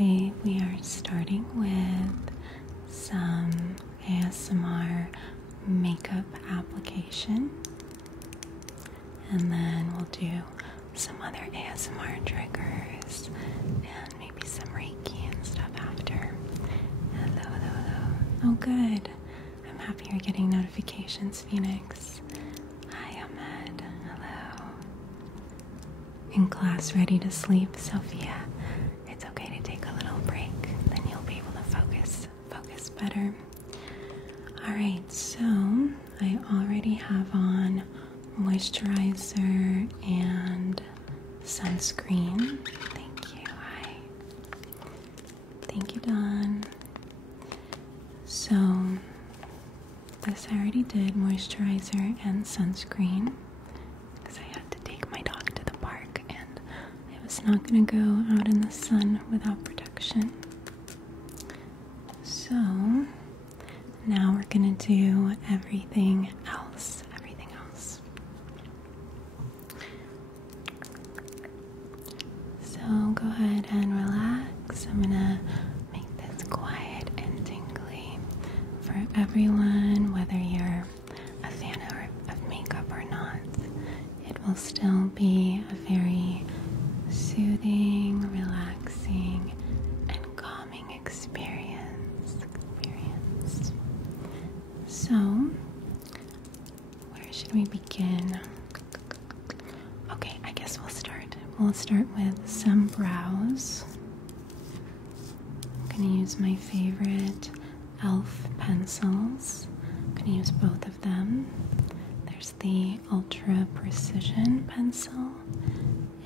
Today we are starting with some ASMR makeup application, and then we'll do some other ASMR triggers and maybe some Reiki and stuff after. Hello. Oh good. I'm happy you're getting notifications, Phoenix. Hi, Ahmed. Hello. In class, ready to sleep, Sophia? It's okay to take a little break, then you'll be able to focus better. Alright, so I already have on moisturizer and sunscreen. Thank you. Hi. Thank you, Dawn. So this I already did, moisturizer and sunscreen, because I had to take my dog to the park and I was not going to go out in the sun without protection. So now we're going to do everything else. So go ahead and relax. I'm going to make this quiet and tingly for everyone, whether you're a fan of makeup or not. It will still be a very soothing, relaxing, and calming experience. So, where should we begin? Okay, I guess we'll start. We'll start with some brows. I'm going to use my favorite e.l.f. pencils. I'm going to use both of them. There's the Ultra Precision pencil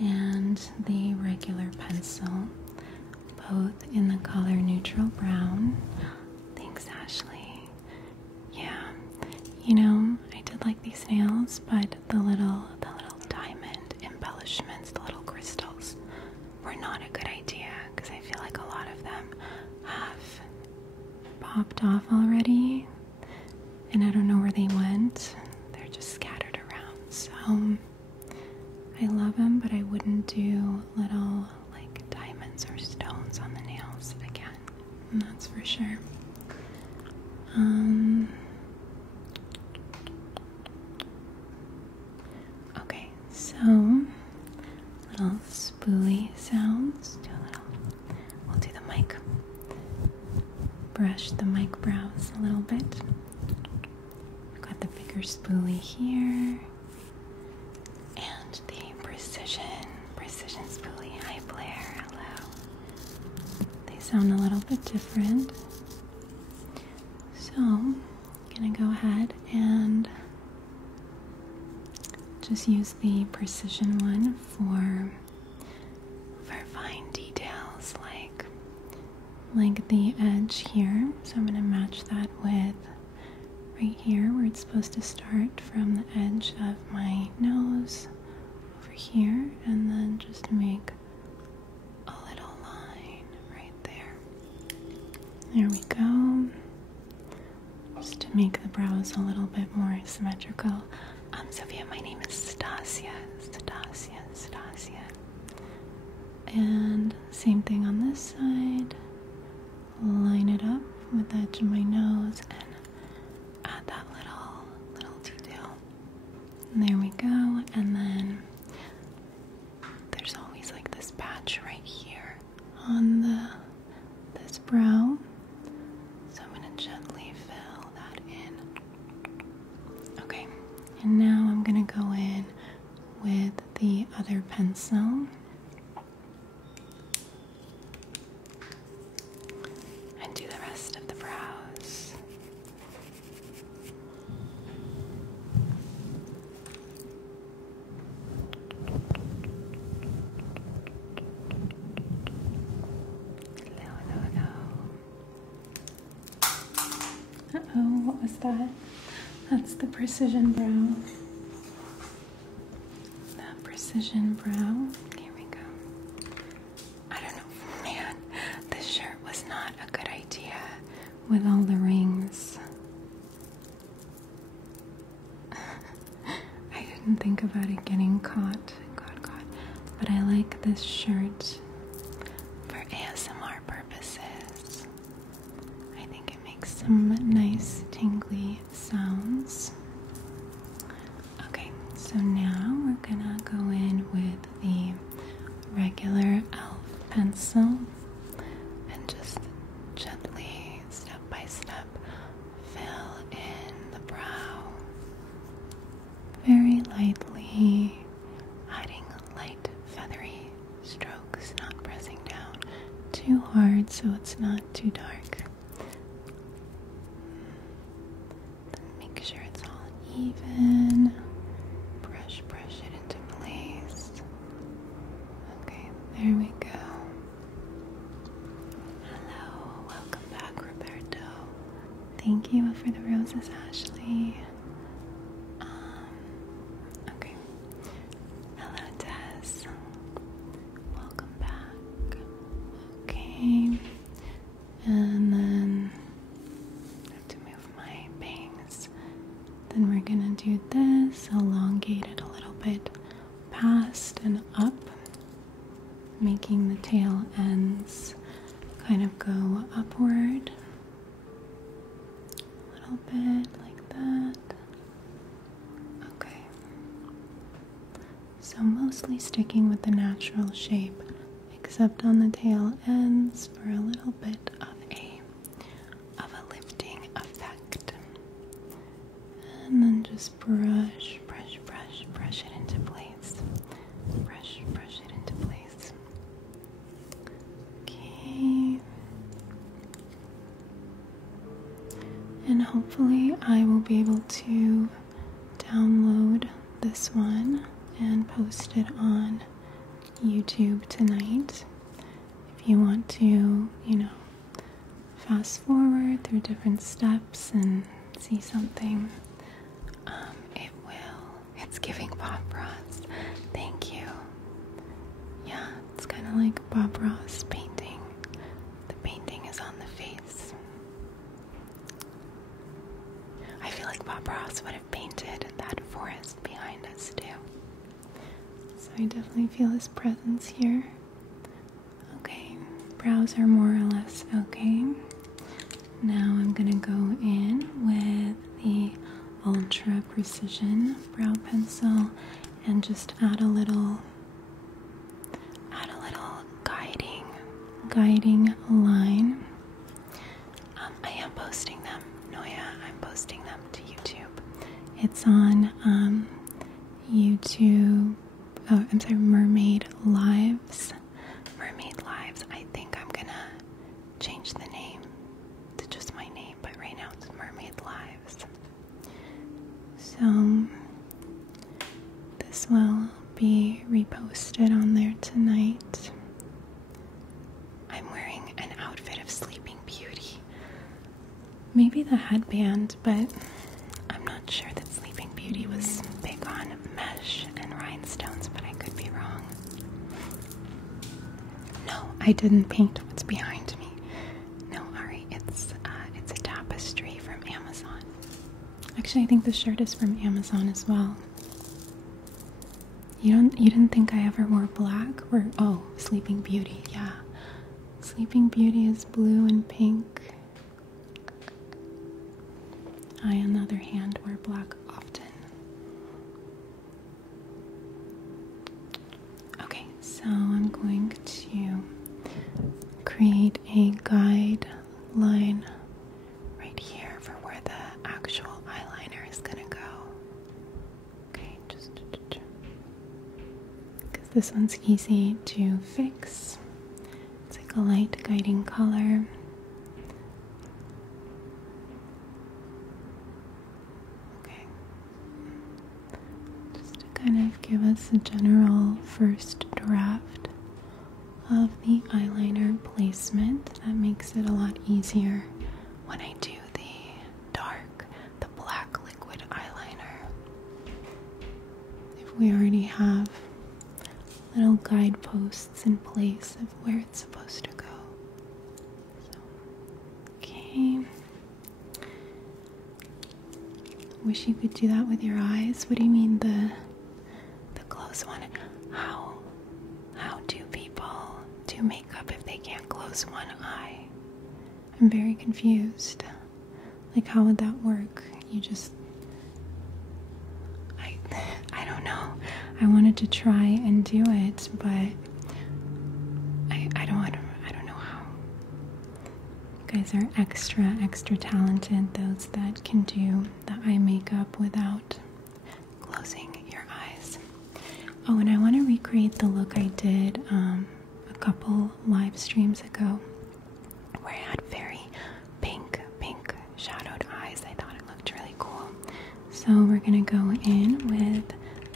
and the regular pencil, both in the color neutral brown. Thanks, Ashley. Yeah, you know, I did like these nails, but the little diamond embellishments, the little crystals, were not a good idea because I feel like a lot of them have popped off already, and I don't know where they went. They're just scattered around. So I love them, but I wouldn't do little like diamonds or stones on the nails again. And that's for sure. Okay, so little spoolie sounds. We'll do the mic. Brush the mic brows a little bit. I've got the bigger spoolie here. And the precision spoolie. Hi Blair, hello. They sound a little bit different. So, I'm gonna go ahead and just use the precision one for fine details like the edge here. So I'm gonna match that with right here where it's supposed to start from the edge of my nose over here, and then just make a little line right there. There we go. Just to make the brows a little bit more symmetrical. Sophia, my name is Stasia. And same thing on this side. Line it up with the edge of my nose and add that little detail. And there we go. And then there's always like this patch right here on this brow. So I'm going to gently fill that in. Okay, and now I'm going to go in with the other pencil and do the rest of the brows. Hello. Uh-oh, what was that? That's the precision brow. The precision brow. Here we go. I don't know, man. This shirt was not a good idea with all the rings. I didn't think about it getting caught. But I like this shirt for ASMR some nice tingly sounds. Okay, so now we're gonna go in with the regular e.l.f. pencil and just gently, step by step, fill in the brow. Very lightly, adding light feathery strokes, not pressing down too hard so it's not too dark. Then make sure it's all even. Brush it into place. Okay, there we go. Hello, welcome back, Roberto. Thank you for the roses, Ashley. Okay. Hello, Tess. Welcome back. Okay. And then I have to move my bangs. Then we're gonna do this, elongate it a little bit past and up, making the tail ends kind of go upward a little bit like that. Okay. So mostly sticking with the natural shape, except on the tail ends for a little bit of a lifting effect. And then just brush it into place. Brush it into place. Okay. And hopefully I will be able to download this one and post it on YouTube tonight. If you want to, fast forward through different steps and see something, it will. It's giving Bob Ross. Thank you. Yeah, it's kind of like Bob Ross painting. The painting is on the face. I feel like Bob Ross would have painted that forest behind us too. So I definitely feel his presence here. Okay, brows are more or less okay. Now I'm gonna go in with the Ultra Precision brow pencil and just add a little guiding line. I am posting them, Noya. I'm posting them to YouTube. It's on YouTube. Oh, I'm sorry, Mermaid Lives. I think I'm gonna change the name to just my name, but right now it's Mermaid Lives. So this will be reposted on there tonight. I'm wearing an outfit of Sleeping Beauty. Maybe the headband, but I'm not sure that Sleeping Beauty was big on mesh and rhinestones, but I could be wrong. No, I didn't paint what's behind me. No, Ari, it's a tapestry from Amazon. Actually, I think the shirt is from Amazon as well. You didn't think I ever wore black? Oh, Sleeping Beauty, yeah. Sleeping Beauty is blue and pink. I, on the other hand, wear black often. Okay, so I'm going to create a guide line right here for where the actual eyeliner is gonna go. Okay, just because this one's easy to fix. It's like a light guiding color. Okay, just to kind of give us a general first draft of the eyeliner placement. That makes it a lot easier when I do the black liquid eyeliner. If we already have little guideposts in place of where it's supposed to go. So, okay. Wish you could do that with your eyes. What do you mean the close one? How do people do makeup if they can't close one eye? I'm very confused. Like, how would that work? You just, I don't know. I wanted to try and do it, but I don't know how. You guys are extra talented, those that can do the eye makeup without closing your eyes. Oh, and I want to recreate the look I did a couple live streams ago, where I had very pink shadowed eyes. I thought it looked really cool. So we're gonna go in with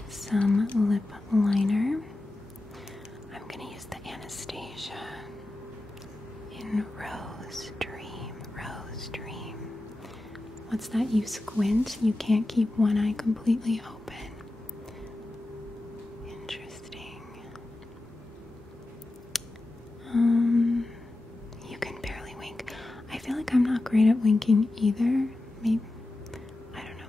some lip liner. I'm gonna use the Anastasia in Rose Dream. What's that? You squint, you can't keep one eye completely open. Interesting. You can barely wink. I feel like I'm not great at winking either. Maybe, I don't know.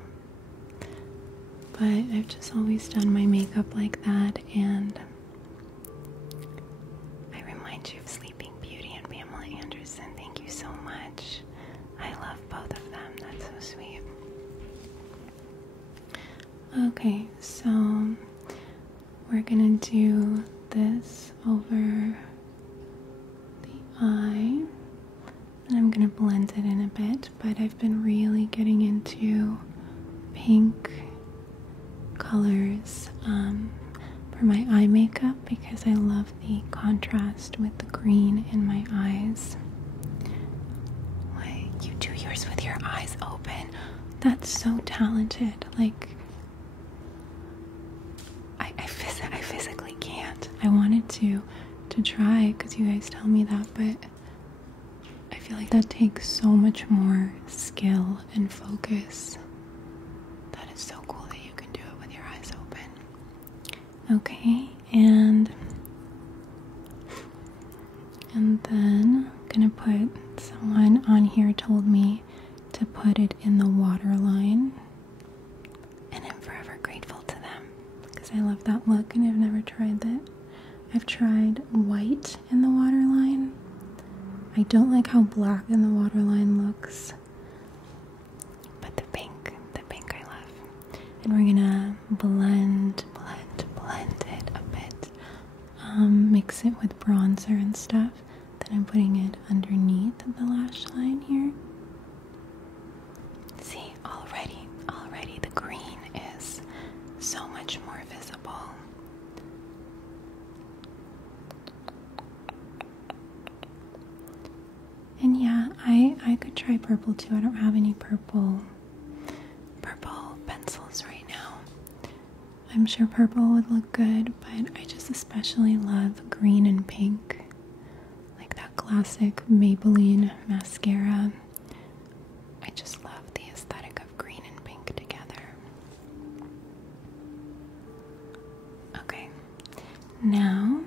But I've just always done my makeup like that, and I remind you of Sleeping Beauty and Pamela Anderson. Thank you so much. I love both of them. That's so sweet. Okay, so we're gonna do this over the eye, and I'm gonna blend it in a bit, but I've been really getting into pink colors for my eye makeup because I love the contrast with the green in my eyes. Wait, you do yours with your eyes open? That's so talented. Like, I physically can't. I wanted to try because you guys tell me that, but I feel like that takes so much more skill and focus. That is so cool that you can do it with your eyes open. Okay, and then I'm gonna put, someone on here told me to put it in the waterline, and I'm forever grateful to them because I love that look and I've never tried that. I've tried white in the waterline. I don't like how black in the waterline looks, but the pink I love. And we're gonna blend it a bit. Mix it with bronzer and stuff. Then I'm putting it underneath the lash line here. See, already the green is so much more visible. And yeah, I could try purple too. I don't have any purple pencils right now. I'm sure purple would look good, but I just especially love green and pink. Like that classic Maybelline mascara. I just love the aesthetic of green and pink together. Okay, now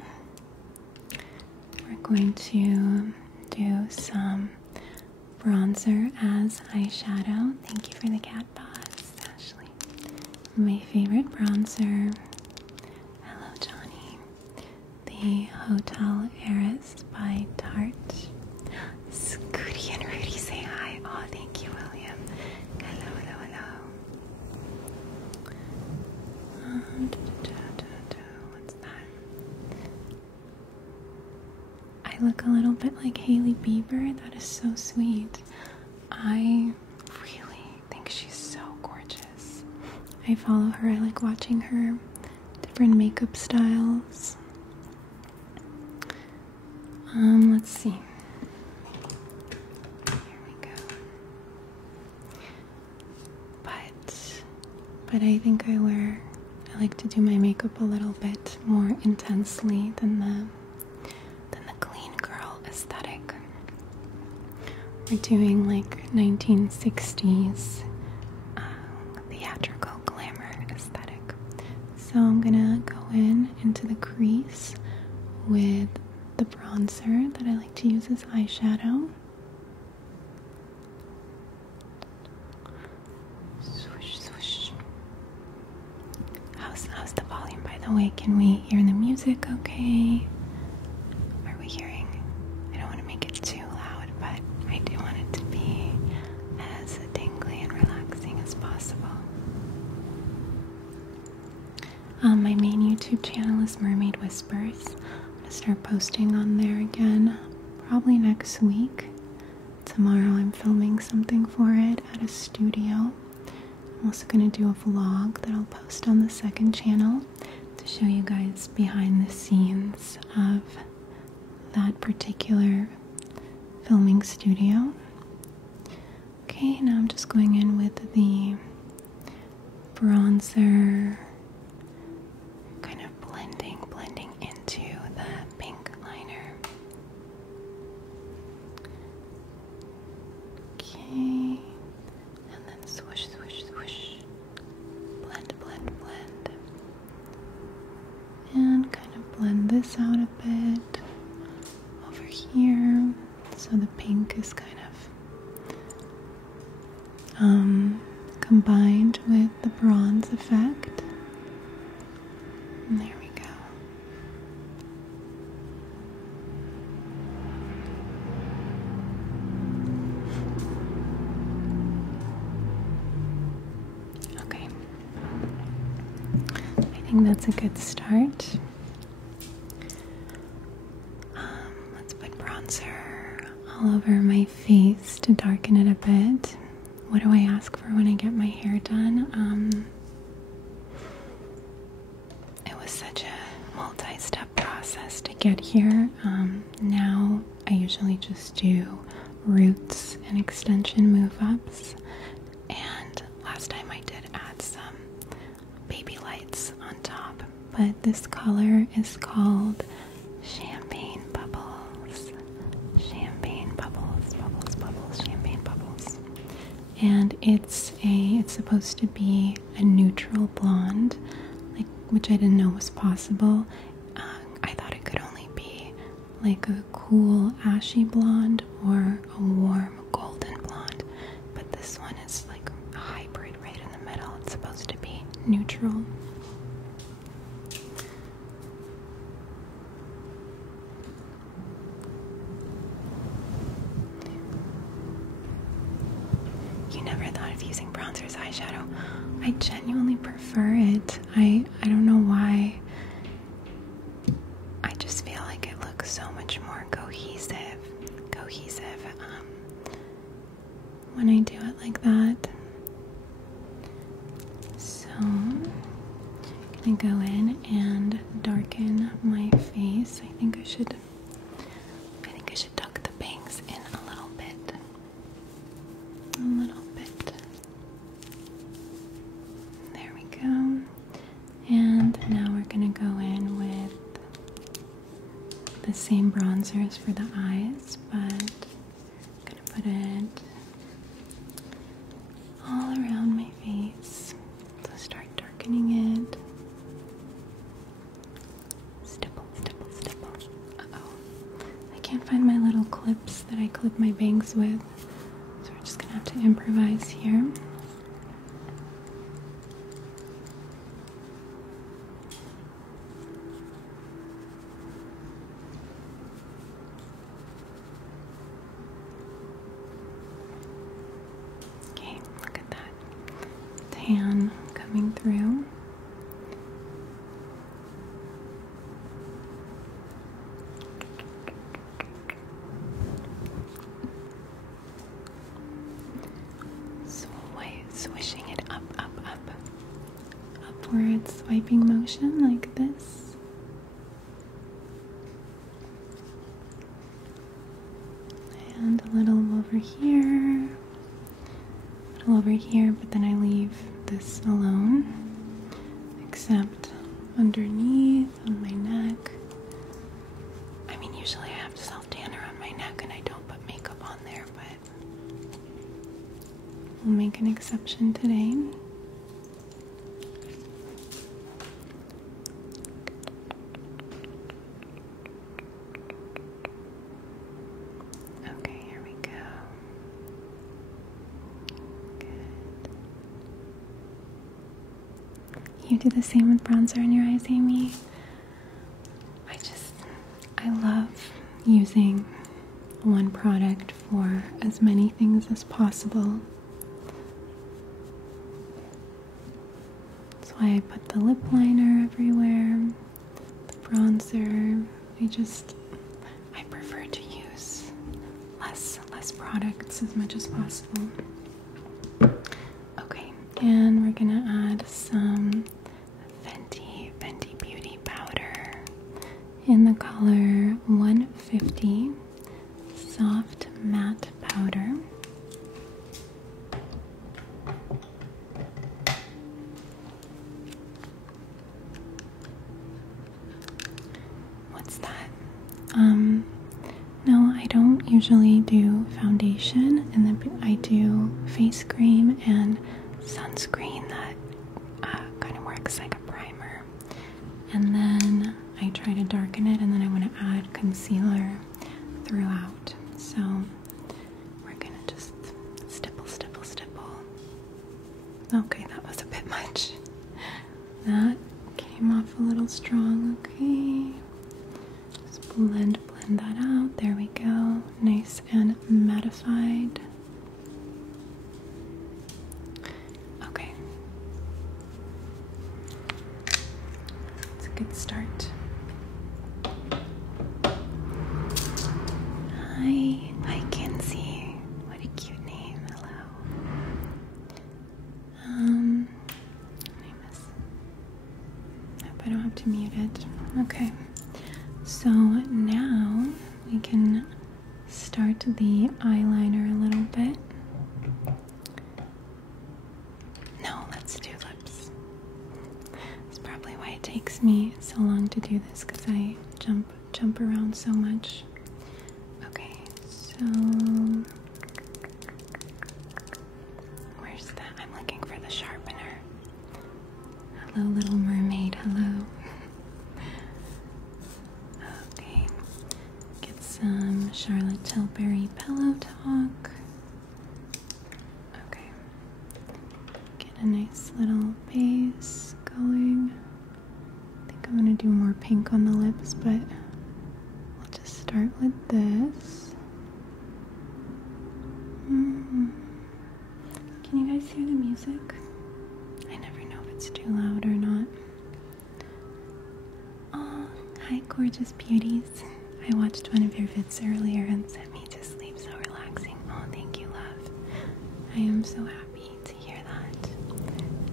we're going to do some bronzer as eyeshadow. Thank you for the cat paws, Ashley. My favorite bronzer, hello Johnny, the Hotel Heiress by Tarte. Scooty and Rudy say hi. Oh, thank you, William. Hello. What's that? I look a little bit like Hailey Bieber. That is so sweet. I really think she's so gorgeous. I follow her. I like watching her different makeup styles. Let's see. Here we go. But I think I like to do my makeup a little bit more intensely than the clean girl aesthetic. We're doing like 1960s theatrical glamour aesthetic. So I'm gonna go into the crease with the bronzer that I like to use as eyeshadow. Swoosh, swoosh. How's the volume, by the way? Can we hear the music okay? Are we hearing? I don't want to make it too loud, but I do want it to be as main YouTube channel is Mermaid Whispers. I'm going to start posting on there again probably next week. Tomorrow I'm filming something for it at a studio. I'm also going to do a vlog that I'll post on the second channel to show you guys behind the scenes of that particular filming studio. Okay, now I'm just going in with the bronzer, kind of blending into the pink liner. Okay, and then swoosh, swoosh, swoosh, blend, and kind of blend this out a bit over here, so the pink is kind of combined with the bronze effect. And there we go. Okay. I think that's a good start. Let's put bronzer all over my face to darken it a bit. What do I ask for when I get my hair done? It was such a multi-step process to get here. Now I usually just do roots and extension move-ups. And last time I did add some baby lights on top. But this color is called Champagne Bubbles. Champagne Bubbles, bubbles, bubbles, champagne bubbles. And it's supposed to be a neutral blonde, like, which I didn't know was possible. I thought it could only be like a cool ashy blonde or a warm golden blonde, but this one is like a hybrid right in the middle. It's supposed to be neutral. Never thought of using bronzer as eyeshadow. I genuinely prefer it. I don't know why. I just feel like it looks so much more cohesive when I do it like that. So I'm gonna go in and darken my face. I think I should tuck the bangs in a little bit. There we go. And now we're gonna go in with the same bronzers for the eyes, but I'm gonna put it all around my face. So start darkening it. Stipple, stipple, stipple. Uh-oh. I can't find my little clips that I clip my bangs with. So we're just gonna have to improvise here. Okay, look at that tan coming through. Swishing it up, upward swiping motion like this. And a little over here, but then I leave this alone, except underneath on my neck. I mean, usually I have self-tanner on my neck and I don't put makeup on there, but we'll make an exception today. Okay, here we go. Good. You do the same with bronzer in your eyes, Amy? I love using one product for as many things as possible. So why I put the lip liner everywhere, the bronzer. I prefer to use less products as much as possible. Okay, and we're gonna add some Fenty Beauty powder in the color 150, soft matte powder. What's that? No, I don't usually do foundation, and then I do face cream and sunscreen that kind of works like a primer. And then I try to darken it, and then I want to add concealer throughout. So we're gonna just stipple. Okay, that was a bit much. That came off a little strong. Okay, just blend that out. There we go. Nice and mattified. Okay. It's a good start. Hi Kinsey. What a cute name. Hello. Hope I don't have to mute it. Okay. So now we can start the eyeliner a little bit. No, let's do lips. That's probably why it takes me so long to do this, because I jump around so much. Okay, so where's that? I'm looking for the sharpener. Hello, Little Mermaid. Hello. Okay, get some Charlotte Tilbury Pillow Talk. Okay, get a nice little base going. I think I'm gonna do more pink on the lips, but I'll just start with this. Can you guys hear the music? I never know if it's too loud or not. Oh, hi gorgeous beauties. I watched one of your vids earlier and sent me to sleep. So relaxing. Oh, thank you, love. I am so happy to hear that.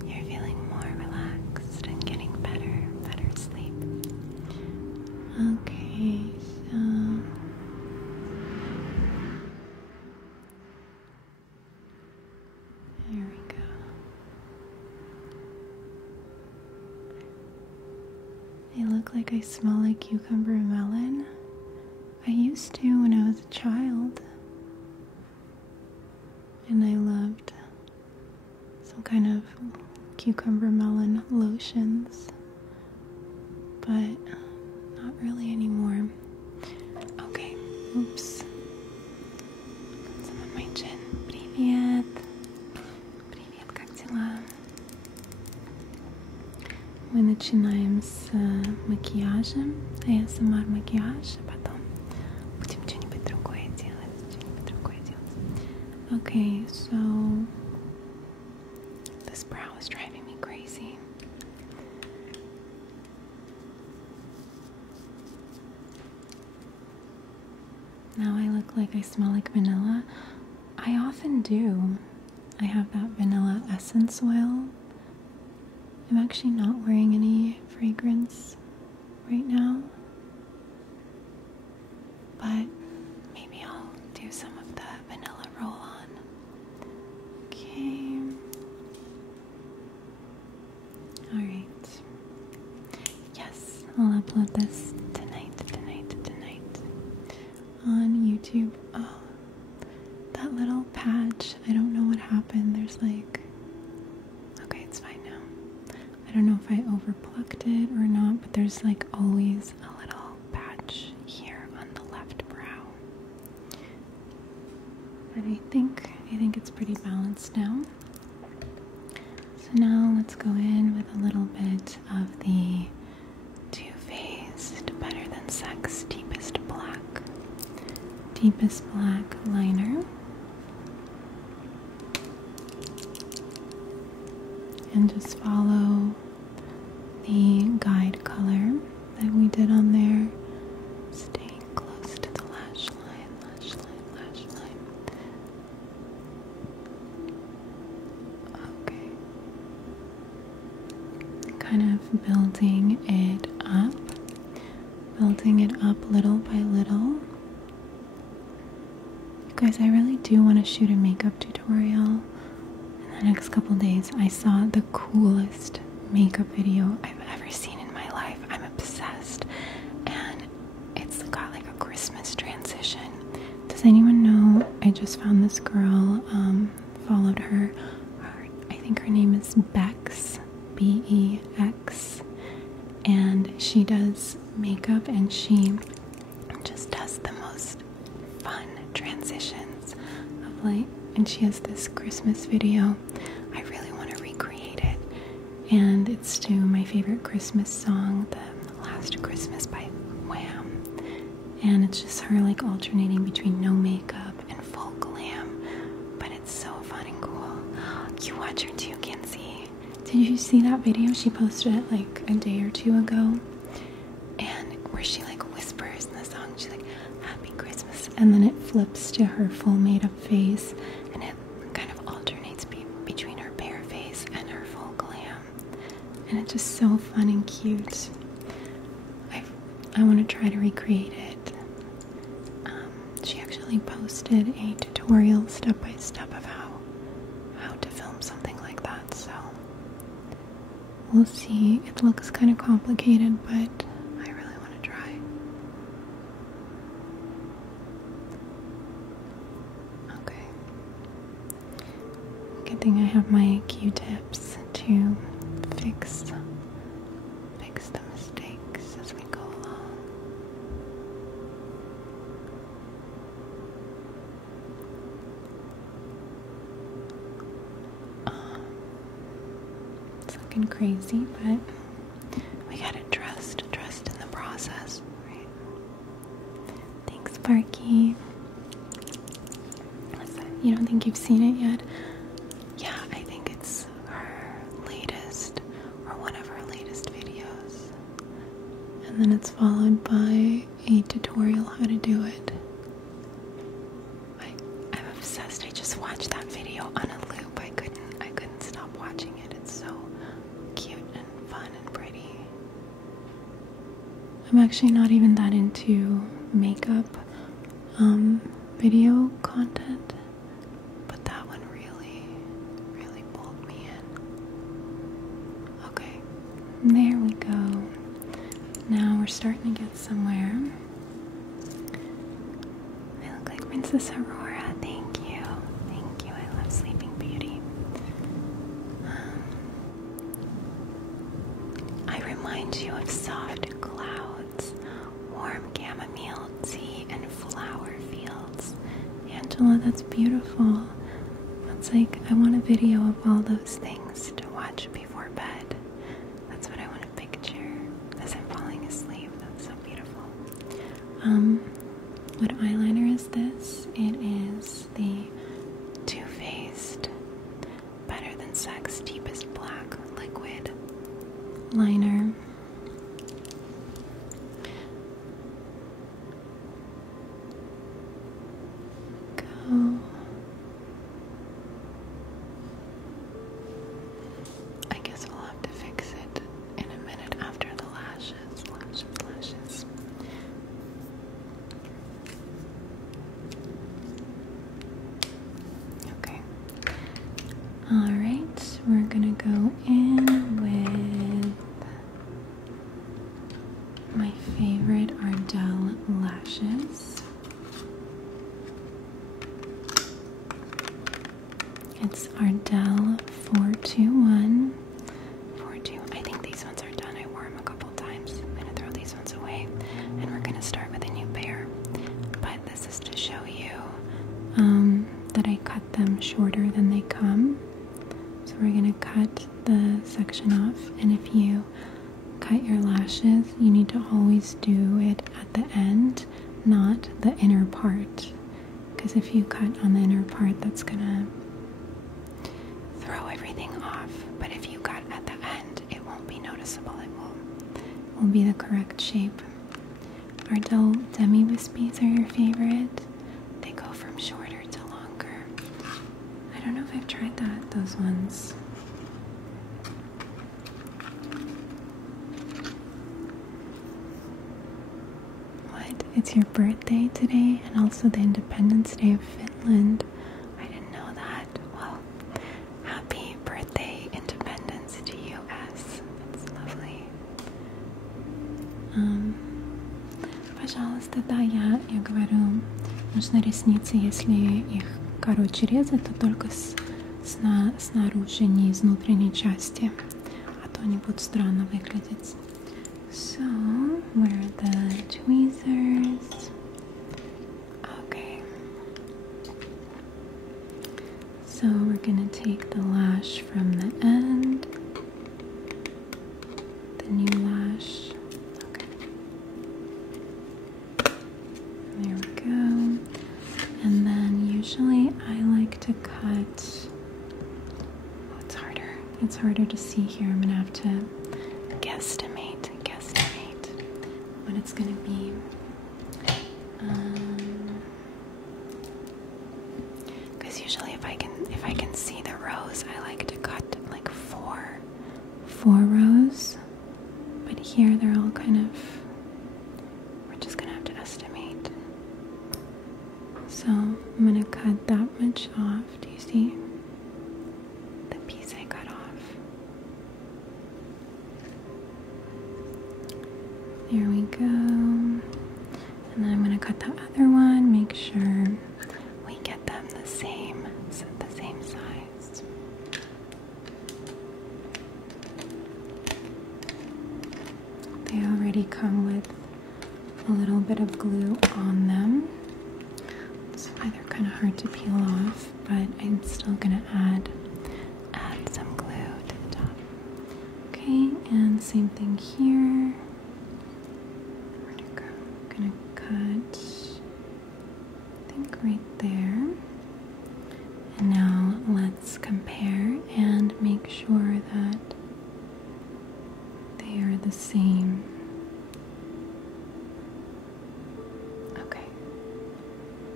You're feeling more relaxed and getting better sleep. Okay, so there we go. I look like I smell like cucumber and melon. I used to when I was a child. And I loved some kind of cucumber melon lotions. But not really anymore. Okay, oops. Got some on my chin. Привет. Привет, как дела? Мы начинаем с макияжа, ASMR макияж, а потом будем что-нибудь другое делать. Okay, so this brow is driving me crazy. Now I look like I smell like vanilla. I often do. I have that vanilla essence oil. I'm actually not wearing any fragrance right now, but maybe I'll do some of the vanilla roll-on. Okay. Alright. Yes, I'll upload this tonight on YouTube. Oh, that little patch. I don't know what happened. There's like... Okay, it's fine now. I don't know if I overplucked it or not, but there's like always a little patch here on the left brow. But I think it's pretty balanced now. So now let's go in with a little bit of the Too Faced Better Than Sex Deepest Black liner. And just follow did on there. Staying close to the lash line, lash line, lash line. Okay. Kind of building it up. Building it up little by little. You guys, I really do want to shoot a makeup tutorial in the next couple days. I saw the coolest makeup video I've ever seen in my life. I'm obsessed. And it's got like a Christmas transition. Does anyone know? I just found this girl, followed her. I think her name is Bex, B-E-X. And she does makeup and she just does the most fun transitions of like, and she has this Christmas video. I really want to recreate it, and it's to my favorite Christmas song, The Last Christmas by Wham, and it's just her like alternating between no makeup and full glam, but it's so fun and cool. You watch her too, Kinsey. Did you see that video? She posted it like a day or two ago, and where she like whispers in the song, she's like, Happy Christmas, and then it flips to her full made-up face, and it kind of alternates between her bare face and her full glam, and it's just so fun and cute. I want to try to recreate it. She actually posted a tutorial step-by-step of how to film something like that, so we'll see. It looks kind of complicated, but I really want to try. Okay. Good thing I have my Q-tips to fix the mistakes as we go along. It's looking crazy, but we gotta trust in the process, right? Thanks, Sparky. Listen, you don't think you've seen it yet? Yeah, I think it's her latest, or one of her latest videos. And then it's followed by a tutorial how to do it. I'm obsessed. I just watched that video on a loop. I couldn't stop watching it. It's so cute and fun and pretty. I'm actually not even that into makeup video content, but that one really pulled me in. Okay, there we go. Now we're starting to get somewhere. I look like Princess Aurora. Thank you. Thank you. I love Sleeping Beauty. I remind you of soft clouds, warm chamomile tea, and flower fields. Angela, that's beautiful. That's like, I want a video of all those things to watch before bed. That's what I want to picture as I'm falling asleep. That's so beautiful. What eyeliner is this? It is the Too Faced Better Than Sex Deepest Black Liquid Liner. Go. I guess we'll have to fix it in a minute after the lashes. Okay. Alright, we're gonna go in with my favorite Ardell lashes. It's Ardell 421. I think these ones are done. I wore them a couple times. I'm gonna throw these ones away, and we're gonna start with a new pair. But this is to show you that I cut them shorter than they come. So we're gonna cut the section off, and if you cut your lashes, you need to always do it at the end, not the inner part. Because if you cut on the inner part, that's gonna throw everything off. But if you cut at the end, it won't be noticeable. It will be the correct shape. Our demi-wispies are your favorite. They go from shorter to longer. I don't know if I've tried those ones. What? It's your birthday today and also the Independence Day of Finland. I didn't know that. Well, happy birthday, independence to US. It's lovely. Пожалуйста, да, я говорю, нужно ресницы, если их, короче, резать, то только снаружи, не из внутренней части, а то они будут странно выглядеть. So, where are the tweezers? Okay. So we're gonna take the lash from the end, the new lash. Okay. There we go. And then usually I like to cut. Oh, it's harder. It's harder to see here. I'm gonna have to guesstimate what it's gonna be. Because usually if I can see the rows, I like to cut like four rows. But here they're all kind of. We're just gonna have to estimate. So I'm gonna cut that much off. Do you see the piece I cut off? There we go. And then I'm going to cut the other one, make sure we get them the same size. They already come with a little bit of glue on them. That's why they're kind of hard to peel off, but I'm still going to add some glue to the top. Okay, and same thing here. Gonna cut, I think right there. And now let's compare and make sure that they are the same. Okay.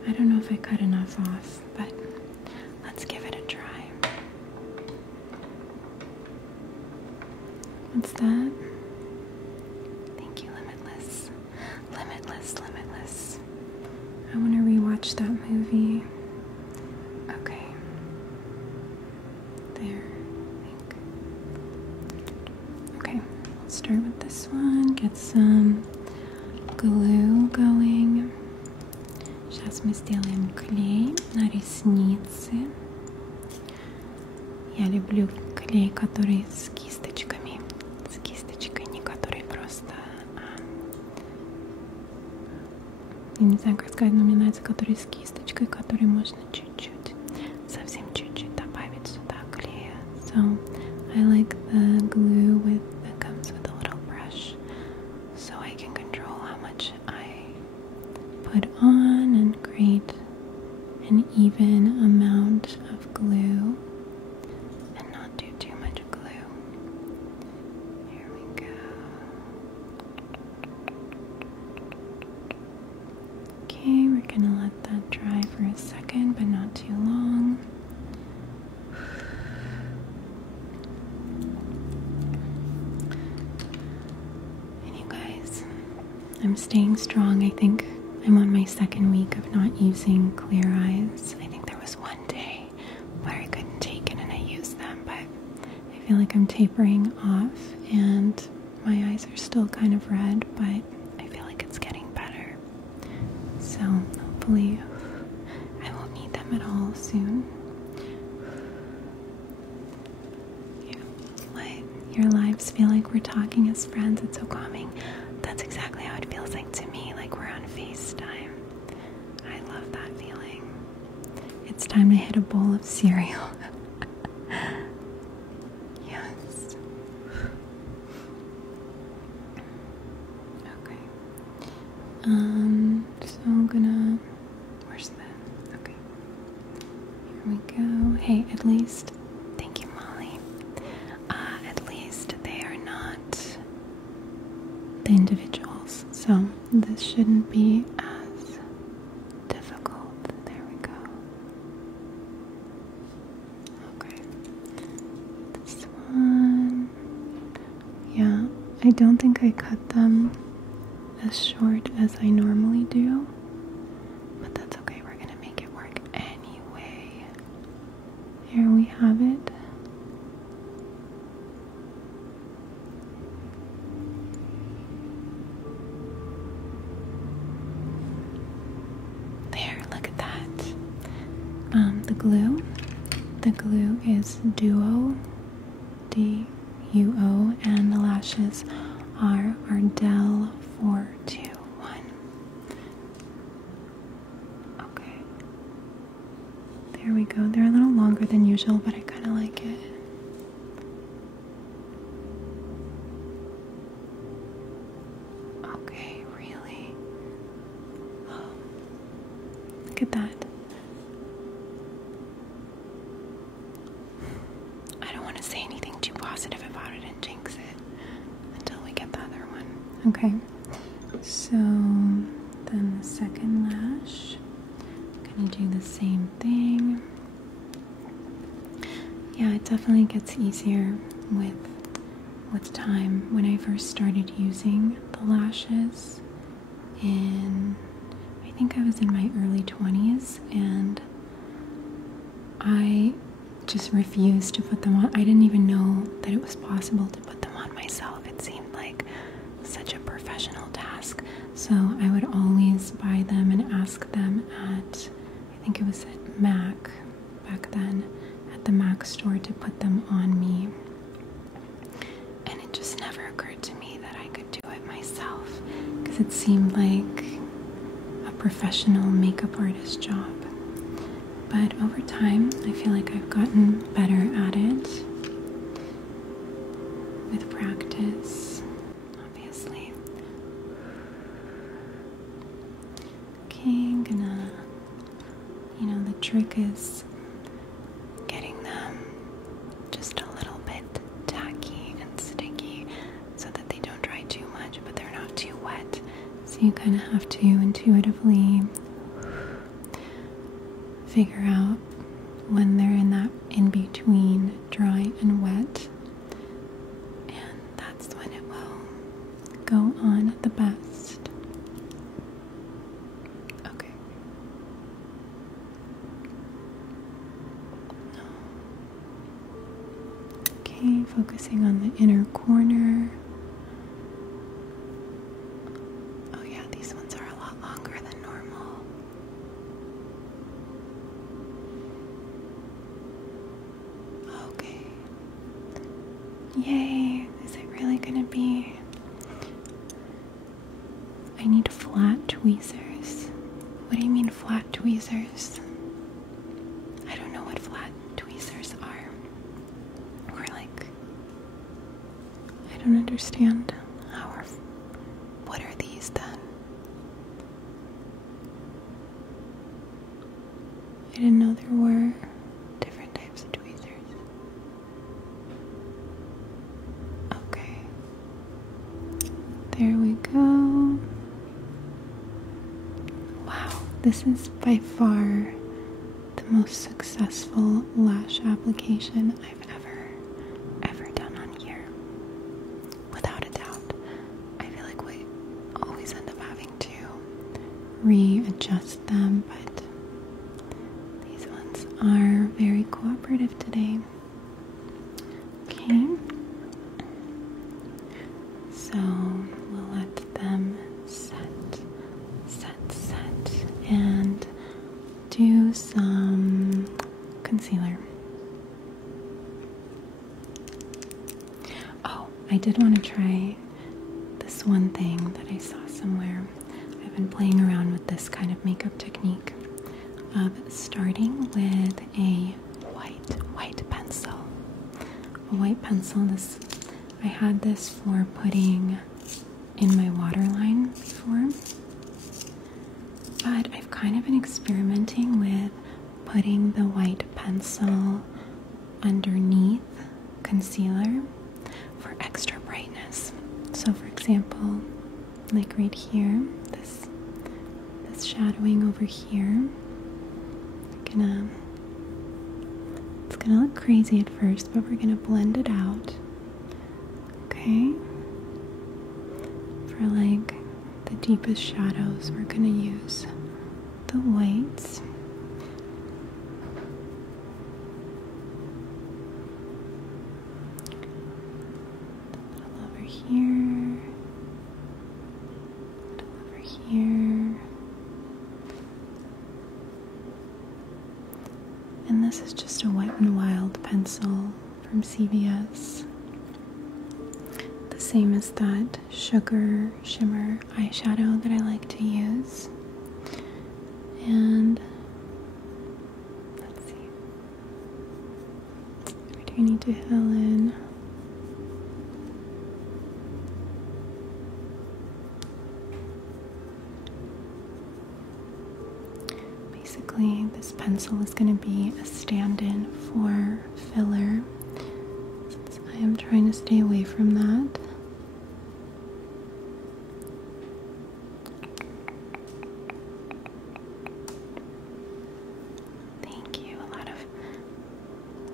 I don't know if I cut enough off, but let's give it a try. What's that? Limitless. I want to rewatch that movie. Okay. There, I think. Okay, let's start with this one. Get some glue going. Сейчас мы сделаем клей на ресницы. Я люблю клей, который с кисточками. С кисточкой, не который просто... Я не знаю, как сказать, но мне нравится, который с кисточкой, который можно чуть-чуть, совсем чуть-чуть добавить сюда клея. So I like the glue that comes with a little brush, so I can control how much I put on and create an even amount of glue and not do too much glue. Here we go. Okay, we're gonna let that dry for a second, but not too long. And you guys, I'm staying strong. I think I'm on my second week of not using clear eyes. I think there was one day where I couldn't take it and I used them, but I feel like I'm tapering off and my eyes are still kind of red, but I feel like it's getting better. So hopefully I won't need them at all soon. Yeah. What? Your lives feel like we're talking as friends. It's so calming. That's exactly how it feels like to me, like we're on FaceTime. I love that feeling. It's time to hit a bowl of cereal. Yes. Okay. So I'm gonna, where's the, okay. Here we go. Hey, at least, thank you, Molly. At least they are not individuals, so this shouldn't be as difficult. There we go. Okay, this one, yeah, I don't think I cut them as short as I normally do, but that's okay, we're gonna make it work anyway. Here we have it. The glue is Duo, D-U-O, and the lashes are Ardell 421. Okay, there we go. They're a little longer than usual, but I kind of like it. Okay, really? Oh, look at that. Okay, so then the second lash, gonna do the same thing. Yeah, it definitely gets easier with time. When I first started using the lashes I think I was in my early 20s, and I just refused to put them on. I didn't even know that it was possible to put them on myself. It seemed like such a professional task, so I would always buy them and ask them at, I think it was at MAC back then, at the MAC store, to put them on me, and it just never occurred to me that I could do it myself, because it seemed like a professional makeup artist job. But over time, I feel like I've gotten better at it with practice. The trick is getting them just a little bit tacky and sticky so that they don't dry too much, but they're not too wet. So you kind of have to intuitively figure out when they're in that in-between dry and wet, and that's when it will go on the best. Focusing on the inner corner. Oh yeah, these ones are a lot longer than normal. Okay. Yay, is it really gonna be? I need flat tweezers. What do you mean flat tweezers? I don't know what flat tweezers are. I don't understand. What are these then? I didn't know there were different types of tweezers. Okay. There we go. Wow, this is by far the most successful lash application I've ever done on here. Without a doubt. I feel like we always end up having to readjust them, but these ones are very cooperative today. Okay. So we'll let them set, and do some concealer. Oh, I did want to try this one thing that I saw somewhere. I've been playing around with this kind of makeup technique of starting with a white pencil. A white pencil. I had this for putting in my waterline before, but I've kind of been experimenting with putting the white pencil underneath concealer for extra brightness. So for example, like right here, this shadowing over here. It's gonna look crazy at first, but we're gonna blend it out. Okay? For like the deepest shadows, we're gonna use the whites. A little over here. A little over here. And this is just a Wet n Wild pencil from CVS. The same as that Sugar Shimmer eyeshadow that I like to use. And let's see. Where do we need to fill in? Basically, this pencil is going to be a stand-in for filler, since I am trying to stay away from that. Thank you. A lot of...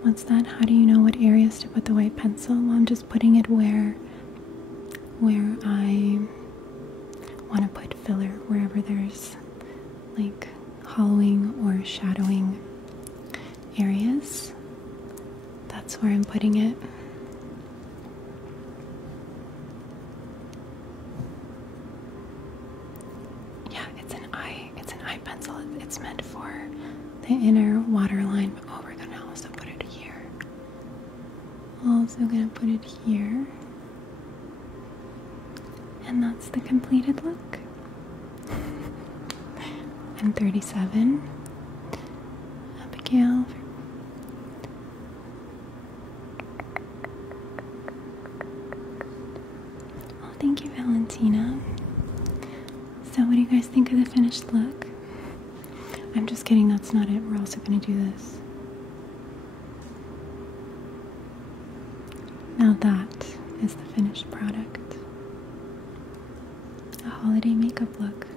What's that? How do you know what areas to put the white pencil? Well, I'm just putting it where I want to put filler, wherever there's like hollowing or shadowing areas. That's where I'm putting it. Yeah, it's an eye pencil. It's meant for the inner waterline. Oh, we're gonna also put it here. Also gonna put it here. And that's the completed look. I'm 37. Abigail. Oh, thank you, Valentina. So what do you guys think of the finished look? I'm just kidding, that's not it. We're also going to do this. Now that is the finished product. A holiday makeup look.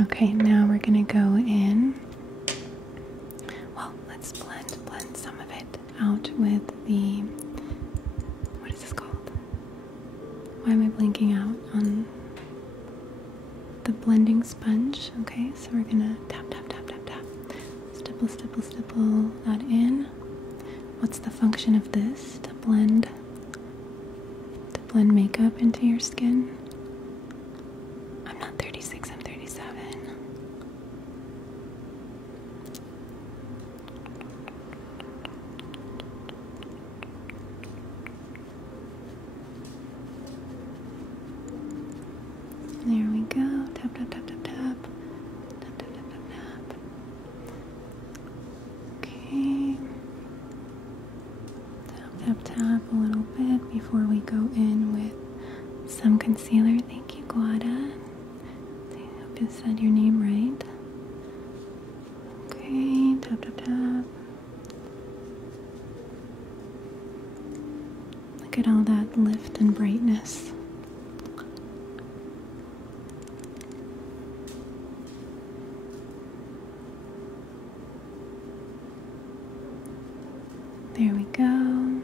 Okay, now we're gonna go in. Well, let's blend some of it out with the, what is this called? Why am I blanking out on the blending sponge? Okay, so we're gonna tap, tap, tap, tap, tap. Stipple, stipple, stipple that in. What's the function of this? To blend makeup into your skin. I'm not 36, I'm 37. There we go. Tap, tap, tap, tap, tap. Tap, tap, tap, tap, tap. Okay. Tap, tap, tap a little bit before we go in with some concealer. Thank you, Guada. I hope you said your name right. Okay, tap, tap, tap. Look at all that lift and brightness. There we go.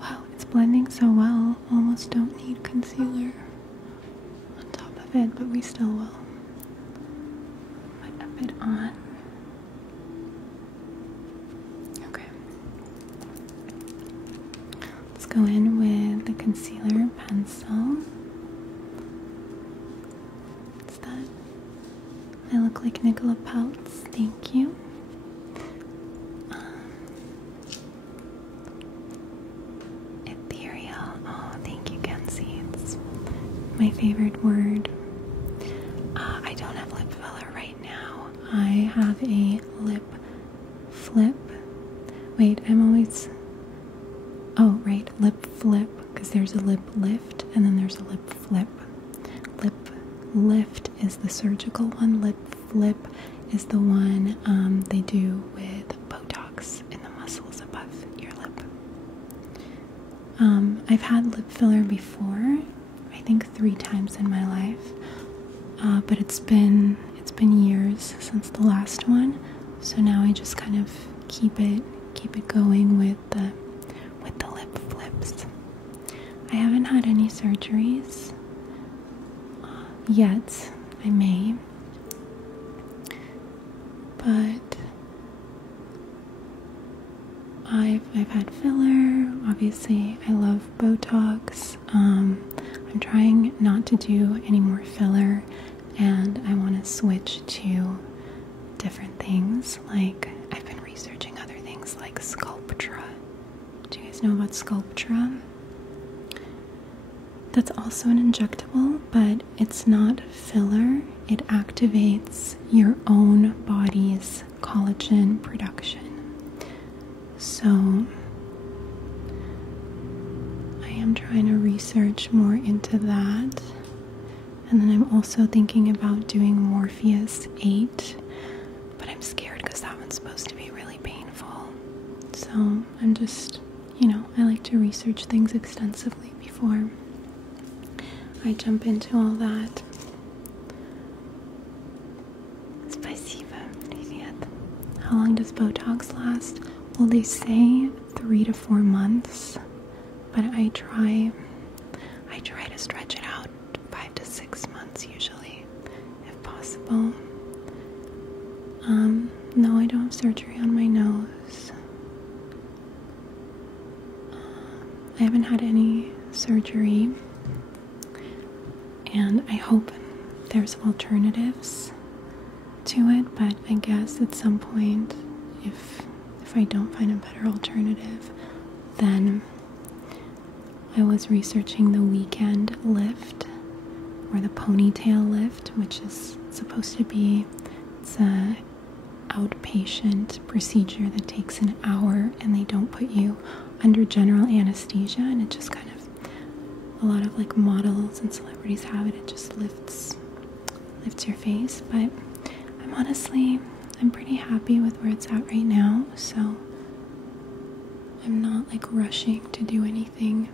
Wow, it's blending so well. Almost don't need concealer on top of it, but we still will. Put a bit on. Okay. Let's go in with the concealer pencil. What's that? I look like Nicola Peltz. Thank you. My favorite word. I don't have lip filler right now. I have a lip flip. Wait, I'm always... Oh, right, lip flip, because there's a lip lift and then there's a lip flip. Lip lift is the surgical one. Lip flip is the one they do with Botox in the muscles above your lip. I've had lip filler before, I think 3 times in my life, but it's been years since the last one, so now I just kind of keep it going with the lip flips. I haven't had any surgeries yet. I may, but I've had filler. Obviously, I love Botox. I'm trying not to do any more filler, and I want to switch to different things. Like, I've been researching other things like Sculptra. Do you guys know about Sculptra? That's also an injectable, but it's not filler. It activates your own body's collagen production. So I am trying to research more into that. And then I'm also thinking about doing Morpheus 8, but I'm scared because that one's supposed to be really painful. So I'm just, I like to research things extensively before I jump into all that. Spasiba, привет. How long does Botox last? Well, they say 3 to 4 months, but I try to stretch it out 5 to 6 months usually, if possible. No, I don't have surgery on my nose. I haven't had any surgery, and I hope there's alternatives to it, but I guess at some point, if I don't find a better alternative, then I was researching the weekend lift, or the ponytail lift, which is supposed to be, it's a outpatient procedure that takes an hour, and they don't put you under general anesthesia, and it just kind of, a lot of like models and celebrities have it. It just lifts your face, but I'm pretty happy with where it's at right now, so I'm not like rushing to do anything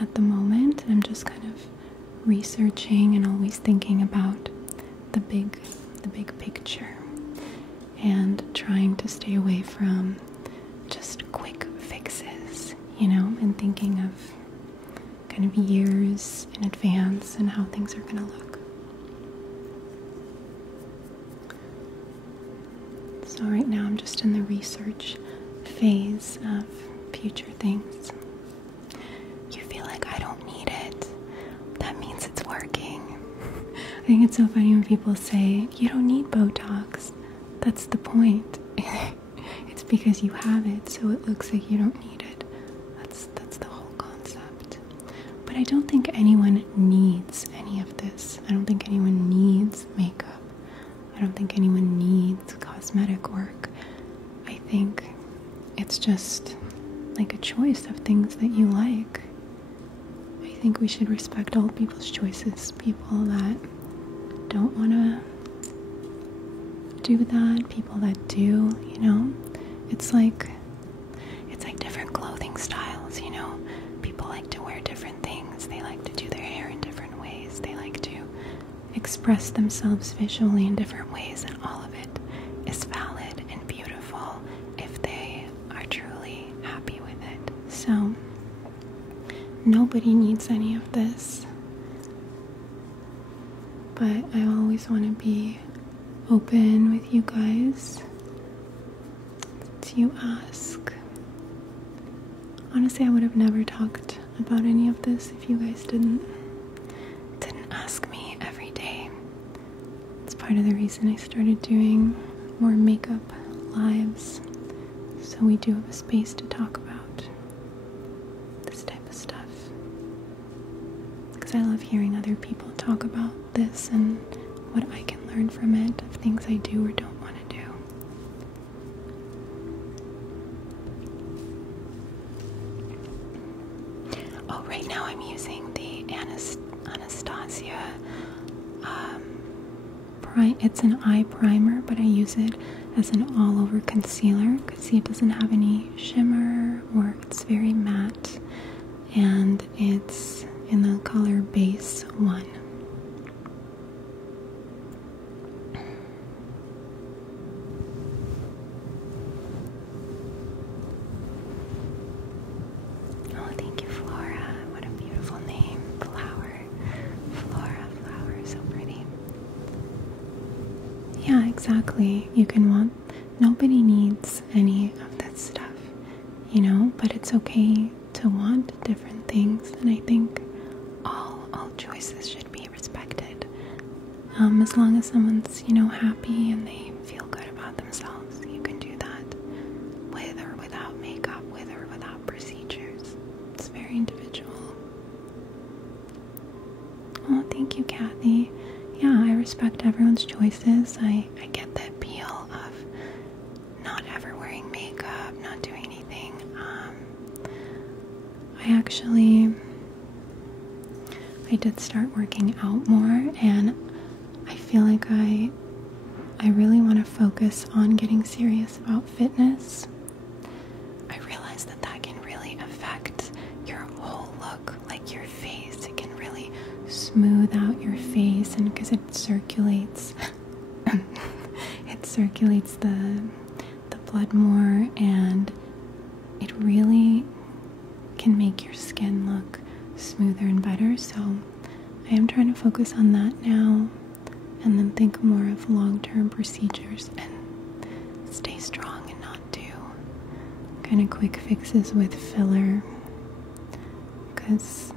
at the moment. I'm just kind of researching and always thinking about the big picture, and trying to stay away from just quick fixes, and thinking of kind of years in advance and how things are going to look. So right now I'm just in the research phase of future things. You feel like I don't need it. That means it's working. I think it's so funny when people say, you don't need Botox. That's the point. It's because you have it, so it looks like you don't need it. That's the whole concept. But I don't think anyone needs any of this. I don't think anyone needs makeup. I don't think anyone needs cosmetic work. I think it's just like a choice of things that you like. I think we should respect all people's choices. People that don't want to do that, people that do, it's like different clothing styles, people like to wear different things, they like to do their hair in different ways, they like to express themselves visually in different ways, and all of it is valid and beautiful if they are truly happy with it. So nobody needs any of this, but I always want to be open with you guys since you ask. Honestly, I would have never talked about any of this if you guys didn't ask me every day. It's part of the reason I started doing more makeup lives, so we do have a space to talk about this type of stuff, because I love hearing other people talk about this and what I can learn from it, of things I do or don't want to do. Oh, right now I'm using the Anastasia it's an eye primer, but I use it as an all-over concealer because see, it doesn't have any shimmer, or it's very matte, and it's in the color Base 1. Oh, thank you, Flora. What a beautiful name. Flower. Flora, flower, so pretty. Yeah, exactly. You can want, nobody needs any of this stuff, you know, but it's okay to want different things, and I think all choices should be respected. As long as someone's, you know, happy and they feel good about themselves, you can do that with or without makeup, with or without procedures. It's very individual. Oh, thank you, Kathy. Yeah, I respect everyone's choices. I get the appeal of not ever wearing makeup, not doing anything. I did start working out more, and I feel like I really want to focus on getting serious about fitness. I realize that that can really affect your whole look, like your face. It can really smooth out your face, and because it circulates it circulates the blood more, and it really can make your skin look smoother and better. So I am trying to focus on that now, and then think more of long-term procedures and stay strong and not do kind of quick fixes with filler, because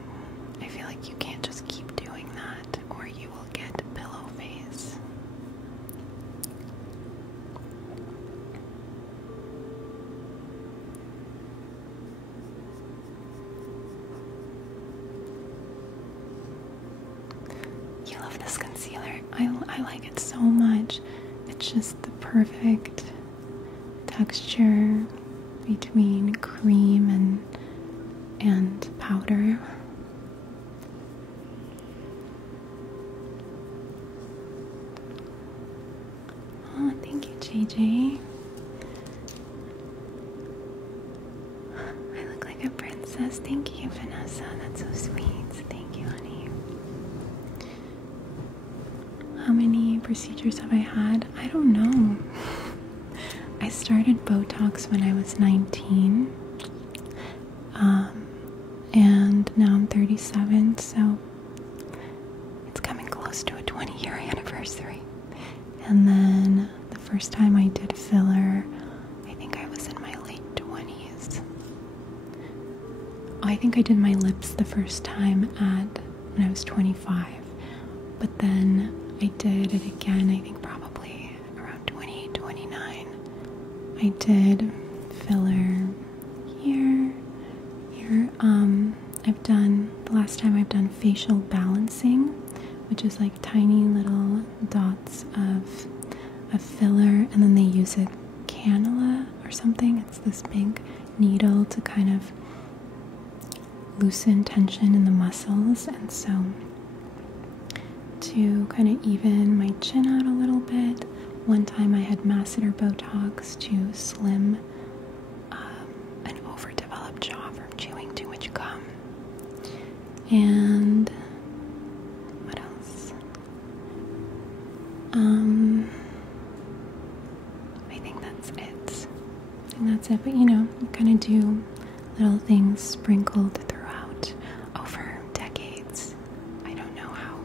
I feel like you can't just keep doing that or you will get pillow face. You love this concealer. I like it so much. It's just the perfect texture between cream and powder. Oh, thank you, JJ. I look like a princess. Thank you, Vanessa. That's so sweet. Thank you, honey. How many procedures have I had? I don't know. I started Botox when I was 19. And now I'm 37, so it's coming close to a 20-year anniversary. And then the first time I did filler, I think I was in my late 20s. I think I did my lips the first time when I was 25. But then I did it again, I think probably around 28, 29. I did filler here. The last time I've done facial balancing, which is like tiny little dots of filler, and then they use a cannula or something. It's this big needle to kind of loosen tension in the muscles, and so to kind of even my chin out a little bit. One time I had masseter Botox to slim an overdeveloped jaw from chewing too much gum. And what else? I think that's it. But you know, you kind of do little things sprinkled throughout over decades. I don't know how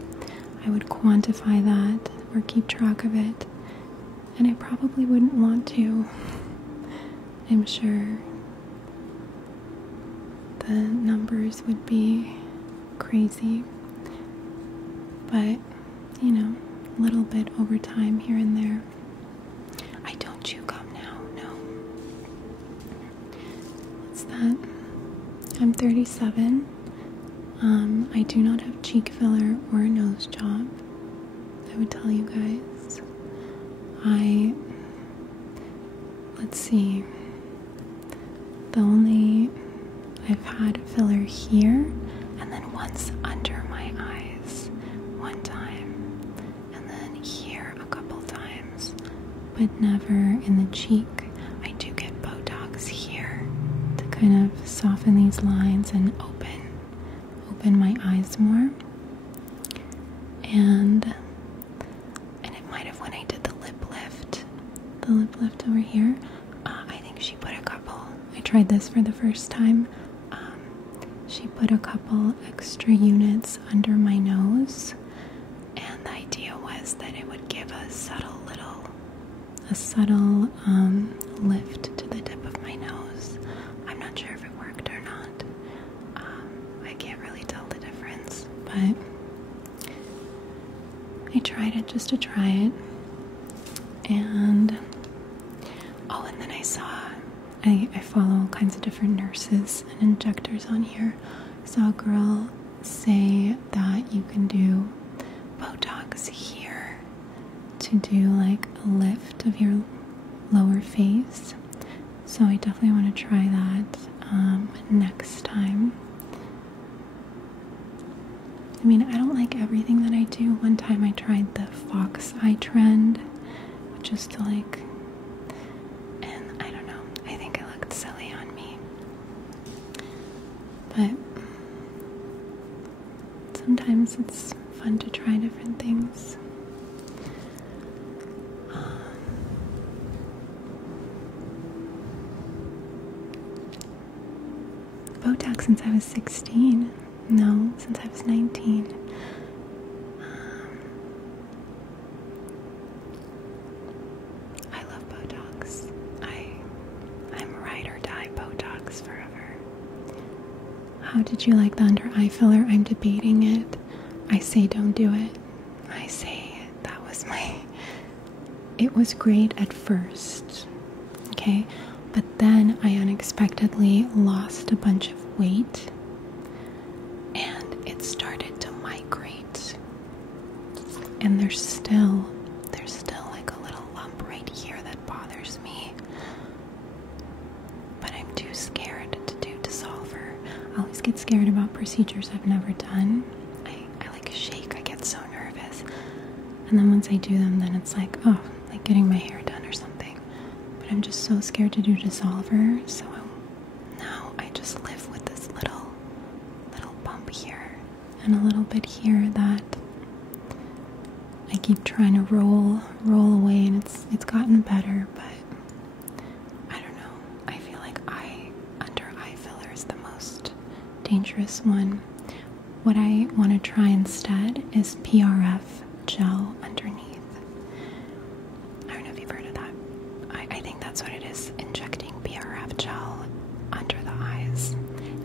I would quantify that or keep track of it, and I probably wouldn't want to. I'm sure the numbers would be crazy, but you know, a little bit over time here and there. I don't chew gum now, no. What's that? I'm 37. I do not have cheek filler or a nose job. I would tell you guys. Let's see. I've had filler here, and then once under my eyes one time, and then here a couple times, but never in the cheek. I do get Botox here to kind of soften these lines and open open my eyes more. And it might have when I did the lip lift over here. I think she put a couple. I tried this for the first time. She put a couple extra units under my nose, and the idea was that it would give a subtle lift to the tip of my nose. I'm not sure if it worked or not. I can't really tell the difference, but I tried it just to try it. And then I saw, I follow all kinds of different nurses and injectors on here. I saw a girl say that you can do Botox here to do like a lift of your lower face. So I definitely want to try that next time. I mean, I don't like everything that I do. One time I tried the fox eye trend, which is to like, and I don't know, I think it looked silly on me. But sometimes it's fun to try different things. Botox since I was 16. No, since I was 19. I love Botox. I'm ride or die Botox forever. How did you like the under eye filler? I'm debating it. I say don't do it. I say that was it was great at first. Okay? But then I unexpectedly lost a bunch of weight. And it started to migrate, and there's still like a little lump right here that bothers me, but I'm too scared to do dissolver. I always get scared about procedures I've never done. I like shake, I get so nervous, and then once I do them, then it's like, oh, like getting my hair done or something. But I'm just so scared to do dissolver, so now I just live with this little bump here and a little bit here that I keep trying to roll away, and it's gotten better, but I don't know. I feel like under eye filler is the most dangerous one. What I want to try instead is PRF gel underneath. I don't know if you've heard of that. I think that's what it is, injecting PRF gel under the eyes.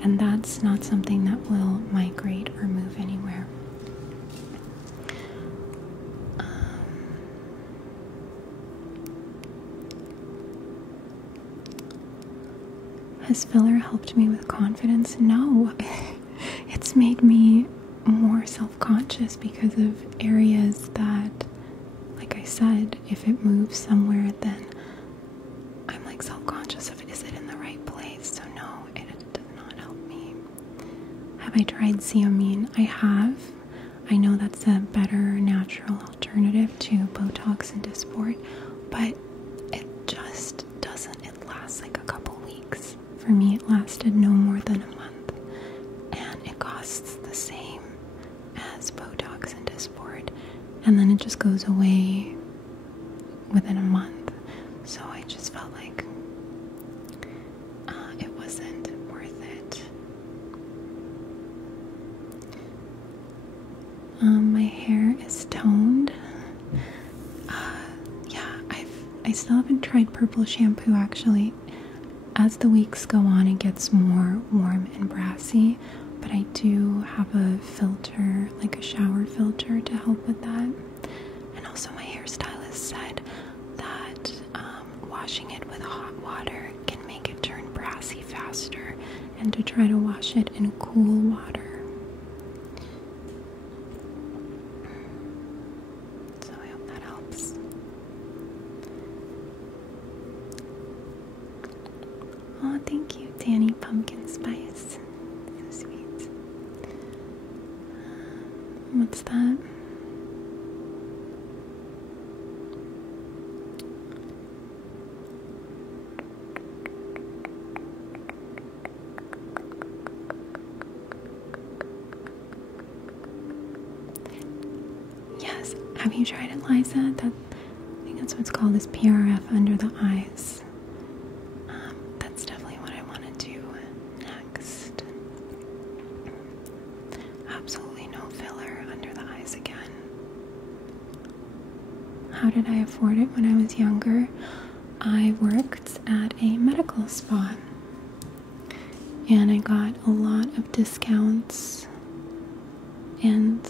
And that's not something that will migrate or move anywhere. Has filler helped me with confidence? No. It's made me more self-conscious because of areas that, like I said, if it moves somewhere, then I'm like self-conscious of it. Is it in the right place? So no, it does not help me. Have I tried Xeamine? I have. I know that's a better natural alternative to Botox and Dysport, but it just doesn't. It lasts like a couple weeks. For me, it lasted no more than a month, and it costs the same as Botox and Dysport, and then it just goes away within a month. So I just felt like it wasn't worth it. My hair is toned. Yeah, I still haven't tried purple shampoo actually. As the weeks go on, it gets more warm and brassy, but I do have a filter, like a shower filter, to help with that. And also my hairstylist said that washing it with hot water can make it turn brassy faster, and to try to wash it in cool water. So I hope that helps. Oh, thank you, Danny Pumpkin Spice. So sweet. What's that? Have you tried it, Liza? I think that's what it's called, is PRF under the eyes. That's definitely what I want to do next. Absolutely no filler under the eyes again. How did I afford it when I was younger? I worked at a medical spa, and I got a lot of discounts, and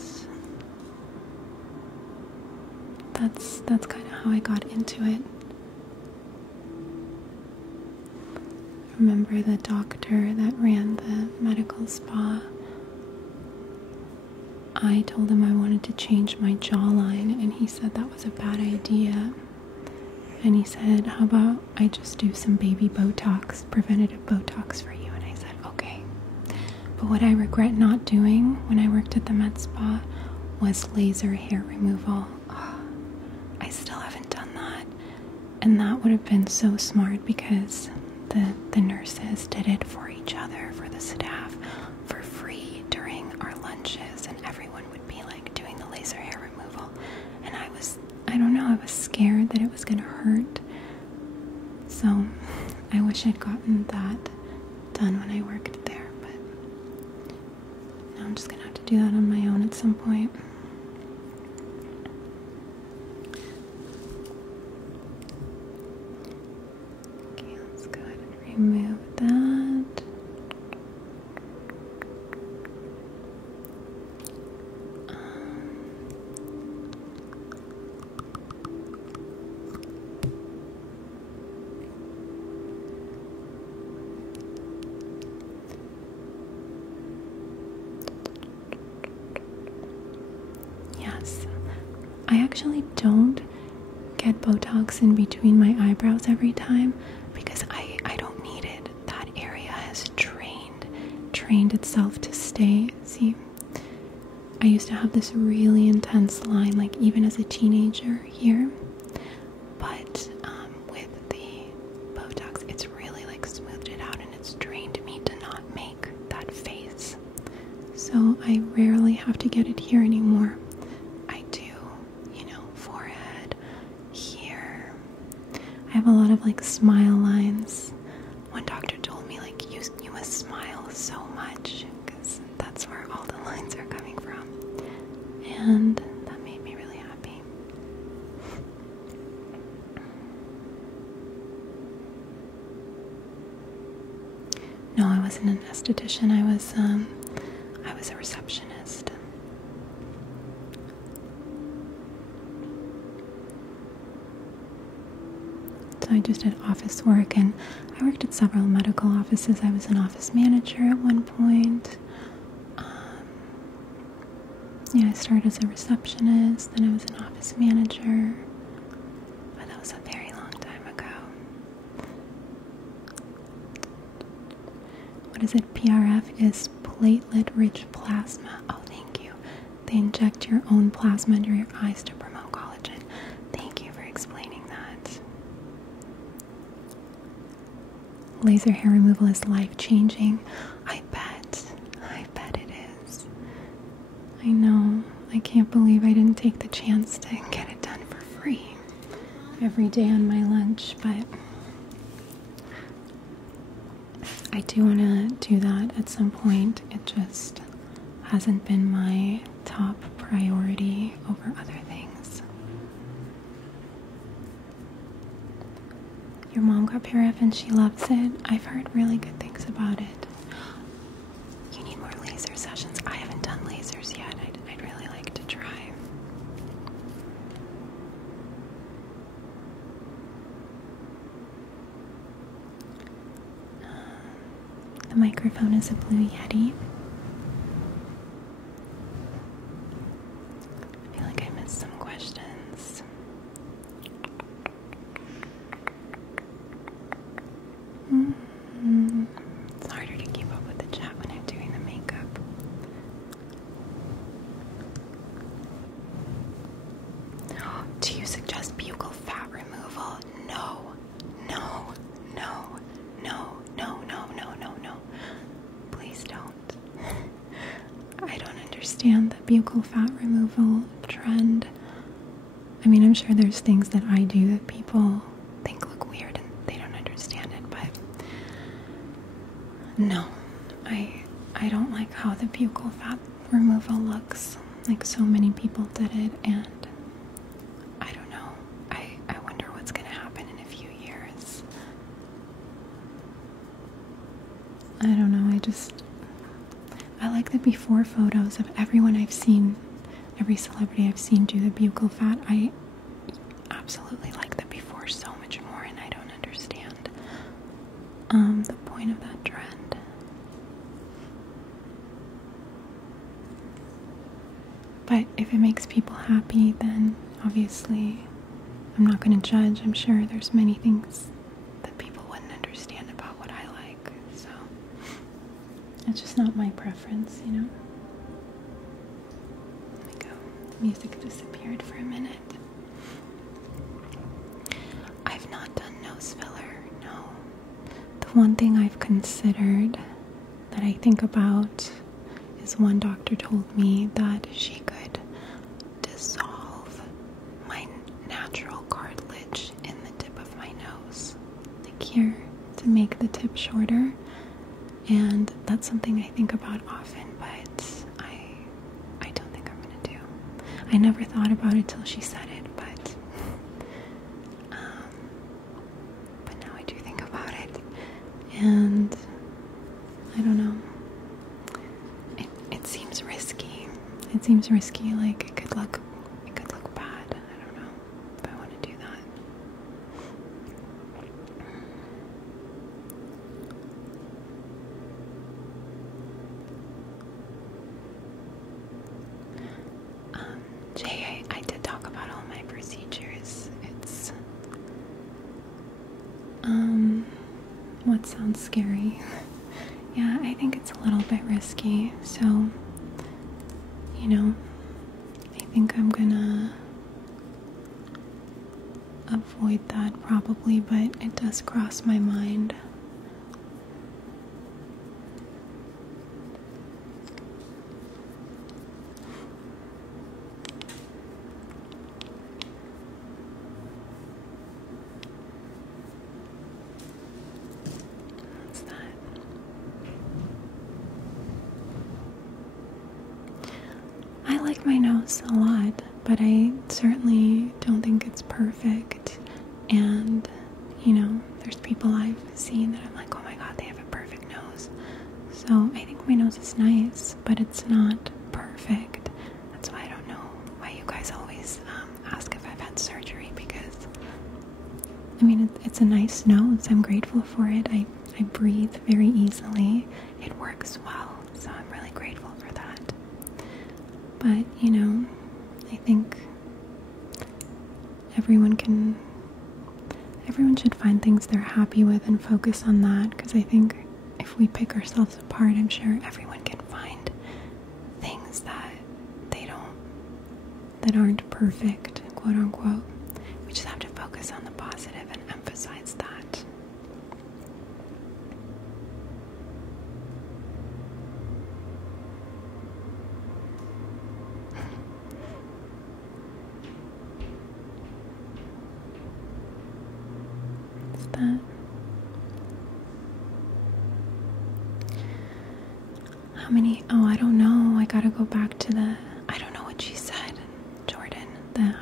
that's kind of how I got into it. I remember the doctor that ran the medical spa. I told him I wanted to change my jawline, and he said that was a bad idea. And he said, how about I just do some baby Botox, preventative Botox for you? And I said, okay. But what I regret not doing when I worked at the med spa was laser hair removal. I still haven't done that. And that would have been so smart, because the nurses did it for each other, for the staff, for free during our lunches, and everyone would be like doing the laser hair removal. And I don't know, I was scared that it was gonna hurt. So I wish I'd gotten that done when I worked there, but now I'm just gonna have to do that on my own at some point. Okay, let's go ahead and remove that. Yes, I actually don't get Botox in between my eyebrows every time, because I don't need it. That area has trained itself to stay. See, I used to have this really intense line, like even as a teenager here, but with the Botox, it's really like smoothed it out, and it's trained me to not make that face. So I rarely have to get it here anymore. I do, forehead, here. I have a lot of like smile lines. One doctor told me, like, you must smile so much, because that's where all the lines are coming from. And that made me really happy. No, I wasn't an esthetician. I was a receptionist. So I just did office work, and I worked at several medical offices. I was an office manager at one point. Yeah, I started as a receptionist, then I was an office manager, but that was a very long time ago. What is it? PRF is platelet-rich plasma. Oh, thank you. They inject your own plasma into your eyes to promote collagen. Thank you for explaining that. Laser hair removal is life-changing. I bet it is. I know. I can't believe I didn't take the chance to get it done for free every day on my lunch, but I do want to do that at some point. It just hasn't been my top priority over other things. Your mom got PRF and she loves it. I've heard really good things about it. You need more laser sessions. I haven't done lasers yet. I'd really like to try. The microphone is a Blue Yeti. I feel like I missed some questions. It's harder to keep up with the chat when I'm doing the makeup. Do you suggest buccal fat removal? No. Please don't. I don't understand the buccal fat removal trend. I mean, I'm sure there's things that I do that people think look weird and they don't understand it, but no, I don't like how the buccal fat removal looks. Like, so many people did it, and I don't know. I wonder what's gonna happen in a few years. I don't know, I like the before photos of everyone I've seen, every celebrity I've seen do the buccal fat. I absolutely like the before so much more, and I don't understand the point of that trend. But if it makes people happy, then obviously I'm not going to judge. I'm sure there's many things that people wouldn't understand about what I like, so it's just not my preference, you know? There we go. The music disappeared for a minute. I've not done nose filler, no. The one thing I've considered that I think about is one doctor told me that she could dissolve my natural cartilage in the tip of my nose, like here, to make the tip shorter. And that's something I think about often, but I don't think I'm gonna do. I never thought about it till she said it, but now I do think about it, and I don't know. It seems risky. It seems risky. Like it could look bad. I don't know if I want to do that. Jay, I did talk about all my procedures. It's what sounds scary. Yeah, I think it's a little bit risky, so, you know, I think I'm gonna avoid that probably, but it does cross my mind. I like my nose a lot, but I certainly don't think it's perfect. And, you know, there's people I've seen that I'm like, oh my god, they have a perfect nose. So I think my nose is nice, but it's not perfect. That's why I don't know why you guys always ask if I've had surgery, because, I mean, it's a nice nose. I'm grateful for it. I breathe very easily. It works well, so I'm really grateful for that. But, you know, I think everyone should find things they're happy with and focus on that, because I think if we pick ourselves apart, I'm sure everyone can find things that aren't perfect, quote unquote. We just have to focus on the positive and emphasize that. That. How many? Oh, I don't know. I gotta go back to I don't know what she said, Jordan.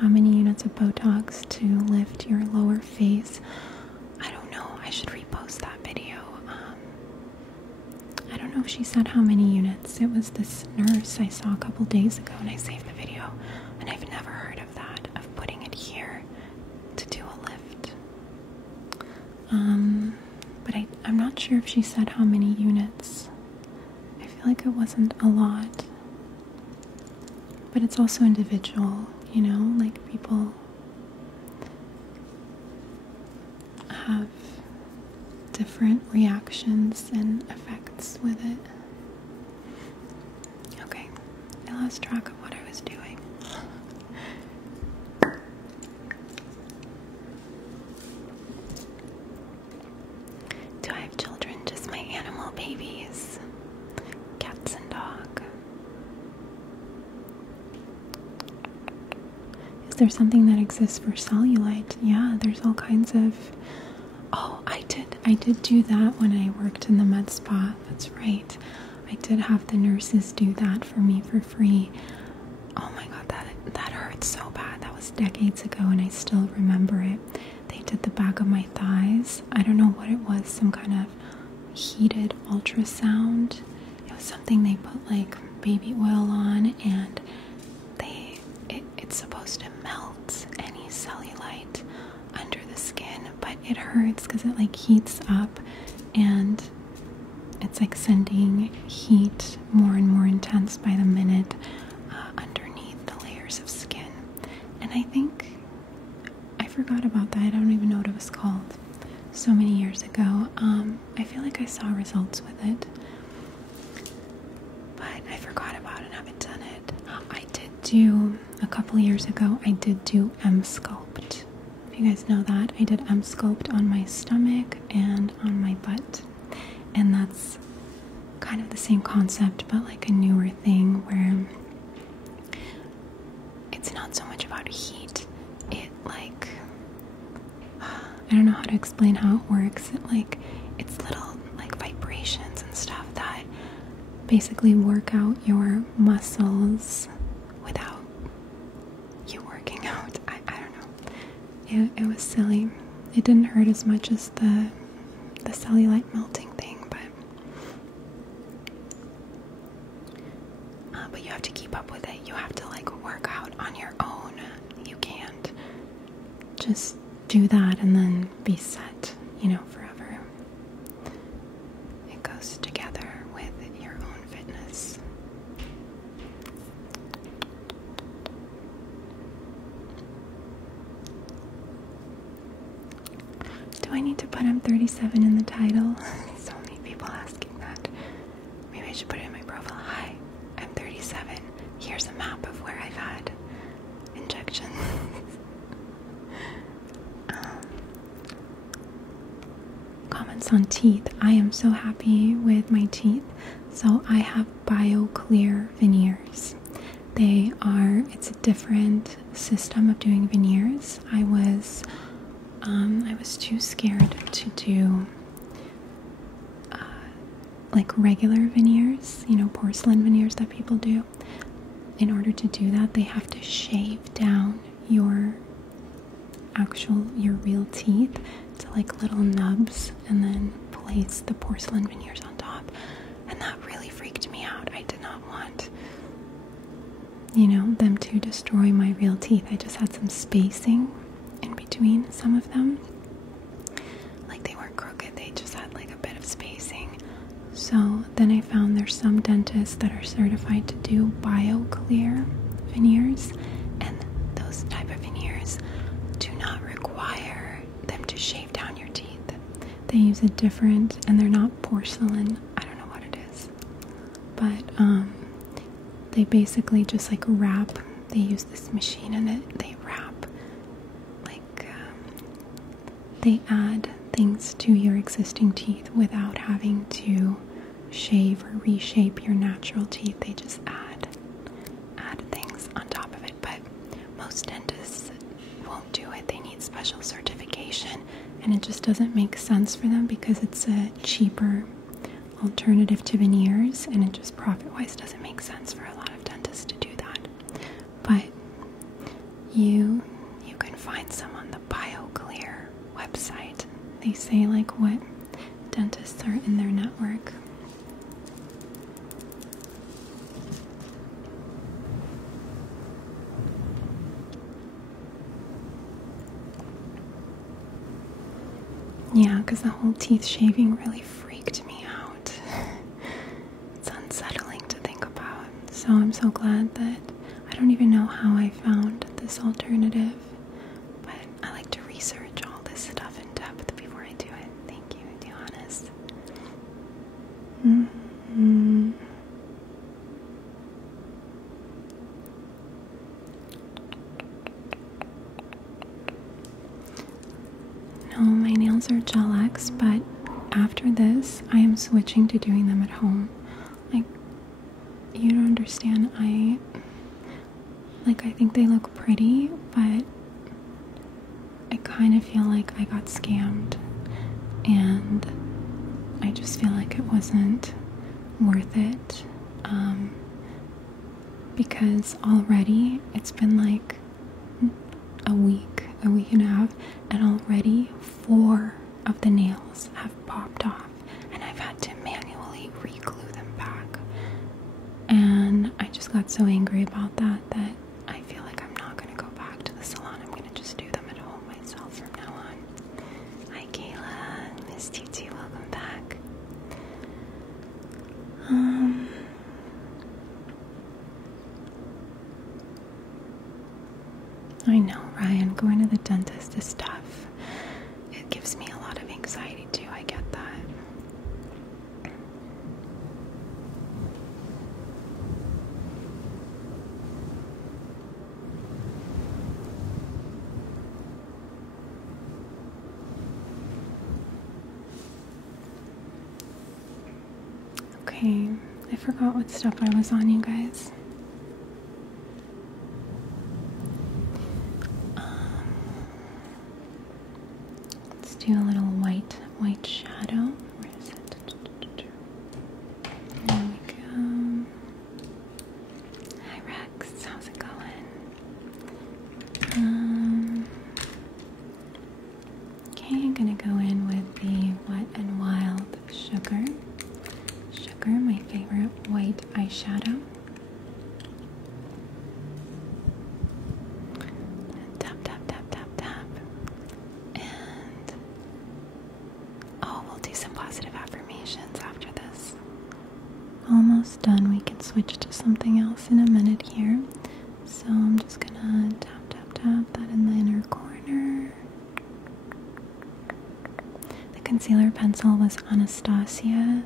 How many units of Botox to lift your lower face? I don't know. I should repost that video. I don't know if she said how many units. It was this nurse I saw a couple days ago, and I saved the video, and I've never heard of that, of putting it here to do a lift. But I'm not sure if she said how many units. I feel like it wasn't a lot. But it's also individual, you know, like people have different reactions and effects with it. Okay, I lost track of what I was doing. Do I have children? Just my animal babies. Cats and dog. Is there something that exists for cellulite? Yeah, there's all kinds of... Oh, I did do that when I worked in the med spa. That's right. I did have the nurses do that for me for free. Oh my god, that hurt so bad. That was decades ago and I still remember it. They did the back of my thighs. I don't know what it was, some kind of heated ultrasound. It was something they put like baby oil on, and it's supposed to melt any cellulite under the skin, but it hurts because it like heats up and it's like sending heat more and more intense by the minute underneath the layers of skin. And I think I forgot about that. I don't even know what it was called. So many years ago. I feel like I saw results with it, but I forgot about it and haven't done it. I did do, a couple years ago, I did do M-Sculpt. If you guys know that, I did M-Sculpt on my stomach and on my butt. And that's kind of the same concept, but like a newer thing where it's not so much about heat. It like, I don't know how to explain how it works. It's little like vibrations and stuff that basically work out your muscles without you working out. I don't know. It was silly. It didn't hurt as much as the cellulite melting thing, but you have to keep up with it. You have to like work out on your own. You can't just do that and then be set, forever. It goes together with your own fitness. Do I need to put I'm 37 in the title? So many people asking that. Maybe I should put it in my profile. Hi, I'm 37. Here's a map of where I've had injections. Comments on teeth. I am so happy with my teeth. So I have BioClear veneers. It's a different system of doing veneers. I was too scared to do like regular veneers, porcelain veneers that people do. In order to do that, they have to shave down your real teeth to like little nubs and then place the porcelain veneers on top. And that really freaked me out. I did not want, them to destroy my real teeth. I just had some spacing in between some of them. Like they weren't crooked, they just had like a bit of spacing. So then I found there's some dentists that are certified to do BioClear veneers, and those type of veneers do not require them to shave down your teeth. They use a different, and they're not porcelain, I don't know what it is, but they basically just like wrap, they use this machine in it, they wrap, like they add things to your existing teeth without having to shave or reshape your natural teeth. They just add things on top of it, but most dentists won't do it. They need special certification, and it just doesn't make sense for them because it's a cheaper alternative to veneers, and it just profit-wise doesn't make sense for a lot of dentists to do that. But you can find some on the BioClear website. They say like what dentists are in their network. Yeah, because the whole teeth shaving really freaked me out. It's unsettling to think about. So I'm so glad that I don't even know how I found this alternative, but I like to research all this stuff in depth before I do it. Thank you, Dionis. No, my nails are Gel X, but after this, I am switching to doing them at home. Like, you don't understand, Like, I think they look pretty, but I kind of feel like I got scammed, and I just feel like it wasn't worth it, because already it's been like a week and a half, and already 4 of the nails have popped off, and I've had to manually re-glue them back. And I just got so angry about that I feel like I'm not gonna go back to the salon. I'm gonna just do them at home myself from now on. Hi Kayla, Miss TT, welcome back. I know, Ryan, going to the dentist is tough. It gives me a lot of anxiety too, I get that. Okay, I forgot what step I was on, you guys. Let's do a little white shadow. Where is it? There we go. Hi Rex, how's it going? Okay, I'm gonna go in with the Wet n Wild Sugar. Sugar, my favorite white eyeshadow. Tap, tap, tap, tap, tap. And we'll do some positive affirmations after this. Almost done. We can switch to something else in a minute here. So I'm just gonna tap, tap, tap that in the inner corner. The concealer pencil was Anastasia.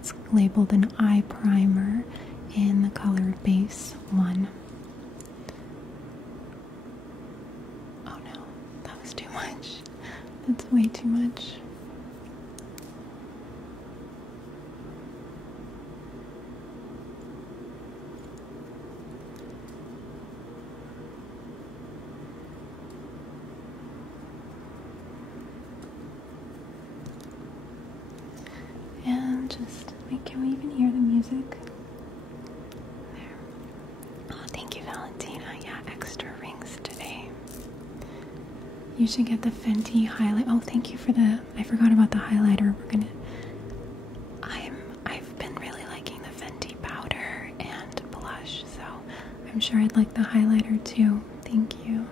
It's labeled an eye primer in the color base 1. Oh no, that was too much. That's way too much. And just, wait, can we even hear the music? There. Oh, thank you, Valentina. Yeah, extra rings today. You should get the Fenty highlight. Oh, thank you for the, I forgot about the highlighter. I've been really liking the Fenty powder and blush, so I'm sure I'd like the highlighter too. Thank you.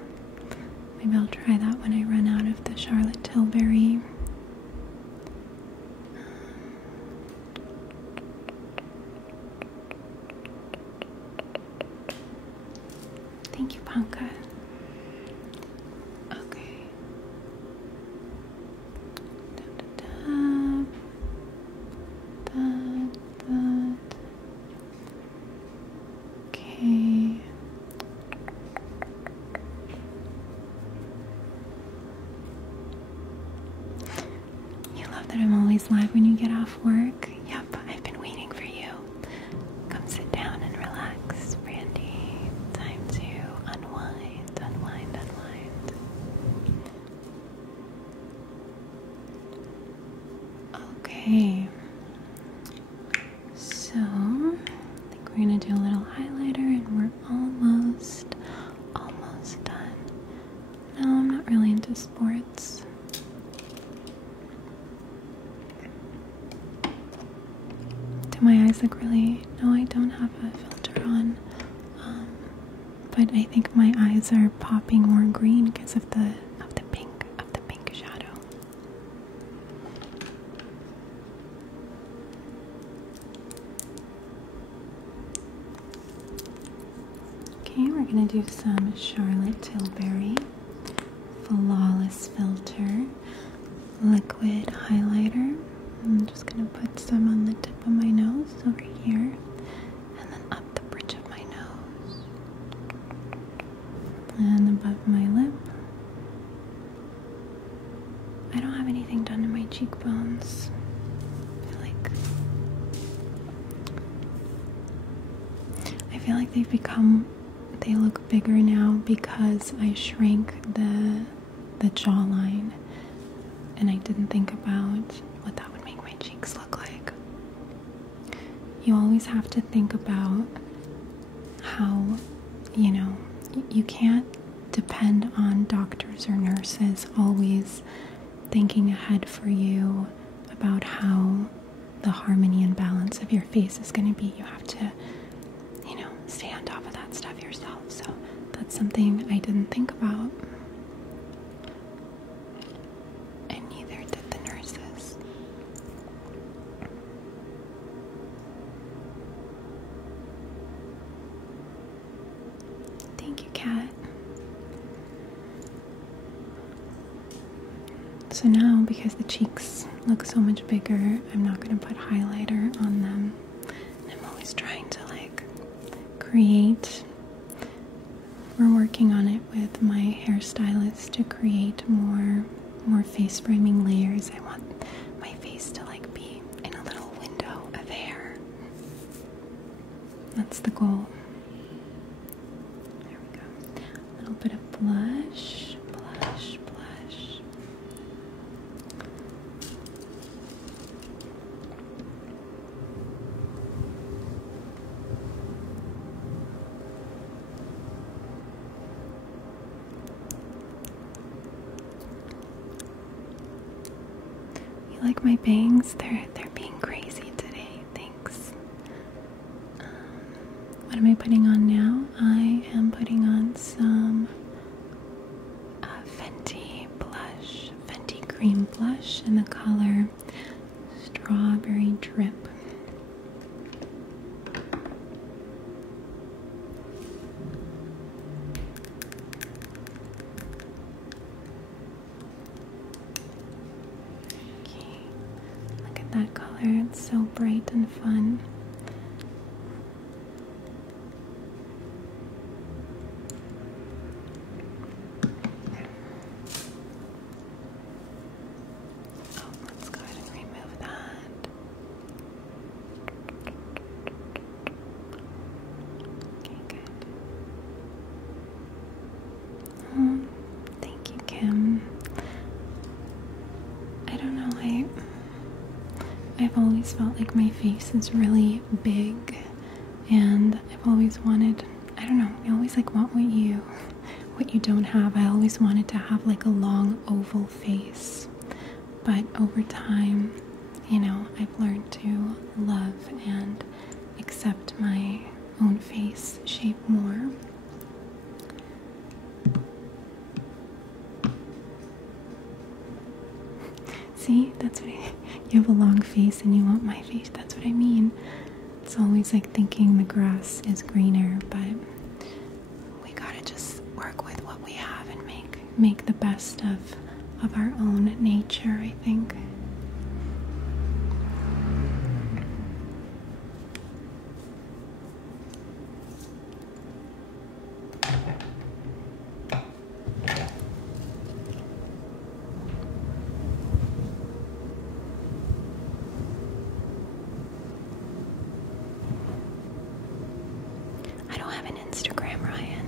Maybe I'll try that when I run out of the Charlotte Tilbury. Thank you, Panka. Okay. Tap, tap, tap. That. Okay. You love that I'm always live when you get off work? Yep, I've been waiting for you. Come sit down and relax, Brandy. Time to unwind, unwind, unwind. Okay. So, I think we're gonna do a little highlighter and we're almost done. No, I'm not really into sports. Do my eyes look really... No, I don't have a filter on. But I think my eyes are popping more green because of the pink shadow. Okay, we're gonna do some Charlotte Tilbury Flawless Filter liquid highlighter. I'm just gonna put some on the tip of my nose over here, and then up the bridge of my nose, and above my lip. I don't have anything done to my cheekbones. I feel like they look bigger now because I shrank the jawline, and I didn't think about what that would make my cheeks look like. You always have to think about how, you can't depend on doctors or nurses always thinking ahead for you about how the harmony and balance of your face is going to be. You have to, stay on top of that stuff yourself. So that's something I didn't think about. And neither did the nurses. Thank you, Kat. So now, because the cheeks look so much bigger, I'm not going to put highlighter on them. I'm always trying to create. We're working on it with my hairstylist to create more face framing layers. I want my face to be in a little window of hair. That's the goal. There we go. A little bit of blush, blush, blush. You like my bangs? They're being crazy today. Thanks. What am I putting on now? I am putting on some Fenty blush, Fenty cream blush in the color Strawberry Drip. Okay, look at that color, it's so bright and fun. Let's go ahead and remove that. Okay, good. Thank you, Kim. I don't know, I've always felt like my face is really big, and I've always wanted, I don't know, you always want what you don't have. I always wanted to have a long oval face. But over time, I've learned to love and accept my own face shape more. See, that's what you have a long face and you want my face. That's what I mean. It's always thinking the grass is greener, but we gotta just work with what we have and make the best of our own nature, I think. I don't have an Instagram, Ryan,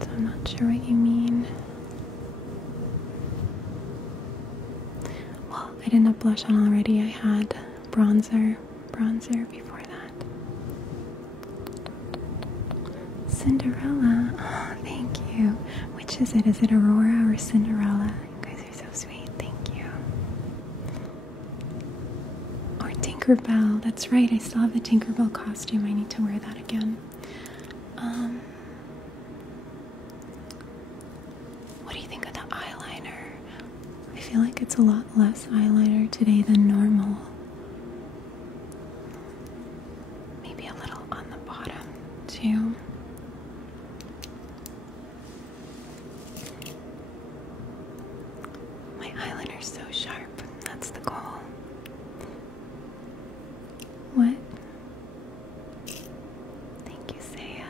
so I'm not sure what you mean. Well, I didn't have blush on already. I had bronzer before that. Cinderella. Oh, thank you. Which is it? Is it Aurora or Cinderella? You guys are so sweet. Thank you. Or Tinkerbell. That's right. I still have the Tinkerbell costume. I need to wear that again. What do you think of the eyeliner? I feel like it's a lot less eyeliner today than normal. Maybe a little on the bottom too. My eyeliner's so sharp. That's the goal. What? Thank you, Saya.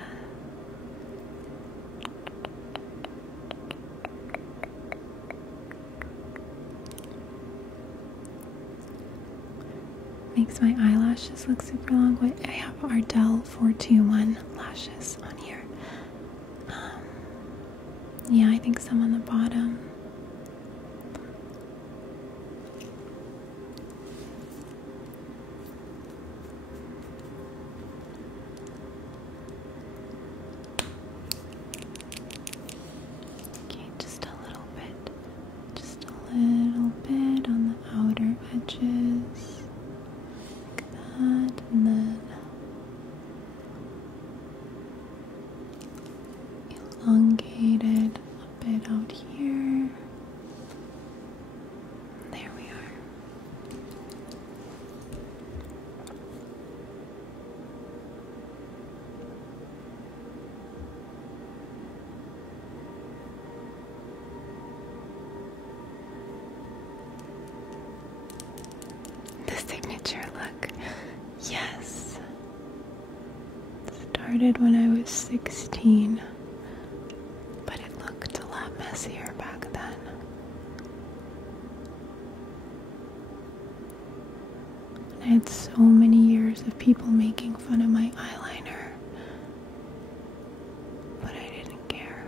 Makes makes my eyelashes look super long. What I have Ardell 421 lashes on here. Yeah, I think some on the bottom. Okay, just a little bit. Just a little bit on the outer edges. Like that, and then elongated a bit out here. There we are. The signature look. Yes. Started when I was 16. But it looked a lot messier back then. I had so many years of people making fun of my eyeliner, but I didn't care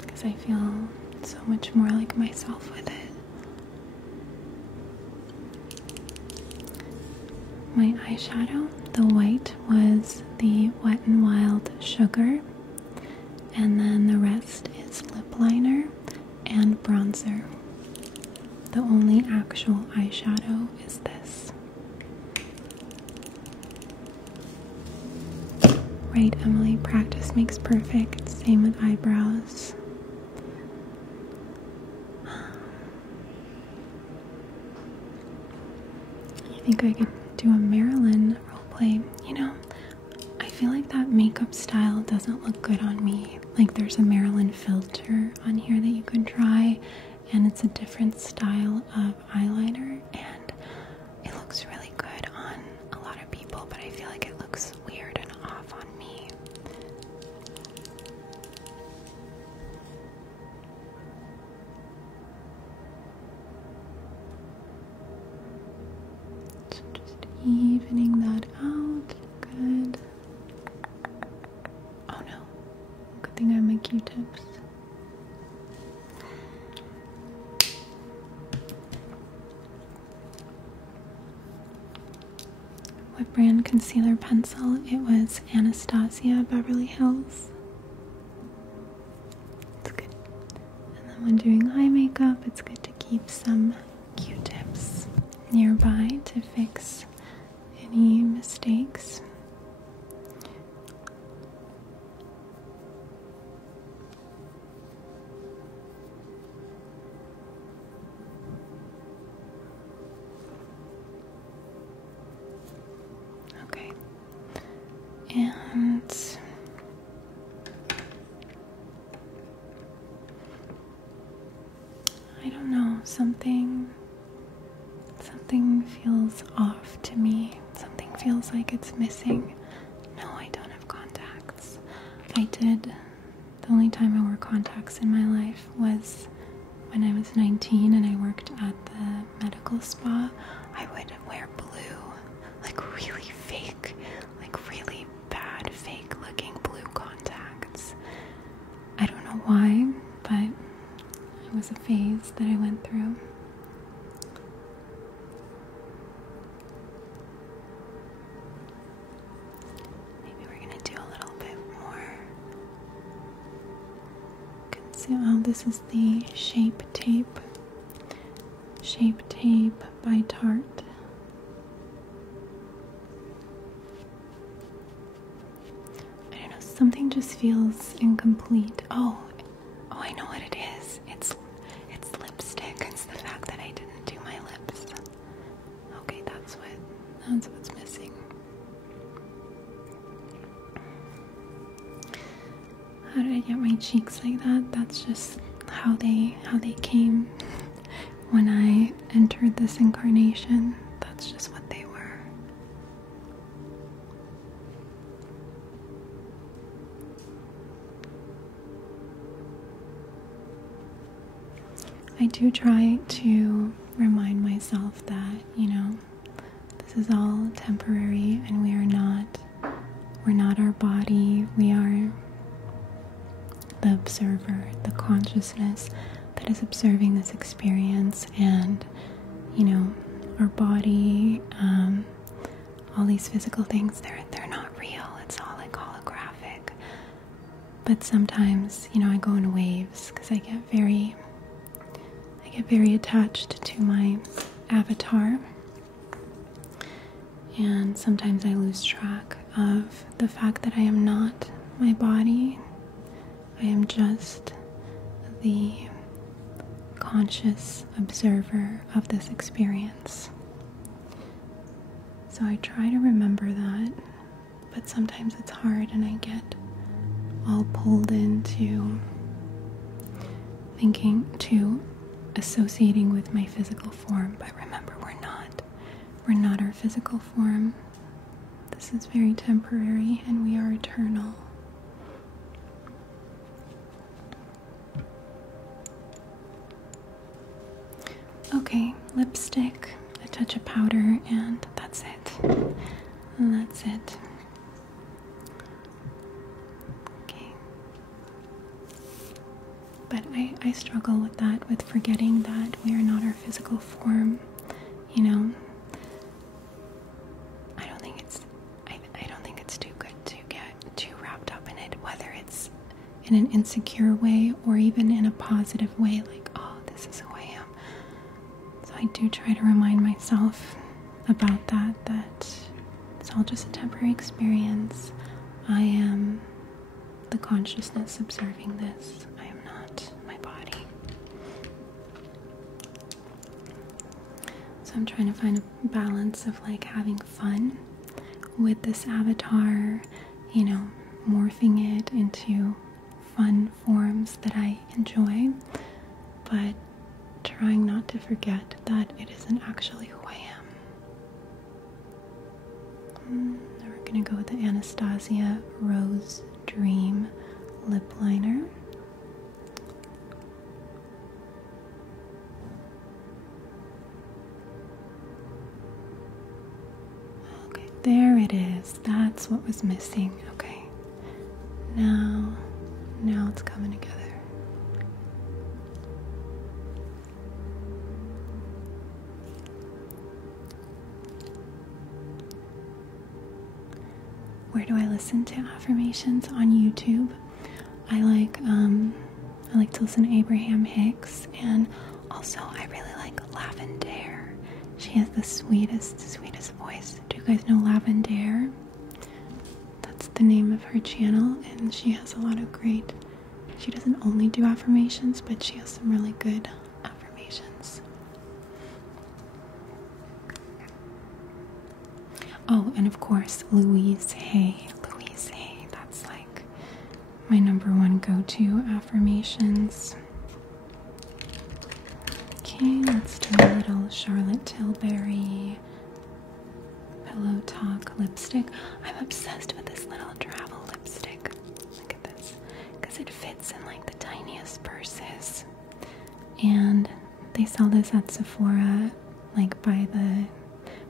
because I feel so much more like myself with it. My eyeshadow, the white, was the Wet n Wild Sugar. And then the rest is lip liner and bronzer. The only actual eyeshadow is this. Right, Emily, practice makes perfect. Same with eyebrows. I think I could do a Marilyn roleplay. You know, I feel like that makeup style doesn't look good on me. Like there's a Marilyn filter on here that you could try, and it's a different style of eyeliner, and it looks really good on a lot of people, but I feel like it looks weird and off on me. So just evening that out. Good. Oh no. Good thing I have my Q-tips. What brand concealer pencil? It was Anastasia Beverly Hills. It's good. And then when doing eye makeup, it's good to keep some Q-tips nearby to fix any mistakes. Okay. And I don't know, something feels off to me. Something feels like it's missing. No, I don't have contacts. I did. The only time I wore contacts in my life was when I was 19 and I worked at the medical spa. I would wear blue, like really fake, like really bad fake looking blue contacts. I don't know why, but it was a phase that I went through. Maybe we're gonna do a little bit more. Oh, this is the Shape Tape. Shape Tape by Tarte. I don't know, something just feels incomplete. Oh, I know what it is. It's lipstick. It's the fact that I didn't do my lips. Okay, that's what's missing. How did I get my cheeks like that? That's just how they came when I entered this incarnation. That's just what they were. I do try to remind myself that, this is all temporary and we're not our body. We are the observer, the consciousness that is observing this experience, and our body, all these physical things, they're not real. It's all like holographic. But sometimes, I go in waves because I get very attached to my avatar, and sometimes I lose track of the fact that I am not my body. I am just the conscious observer of this experience. So I try to remember that, but sometimes it's hard and I get all pulled into associating with my physical form. But remember, we're not our physical form. This is very temporary and we are eternal. Okay, lipstick, a touch of powder, and that's it. That's it. Okay. But I struggle with that, with forgetting that we are not our physical form. I don't think it's too good to get too wrapped up in it, whether it's in an insecure way or even in a positive way, like, oh, this is who I am. So I do try to remind myself about that it's all just a temporary experience. I am the consciousness observing this. I am not my body. So I'm trying to find a balance of like having fun with this avatar, morphing it into fun forms that I enjoy, but trying not to forget that it isn't actually who I am. Now we're going to go with the Anastasia Rose Dream lip liner. Okay, there it is. That's what was missing. Okay. Now it's coming together. Where do I listen to affirmations? On YouTube. I like to listen to Abraham Hicks, and also I really like Lavender. She has the sweetest voice. Do you guys know Lavender? That's the name of her channel, and she has a lot of great. She doesn't only do affirmations, but she has some really good affirmations. Oh, and of course, Louise Hay. Louise Hay, that's like my #1 go-to affirmations. Okay, let's do a little Charlotte Tilbury Pillow Talk lipstick. I'm obsessed with this little travel lipstick. Look at this, because it fits in like the tiniest purses. And they sell this at Sephora, like by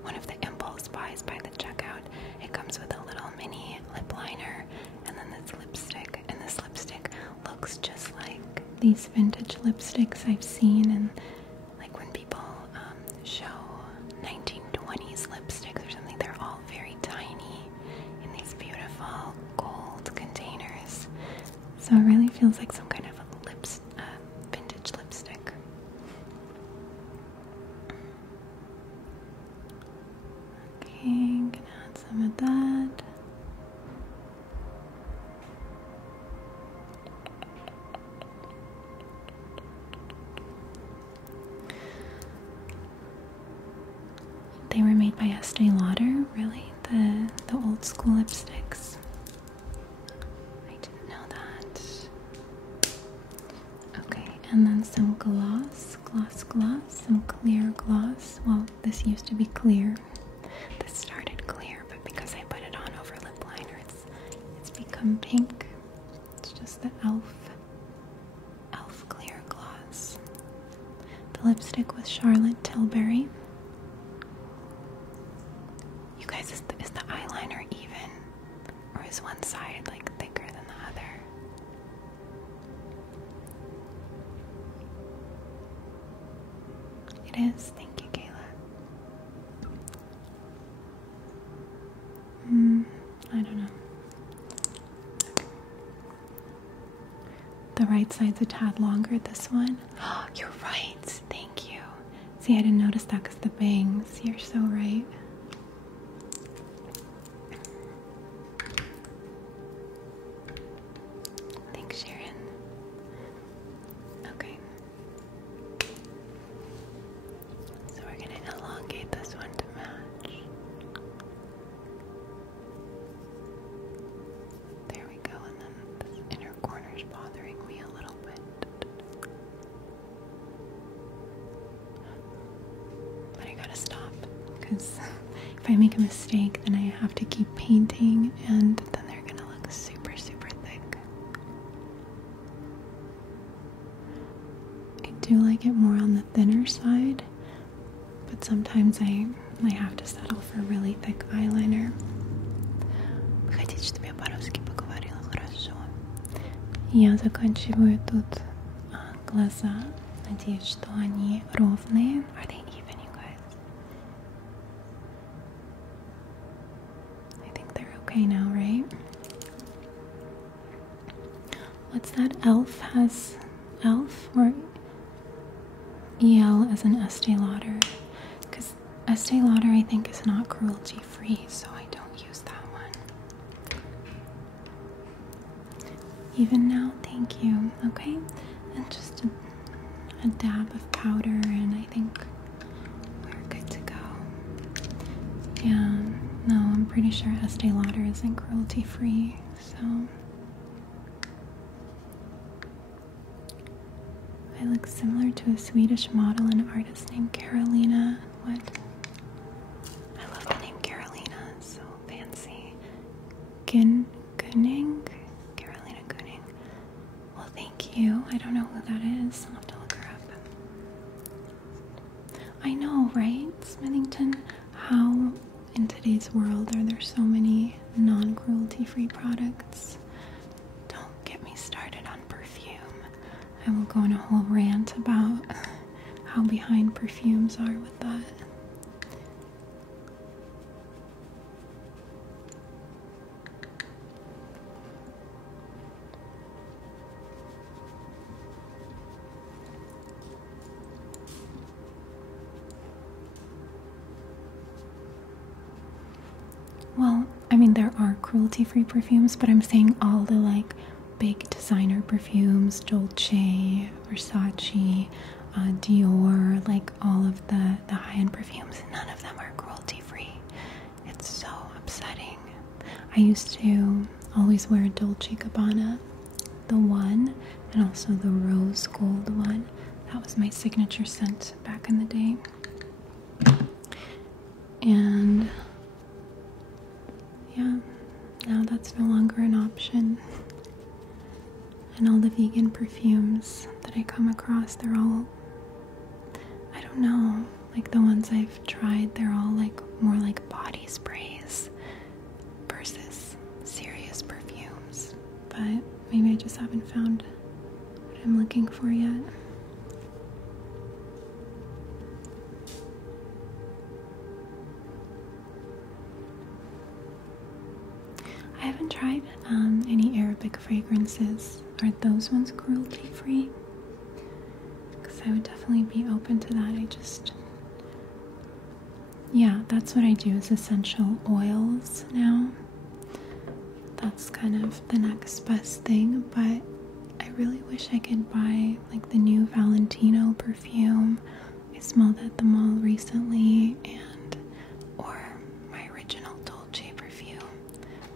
one of the impulse buys by the checkout. It comes with a little mini lip liner and then this lipstick. And this lipstick looks just like these vintage lipsticks I've seen, and like when people show 1920s lipsticks or something, they're all very tiny in these beautiful gold containers. So it really feels like some kind of a vintage lipstick. Okay, I'm gonna add some of that. They were made by Estee Lauder, really? The old school lipsticks. I didn't know that. Okay, and then some gloss, some clear gloss. Well, this used to be clear. This started clear, but because I put it on over lip liner, it's become pink. It's just the e.l.f. clear gloss. The lipstick was Charlotte Tilbury. eyeliner even? Or is one side like thicker than the other? It is. Thank you, Kayla. I don't know. The right side's a tad longer, this one. Oh, you're right. Thank you. See, I didn't notice that because the bangs. You're so right. Thanks, Sharon. Okay. So we're going to elongate this one to match. There we go, and then this inner corner's bothering me a little bit. But I gotta stop, because if I make a mistake, then I have to keep painting, and then they're gonna look super, super thick. I do like it more on the thinner side, but sometimes I have to settle for really thick eyeliner. Хотите, чтобы я по-русски поговорила? Хорошо. Я заканчиваю тут глаза. Надеюсь, что они ровные. Are they even, you guys? I think they're okay now, right? What's that? Elf or EL as an Estee Lauder? Because Estee Lauder, I think, is not cruelty-free, so I don't use that one. Even now, thank you. Okay, and just a dab of powder, and I think we're good to go. Yeah, no, I'm pretty sure Estee Lauder isn't cruelty-free, so I look similar to a Swedish model and artist named Carolina. What? I love the name Carolina, it's so fancy. Gunning? Carolina Gunning. Well, thank you. I don't know who that is. I'll have to look her up. I know, right, Smithington? How in today's world are there so many non-cruelty-free products? Don't get me started on perfume. I will go on a whole rant about how behind perfumes are with that. Well, I mean, there are cruelty-free perfumes, but I'm saying all the like big designer perfumes, Dolce, Versace, Dior, like all of the high-end perfumes, none of them are cruelty-free. It's so upsetting. I used to always wear Dolce & Gabbana, the one, and also the rose gold one. That was my signature scent back in the day. And yeah, now that's no longer an option. And all the vegan perfumes that I come across, they're all, I don't know, like the ones I've tried, they're all like more like body sprays versus serious perfumes. But maybe I just haven't found what I'm looking for yet. I haven't tried any Arabic fragrances. Are those ones cruelty-free? Because I would definitely be open to that. Yeah, that's what I do, is essential oils now. That's kind of the next best thing, but I really wish I could buy like the new Valentino perfume. I smelled at the mall recently, or my original Dolce perfume.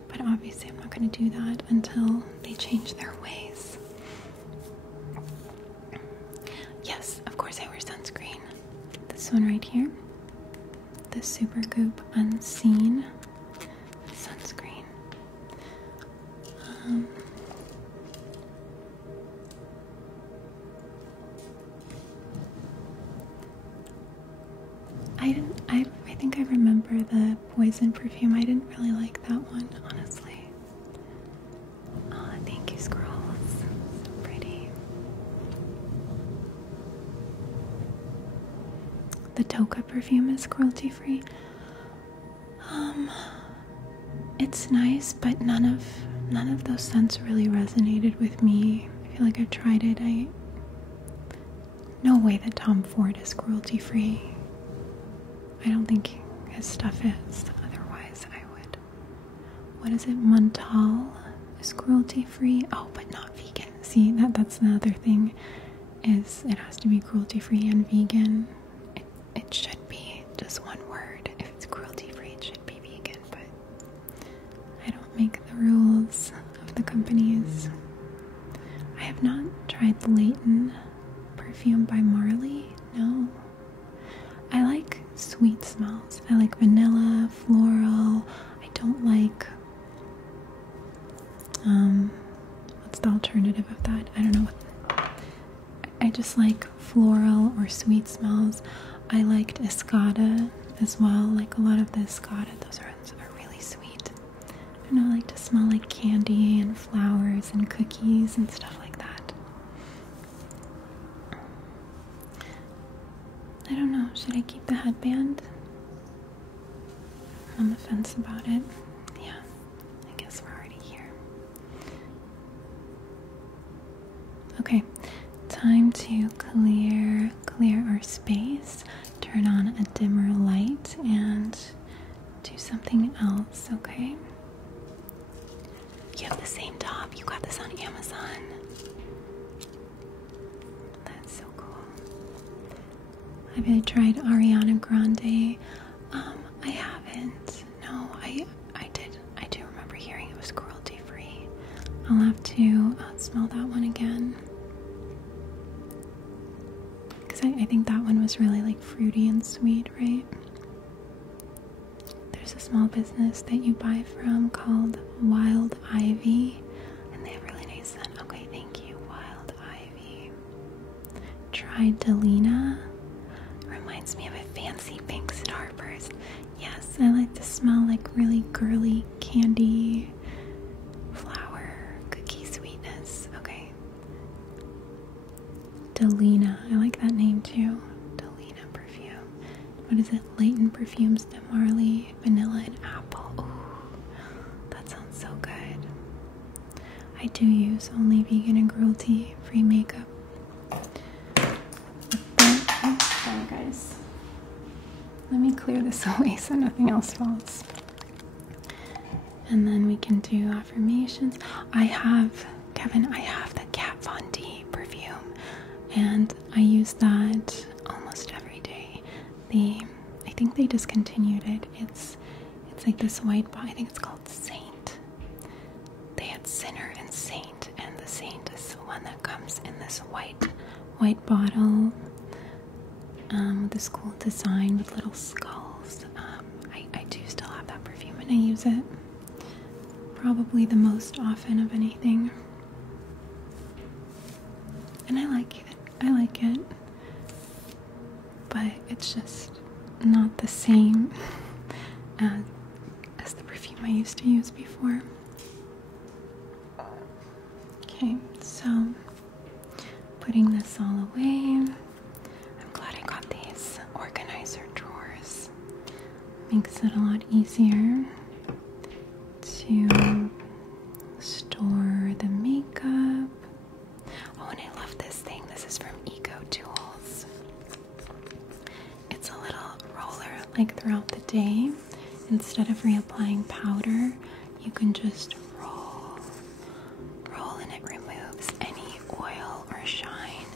But obviously I'm not going to do that until they change their ways. Yes, of course I wear sunscreen. This one right here. The Supergoop Unseen sunscreen. I think I remember the Poison perfume. I really like that one, honestly. Oh, thank you, Scrolls. So pretty. The Toka perfume is cruelty-free. It's nice, but none of those scents really resonated with me. I feel like I've tried it. No way that Tom Ford is cruelty-free. I don't think his stuff is. Otherwise, I would. What is it? Montal is cruelty-free. Oh, but not vegan. See, that's the other thing. Is it has to be cruelty-free and vegan. It should be just one word. If it's cruelty-free, it should be vegan. But I don't make the rules of the companies. I have not tried the Layton perfume by Marley. No. I like sweet smells. I like vanilla, floral. I don't like what's the alternative of that? I don't know. I just like floral or sweet smells. I liked Escada as well. Like a lot of the Escada, those are really sweet. I don't know, I like to smell like candy and flowers and cookies and stuff like that. I don't know, should I keep the headband? I'm on the fence about it. Yeah, I guess we're already here. Okay, time to clear our space, turn on a dimmer light, and do something else, okay? You have the same top. You got this on Amazon. That's so cool. Have you tried Ariana Grande? I haven't. No, I do remember hearing it was cruelty-free. I'll have to smell that one again. Because I think that one was really like fruity and sweet, right? There's a small business that you buy from called Wild Ivy, and they have really nice scent. Okay, thank you, Wild Ivy. Tried Delina. Reminds me of a fancy pink starburst. Yes, I like to smell like really girly candy, flower, cookie sweetness. Okay. Delina. I like that name too. Delina perfume. What is it? Layton Perfumes de Marley, vanilla and apple. Ooh, that sounds so good. I do use only vegan and cruelty-free makeup. Sorry guys. Let me clear this away so nothing else falls. And then we can do affirmations. Kevin, I have the Kat Von D perfume, and I use that almost every day. I think they discontinued it. It's like this white bottle. I think it's called Saint. They had Sinner and Saint, and the Saint is the one that comes in this white bottle with this cool design with little skulls. I do still have that perfume, and I use it probably the most often of anything. And I like it, but it's just not the same as the perfume I used to use before. Okay, so putting this all away. I'm glad I got these organizer drawers. Makes it a lot easier to store the makeup. Oh, and I love this thing. This is from Eco Tools. It's a little roller, like throughout the day. Instead of reapplying powder, you can just roll, and it removes any oil or shine.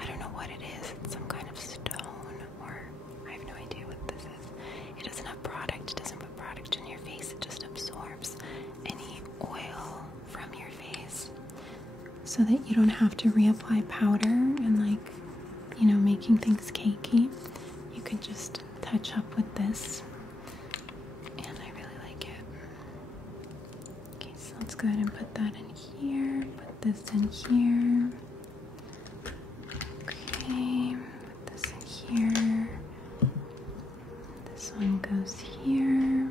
I don't know what it is. It's some kind of stone, or I have no idea what this is. It doesn't have product. It doesn't put product in your face. It just absorbs any oil from your face, so that you don't have to reapply powder and, like, you know, making things cakey. You can just touch up with this, and I really like it. Okay, so let's go ahead and put that in here, put this in here. Okay, put this in here. This one goes here.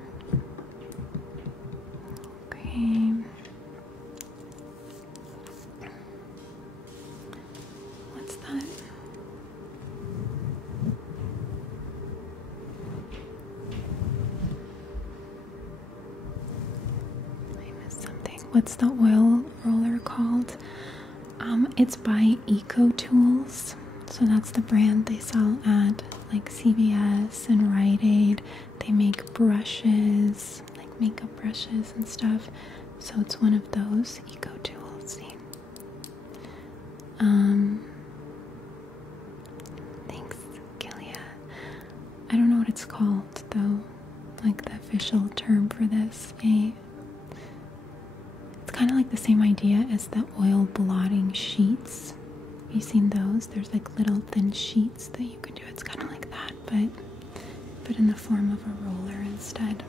what's the oil roller called? It's by Eco Tools. So that's the brand they sell at like CVS and Rite Aid. They make brushes, like makeup brushes and stuff. So it's one of those Eco Tools. See? Thanks, Gilia. I don't know what it's called though, like the official term for this. It's kind of like the same idea as the oil blotting sheets. Have you seen those? There's like little thin sheets that you can do. It's kind of like that, but in the form of a roller instead.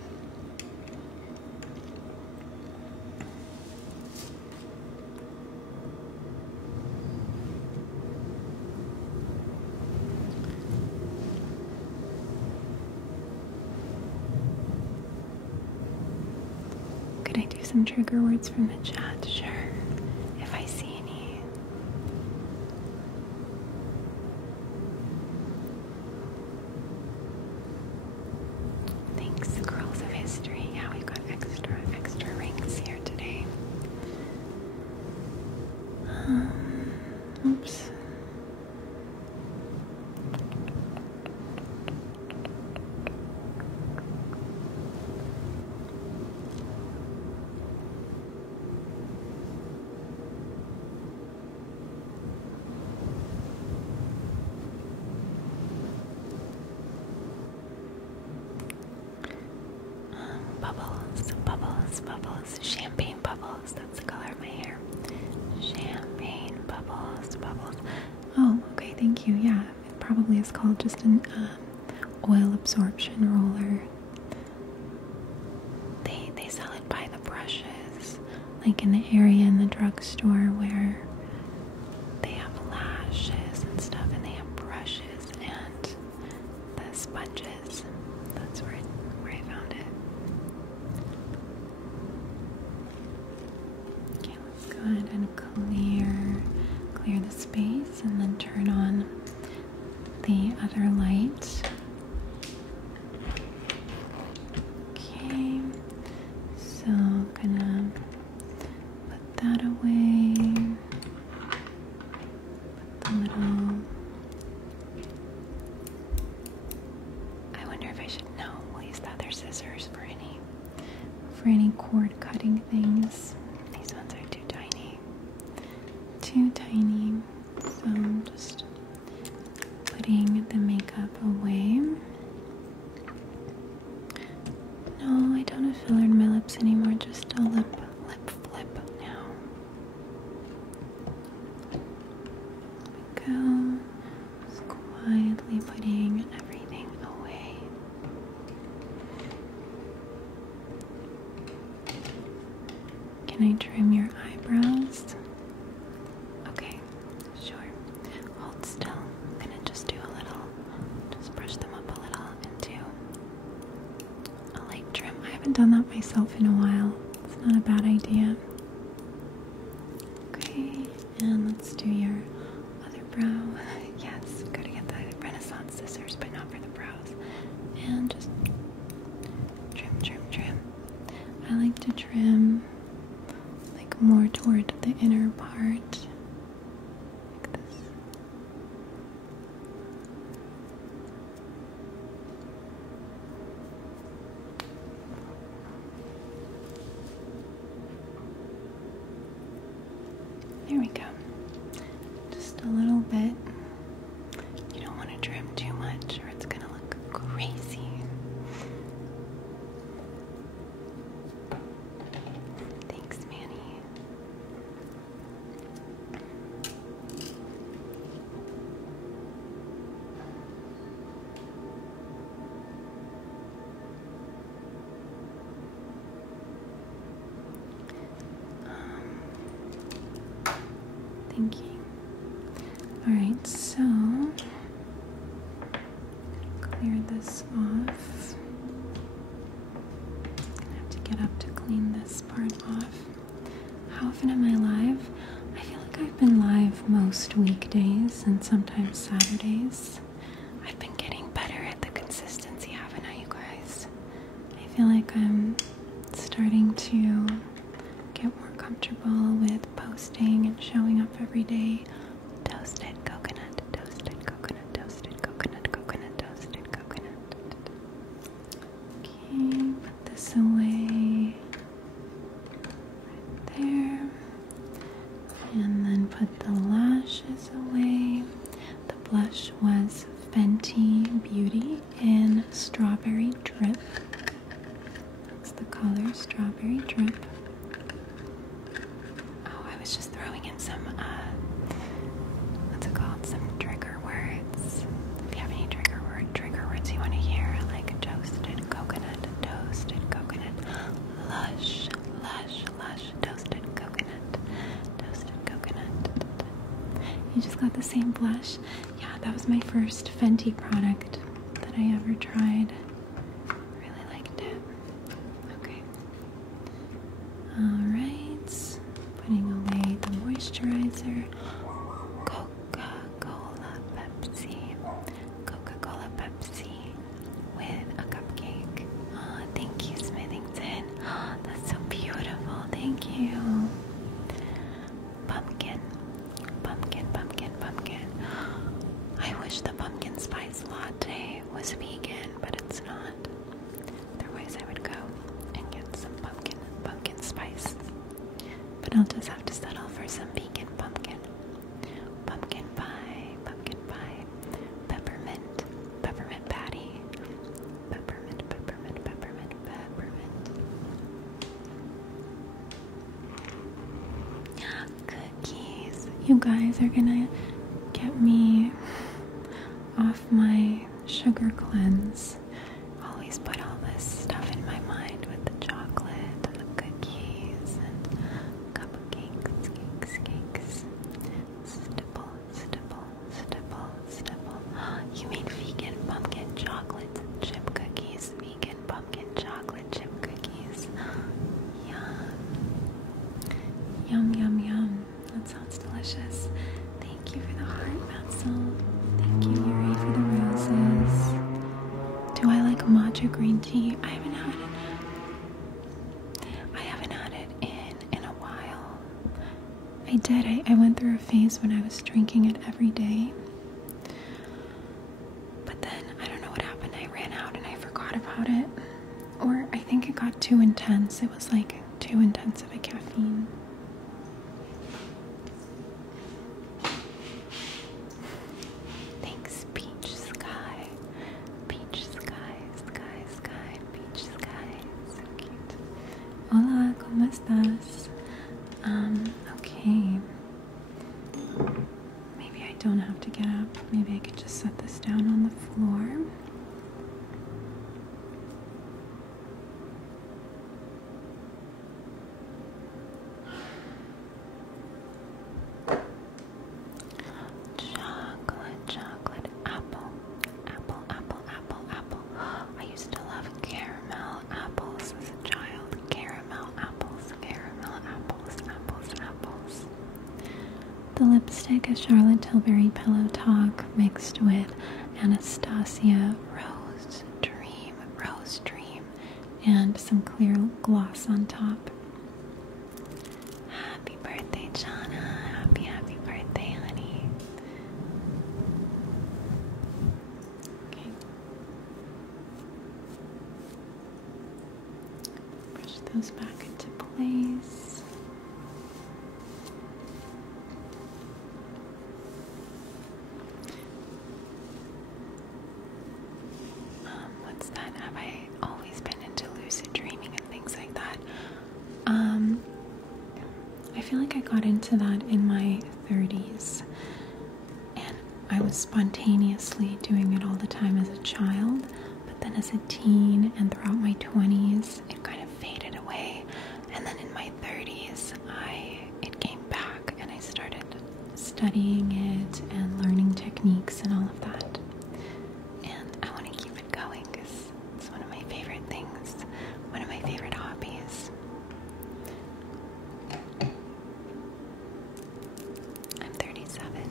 Could I do some trigger words from the chat? Sure, if I see any. Thanks, Girls of History. Yeah, we've got extra rings here today. Oops. Bubbles, champagne bubbles. That's the color of my hair. Champagne bubbles. Oh, okay, thank you. Yeah, it probably is called just an oil absorption roller. They sell it by the brushes, like in the area in the drugstore where they have lashes and stuff, and they have brushes and the sponges. That's where I found it. Okay, let's go ahead and clear the space and then turn on the other light. Okay, so I'm gonna put that away. Put the little... I wonder if I should know. We'll use the other scissors for any cord cutting things. These ones are too tiny. So I'm just putting the makeup away. No, I don't have filler in my lips anymore, just a lip flip now. There we go. Just quietly putting everything away. Can I trim your eyebrows? Okay, sure. Hold still. I'm gonna just do a little, just brush them up a little and do a light trim. I haven't done that myself in a while. It's not a bad idea. Okay, and let's do your other brow. Yes, gotta get the Renaissance scissors, but not for the brows. And just trim. I like to trim like more toward the inner part. Like this. There we go. Just a little bit. You don't want to trim too much or it's gonna look crazy. Thanks, Manny. Thank you. Alright, so clear this off. Gonna have to get up to clean this part off. How often am I live? I feel like I've been live most weekdays and sometimes Saturdays. I've been getting better at the consistency, haven't I, you guys? I feel like I'm starting to get more comfortable with posting and showing up every day. Toasted coconut, toasted coconut, toasted coconut, coconut, toasted coconut. Okay, put this away right there. And then put the lashes away. The blush was Fenty Beauty in Strawberry Drip. That's the color, Strawberry Drip. Oh, I was just throwing in some, what's it called? Some trigger words. If you have any trigger words you want to hear, like toasted coconut, lush, lush, lush, toasted coconut. You just got the same blush. Yeah, that was my first Fenty product that I ever tried. Really liked it. Okay. Alright. Putting away the moisturizer. Coca-Cola Pepsi with a cupcake. Oh, thank you, Smithington. Oh, that's so beautiful. Thank you. Pumpkin. I wish the pumpkin spice latte was vegan, but it's not. Otherwise, I would go and get some pumpkin spice. But I'll just have to settle for some vegan pumpkin. Pumpkin pie, peppermint patty, peppermint. Cookies. You guys are gonna get me off my sugar cleanse. Always put all this stuff in my mind with the chocolate and the cookies and cupcakes, cakes. Stipple. You made vegan pumpkin chocolate chip cookies. Vegan pumpkin chocolate chip cookies. Yum. That sounds delicious. Thank you for the heart, Mansell. Thank you, Yuri, for the roses. Do I like matcha green tea? I haven't had it in a while. I did. I went through a phase when I was drinking it every day. But then, I don't know what happened. I ran out and I forgot about it. Or I think it got too intense. It was like too intense of a caffeine. Hola, ¿cómo estás? Okay. Maybe I don't have to get up. Maybe I could just set this down on the floor. Chocolate, apple. I used to love caramel apples as a child. Caramel apples. The lipstick is Charlotte Tilbury Pillow Talk mixed with Anastasia Rose Dream, and some clear gloss on top. Happy birthday, Jana. Happy birthday, honey. Okay. Brush those back into place. What's that? Have I always been into lucid dreaming and things like that? I feel like I got into that in my 30s, and I was spontaneously doing it all the time as a child, but then as a teen and throughout my 20s, it kind of faded away, and then in my 30s, it came back, and I started studying it and learning techniques and all of that, and I want to keep it going because it's one of my favorite things, one of my favorite hobbies. I'm 37.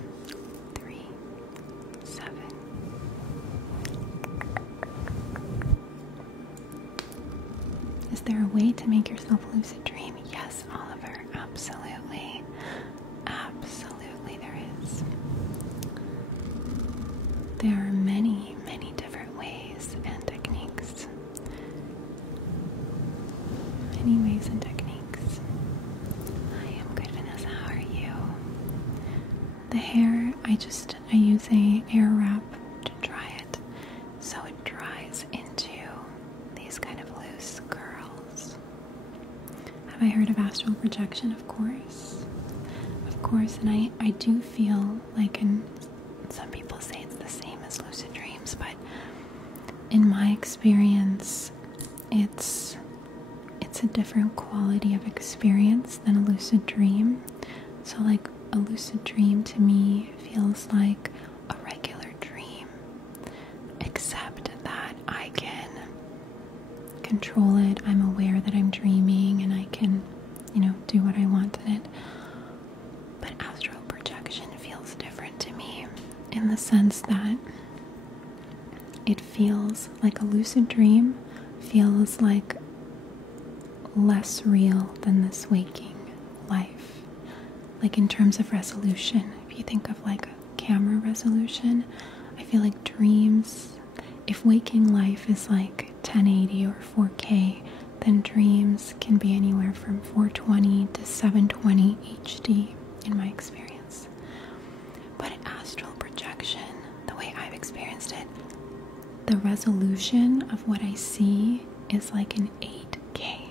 37. Is there a way to make yourself lucid dream? Yes, Oliver, absolutely. Absolutely there is. There are many, many different ways and techniques. Many ways and techniques. I am good, Vanessa. How are you? The hair, I use a air wrap to dry it so it dries into these kind of loose curls. Have I heard of astral projection? Of course. Of course, and I do feel like, and some people say it's the same as lucid dreams, but in my experience, it's a different quality of experience than a lucid dream. So like a lucid dream to me feels like a regular dream, except that I can control it. I'm aware that I'm dreaming and I can, do what I want in it. But astral projection feels different to me in the sense that it feels like a lucid dream feels like less real than this waking life. Like in terms of resolution, if you think of like a camera resolution, I feel like dreams, if waking life is like 1080 or 4K, then dreams can be anywhere from 420 to 720 HD in my experience. But astral projection, the way I've experienced it, the resolution of what I see is like an 8K.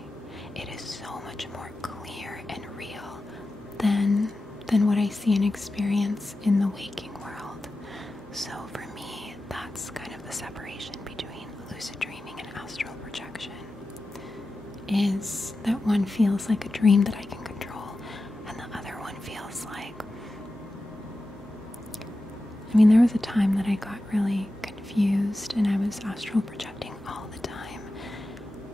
It is so much more clear and real than what I see and experience in the waking world. So for me, that's kind of the separation between lucid dreaming and astral projection, is that one feels like a dream that I can control, and the other one feels like, there was a time that I got really confused and I was astral projecting all the time,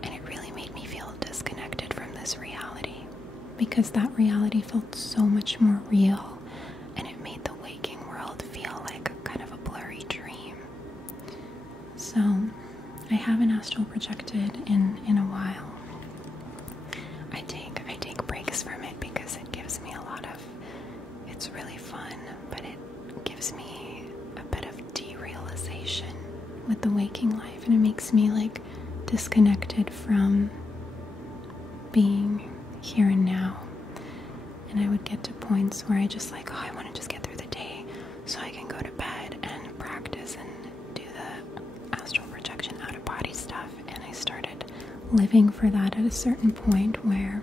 and it really made me feel disconnected from this reality, because that reality felt so much more real, and it made the waking world feel like kind of a blurry dream. So I haven't astral projected in a while. I take breaks from it because it gives me a lot of, it's really fun, but it gives me a bit of derealization with the waking life, and it makes me like disconnected from being here and now. And I would get to points where I just like, I want to just get through the day so I can go to bed and practice and do the astral projection out of body stuff. And I started living for that at a certain point where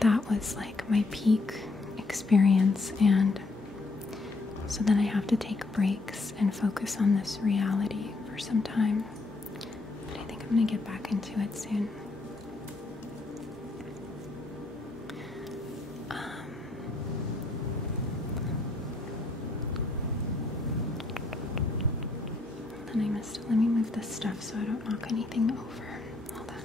that was like my peak experience, and so then I have to take breaks and focus on this reality for some time. But I think I'm going to get back into it soon. Then I missed. Let me move this stuff so I don't knock anything over. Hold on.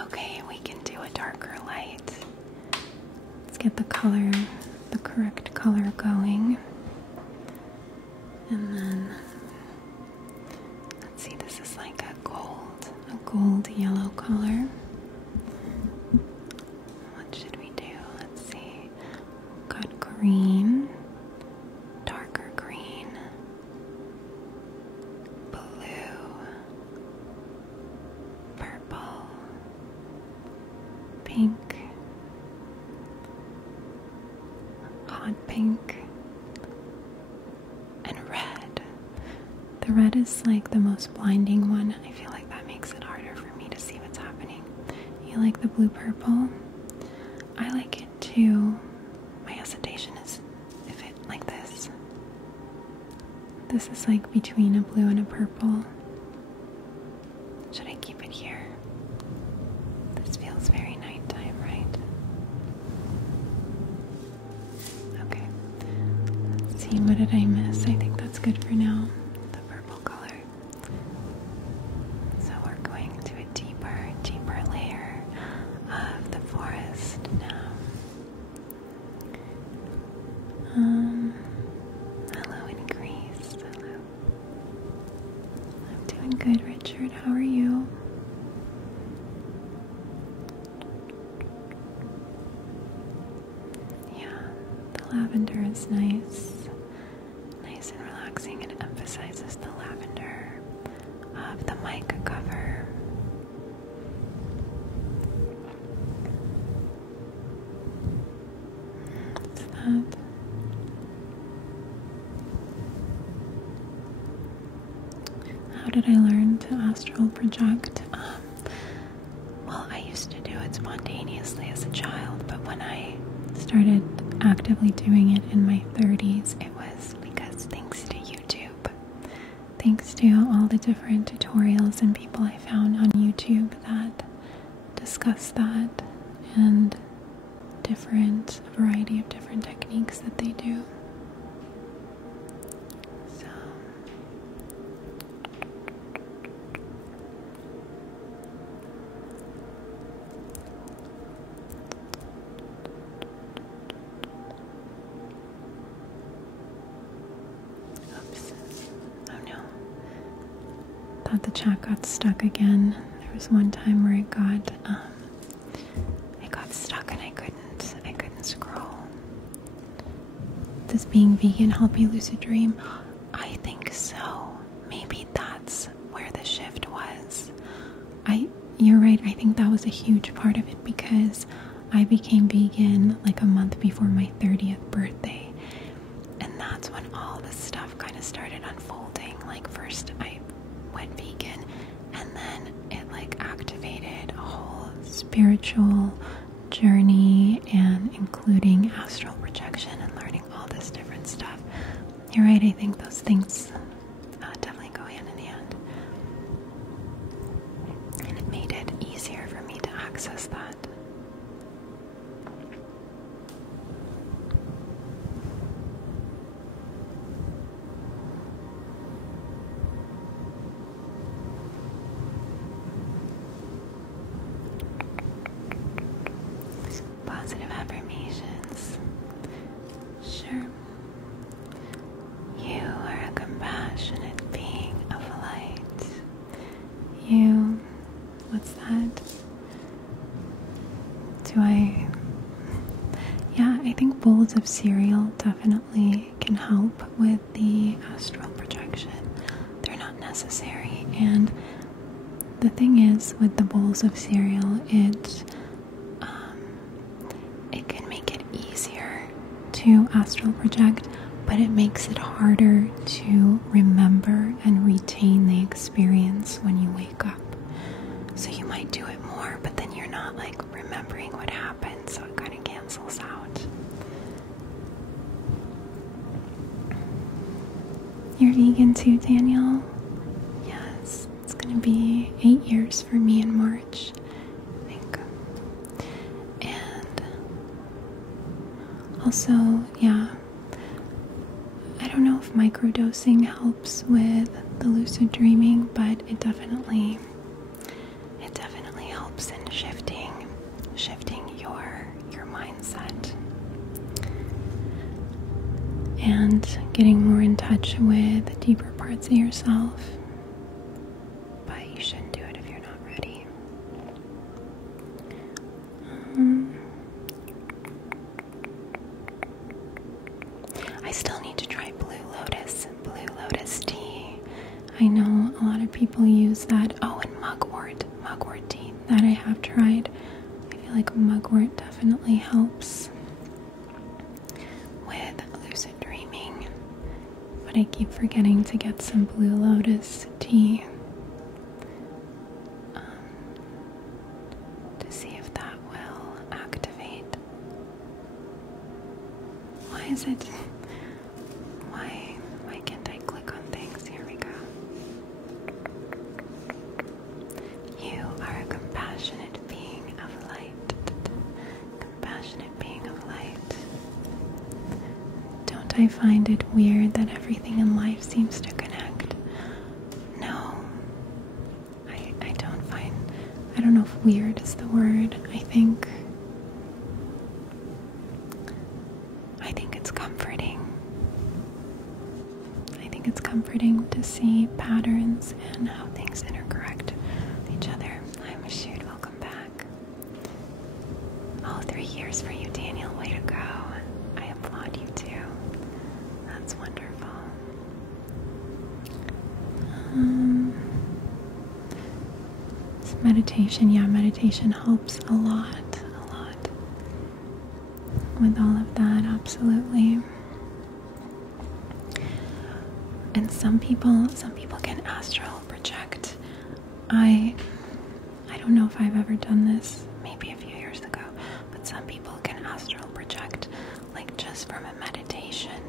Okay, we can do a darker light. Let's get the color, the correct color going. And then, let's see, this is like a gold yellow color. What should we do? Let's see. Got green, darker green, blue, pink, hot pink, and red. The red is like the most blinding one. I feel like that makes it harder for me to see what's happening. You like the blue purple? I like it too. My hesitation is if it like this. This is like between a blue and a purple. Should I keep it here? This feels very nighttime, right? Okay. Let's see, what did I miss? I think that's good for now. The purple color. So we're going to a deeper layer of the forest now. Hello Increase. Hello. I'm doing good, Richard. How are you? Yeah, the lavender is nice. Nice and relaxing. It emphasizes the lavender of the mic cover. What's that? How did I learn to astral project? Well, I used to do it spontaneously as a child, but when I started actively doing it in my 30s, it was because thanks to YouTube. Thanks to all the different tutorials and people I found on YouTube that discuss that and a variety of different techniques that they do. So oops. Oh no. Thought the chat got stuck again. There was one time where it got stuck and I couldn't scroll. Does being vegan help you lucid dream? I think so. Maybe that's where the shift was. You're right, I think that was a huge part of it because I became vegan like a month before my 30th birthday. And that's when all this stuff kind of started unfolding. Like first I went vegan and then it like activated a whole spiritual journey and including astral projection and learning all this different stuff. You're right, I think those things definitely go hand in hand. And it made it easier for me to access that. Positive affirmations. Sure. You are a compassionate being of light. What's that? Yeah, I think bowls of cereal definitely can help with the astral projection. They're not necessary. And the thing is, with the bowls of cereal, it can make it easier to astral project, but it makes it harder to remember and retain the experience when you wake up. So you might do it more, but then you're not like remembering what happened, so it kind of cancels out. You're vegan too, Daniel? Yes, it's gonna be 8 years for me in March, I think. And also, yeah, I don't know if microdosing helps with the lucid dreaming, but it definitely helps in shifting your mindset and getting more in touch with deeper parts of yourself. But you shouldn't do it if you're not ready. I still need to try blue lotus tea. I know a lot of people use that. Oh, and mugwort tea that I have tried. I feel feel like mugwort definitely helps with lucid dreaming, but I keep forgetting to get some blue lotus tea to see if that will activate. Why is it? Why can't I click on things? Here we go. You are a compassionate being of light. Compassionate being of light. Don't I find it weird that everything in life seems to connect? No. I don't know if weird is the word. I think it's comforting. I think it's comforting to see patterns and how things interact with each other. Hi, Mashoud, welcome back. Oh, 3 years for you, Daniel. Way to go. I applaud you too. That's wonderful. So meditation, yeah, meditation helps a lot with all of that, absolutely. And some people can astral project. I don't know if I've ever done this, maybe a few years ago, but some people can astral project, like just from a meditation,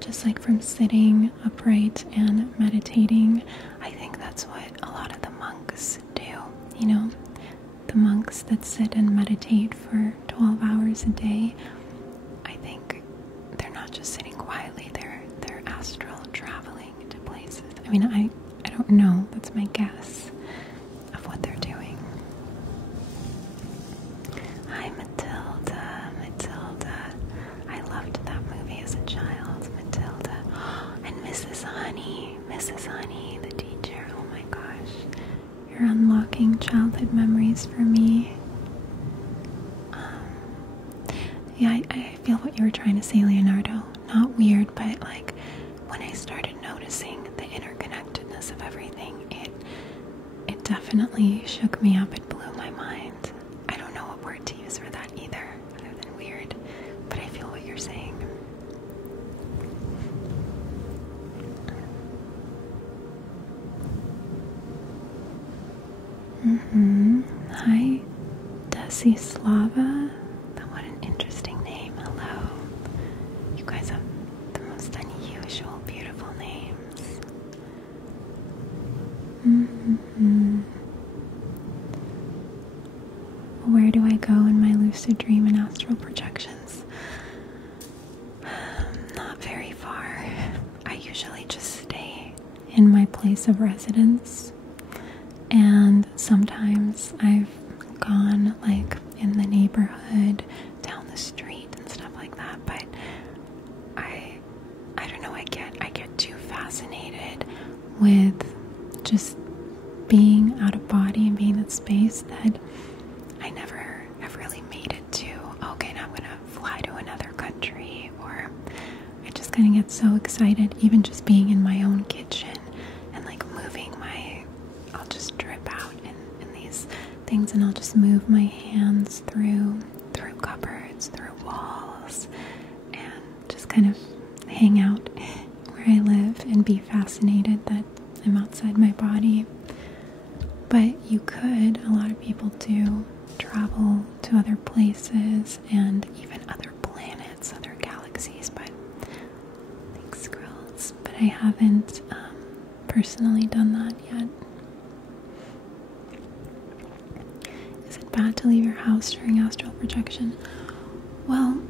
just like from sitting upright and meditating. I think that's what a lot of the monks do, you know, the monks that sit and meditate for 12 hours a day. I think they're not just sitting quietly, they're astral traveling to places. I mean, I don't know, that's my guess of what they're doing. Hi, Matilda. I loved that movie as a child, Matilda. And Mrs. Honey, the teacher. Oh my gosh. You're unlocking childhood memories for me. Yeah, I feel what you were trying to say, Leonardo. Not weird, but like when I started noticing the interconnectedness of everything, it definitely shook me up. It blew my mind. I don't know what word to use for that either, other than weird, but I feel what you're saying. Hi, Desislava. What an interesting name. Hello. You guys have the most unusual, beautiful names. Where do I go in my lucid dream and astral projections? Not very far. I usually just stay in my place of residence, and sometimes I've gone like in the neighborhood, down the street and stuff like that, but I don't know, I get too fascinated with just being out of body and being in that space that I never have really made it to, okay, now I'm gonna fly to another country, or I just kind of get so excited even just being in my own kitchen and like moving I'll just drip out in these things, and I'll just move my hands through cupboards, through walls, and just kind of hang out where I live and be fascinated that I'm outside my body. But you could, a lot of people do, travel to other places and even other planets, other galaxies, but thanks, squirrels. But I haven't personally done that yet. Is it bad to leave your house during astral projection? Well,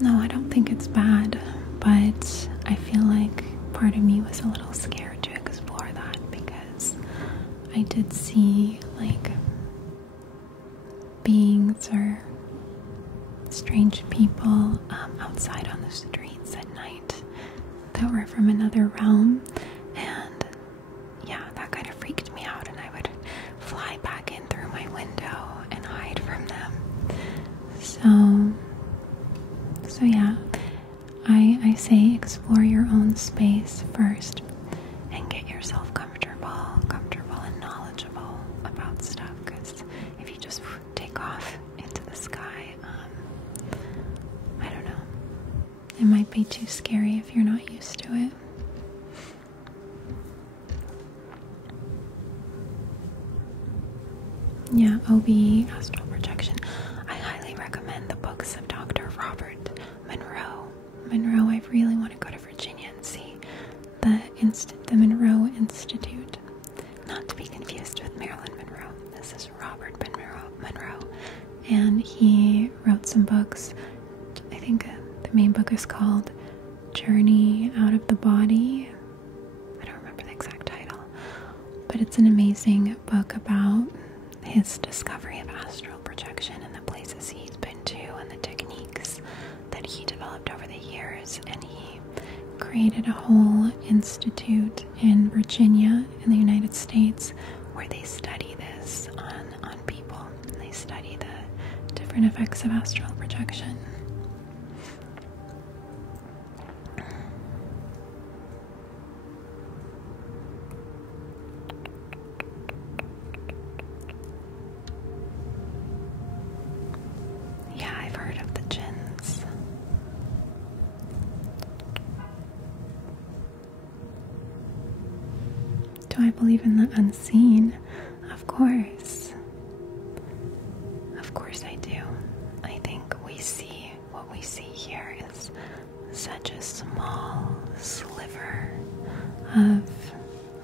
no, I don't think it's bad, but I feel like part of me was a little scared to explore that because I did see like beings or strange people outside on the streets at night that were from another realm, and yeah, that kind of freaked me out, and I would fly back in through my window and hide from them. So yeah, I say explore your own space first and get yourself comfortable and knowledgeable about stuff, because if you just take off be too scary if you're not used to it. Yeah, OBE, astral projection. I highly recommend the books of Dr. Robert Monroe. I really want to go to Virginia and see the Monroe Institute. Not to be confused with Marilyn Monroe. This is Robert Monroe. And he wrote some books. I think the main book is called Journey Out of the Body. I don't remember the exact title. But it's an amazing book about his discovery of astral projection and the places he's been to and the techniques that he developed over the years. And he created a whole institute in Virginia in the United States where they study this on people. And they study the different effects of astral projection. Yeah, I've heard of the jinns. Do I believe in the unseen? Of course. Of course I do. I think what we see here is such a small sliver of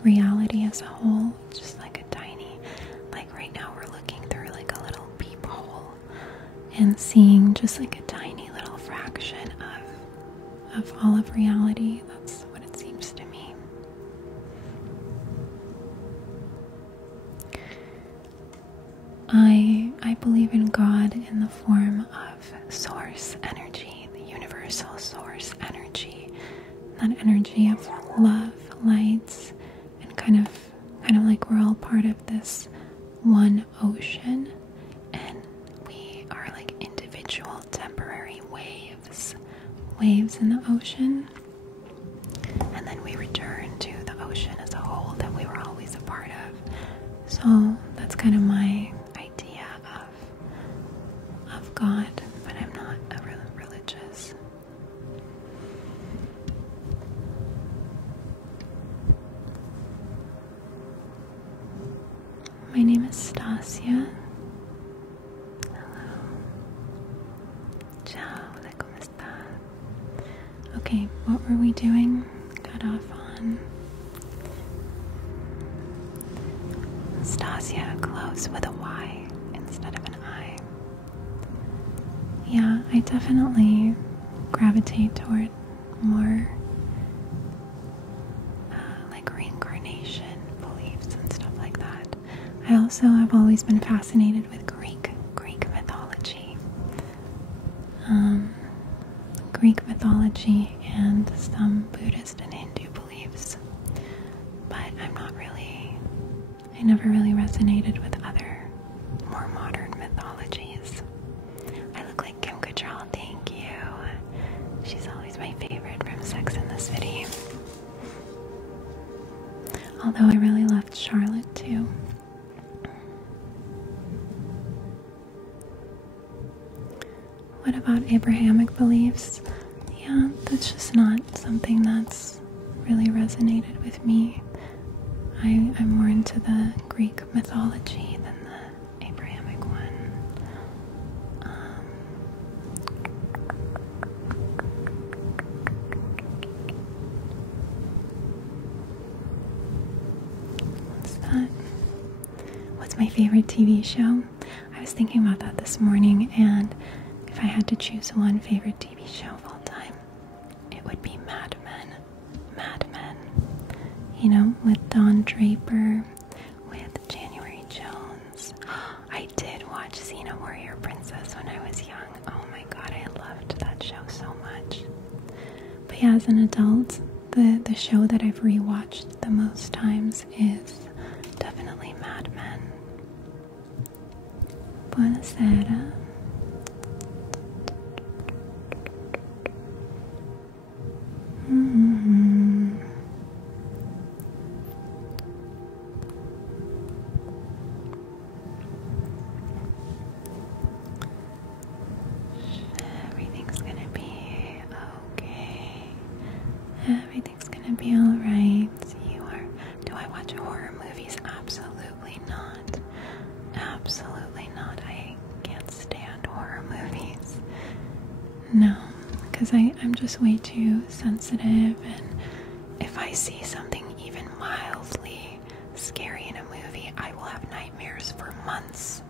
reality as a whole. Just like a tiny, like right now we're looking through like a little peephole and seeing just like a tiny little fraction of all of reality. That's what it seems to me. I believe in God in the form of source energy, the universal source energy, that energy of love, lights, and kind of like we're all part of this one ocean, and we are like individual temporary waves in the ocean, and then we return to the ocean as a whole that we were always a part of. So that's kind of my idea of God, but I'm not religious. My name is Stasia. Hello. Ciao, hola, ¿cómo está? Okay, what were we doing? Got off on Stasia, close with a Y instead of an I. Yeah, I definitely gravitate toward more like reincarnation beliefs and stuff like that. I've always been fascinated with Greek mythology. Greek mythology and some Buddhist and Hindu beliefs. But I never really resonated with other more modern mythologies. I look like Kim Cattrall, thank you. She's always my favorite from Sex and the City. Although I really loved Charlotte too. What about Abrahamic beliefs? Yeah, that's just not something that's really resonated with me. I'm more into the Greek mythology than the Abrahamic one. What's that? What's my favorite TV show? I was thinking about that this morning, and if I had to choose one favorite TV show of all time, it would be Mad Men. Mad Men. You know, with Don Draper, with January Jones. I did watch Xena Warrior Princess when I was young. Oh my god, I loved that show so much. But yeah, as an adult, the show that I've rewatched the most times is definitely Mad Men. Buonasera. Everything's gonna be okay. no, because I'm just way too sensitive, and if I see something even mildly scary in a movie, I will have nightmares for months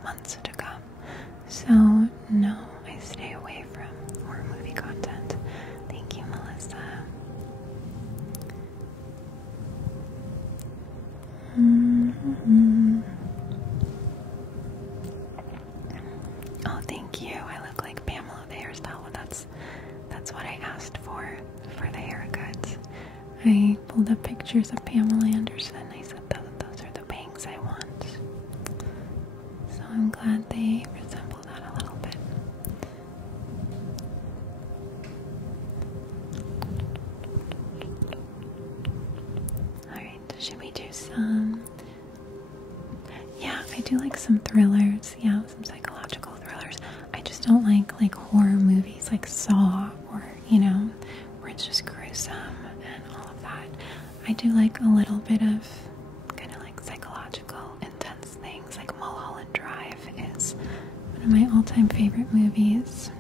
to come. So no, I stay away from horror movie content. Thank you, Melissa. Oh, thank you. I look like Pamela the hairstyle. That's what I asked for the haircut. I pulled up pictures of Pamela Anderson. I said those are the bangs I want. So I'm glad they resemble that a little bit. Alright, should we do some... Yeah, I do like some thrillers. Yeah, some psychological thrillers. I just don't like horror movies like Saw or, where it's just gruesome and all of that. I do like a little bit of kind of like psychological, intense things. Like Mulholland Drive is one of my all-time favorite movies.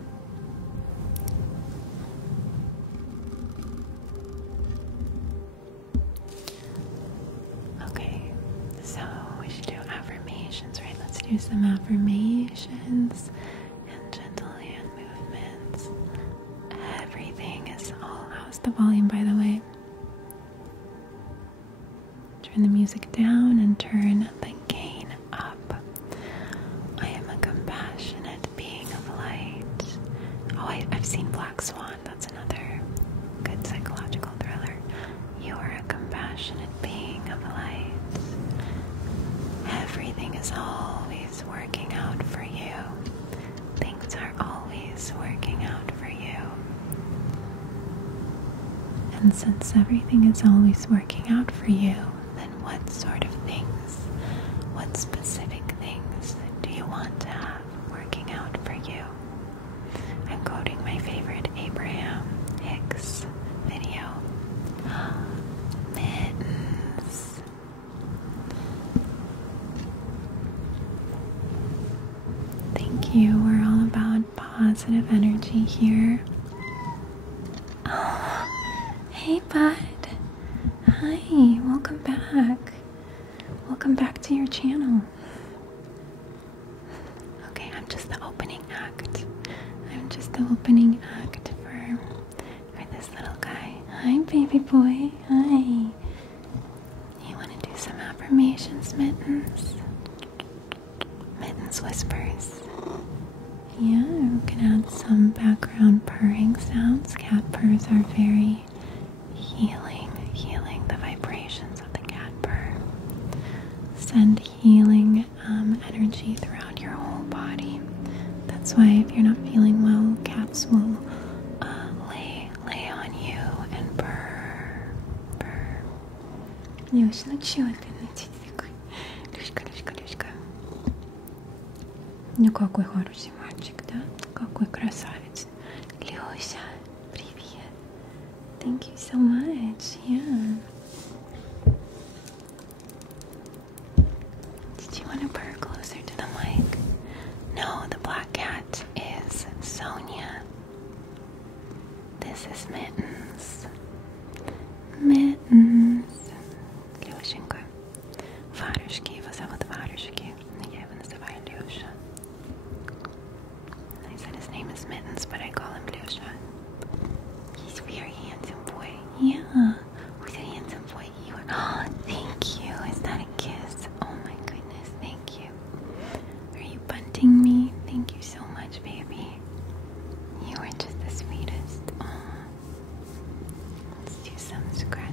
Okay, so we should do affirmations, right? Let's do some affirmations and gentle hand movements. Everything is all... How's the volume, by the way? Turn the music down and turn the gain up. I am a compassionate being of light. Oh, I've seen Black Swan. That's another good psychological thriller. You are a compassionate being of light. Everything is always working out for you. Things are always working out for you. And since everything is always working out for you, then what sort of things, what specific things do you want to have working out for you? I'm quoting my favorite Abraham Hicks video. Mittens. Thank you. We're all about positive energy here. Oh, hey, bud. Hi, welcome back. Welcome back to your channel. Okay, I'm just the opening act. I'm just the opening act for this little guy. Hi, baby boy. Hi. You want to do some affirmations, Mittens? Mittens whispers. Yeah, we can add some background purring sounds. Cat purrs are very healing the vibrations of the cat purr. Send healing energy throughout your whole body. That's why if you're not feeling well, cats will lay on you and purr. Ну какой хороший мальчик, да? Какой красавец. Люся, привет. Thank you so much. Yeah. Did you want to purr closer to the mic? No, the black cat is Sonia. This is Mittens. Mittens. Люсенька. Варежки. Его зовут Варежки. Я его называю Люша. I said his name is Mittens, but I call him Lucia. He's a very handsome boy. Yeah. Who's a handsome boy? You are. Oh, thank you. Is that a kiss? Oh my goodness, thank you. Are you bunting me? Thank you so much, baby. You are just the sweetest. Oh. Let's do some scratch.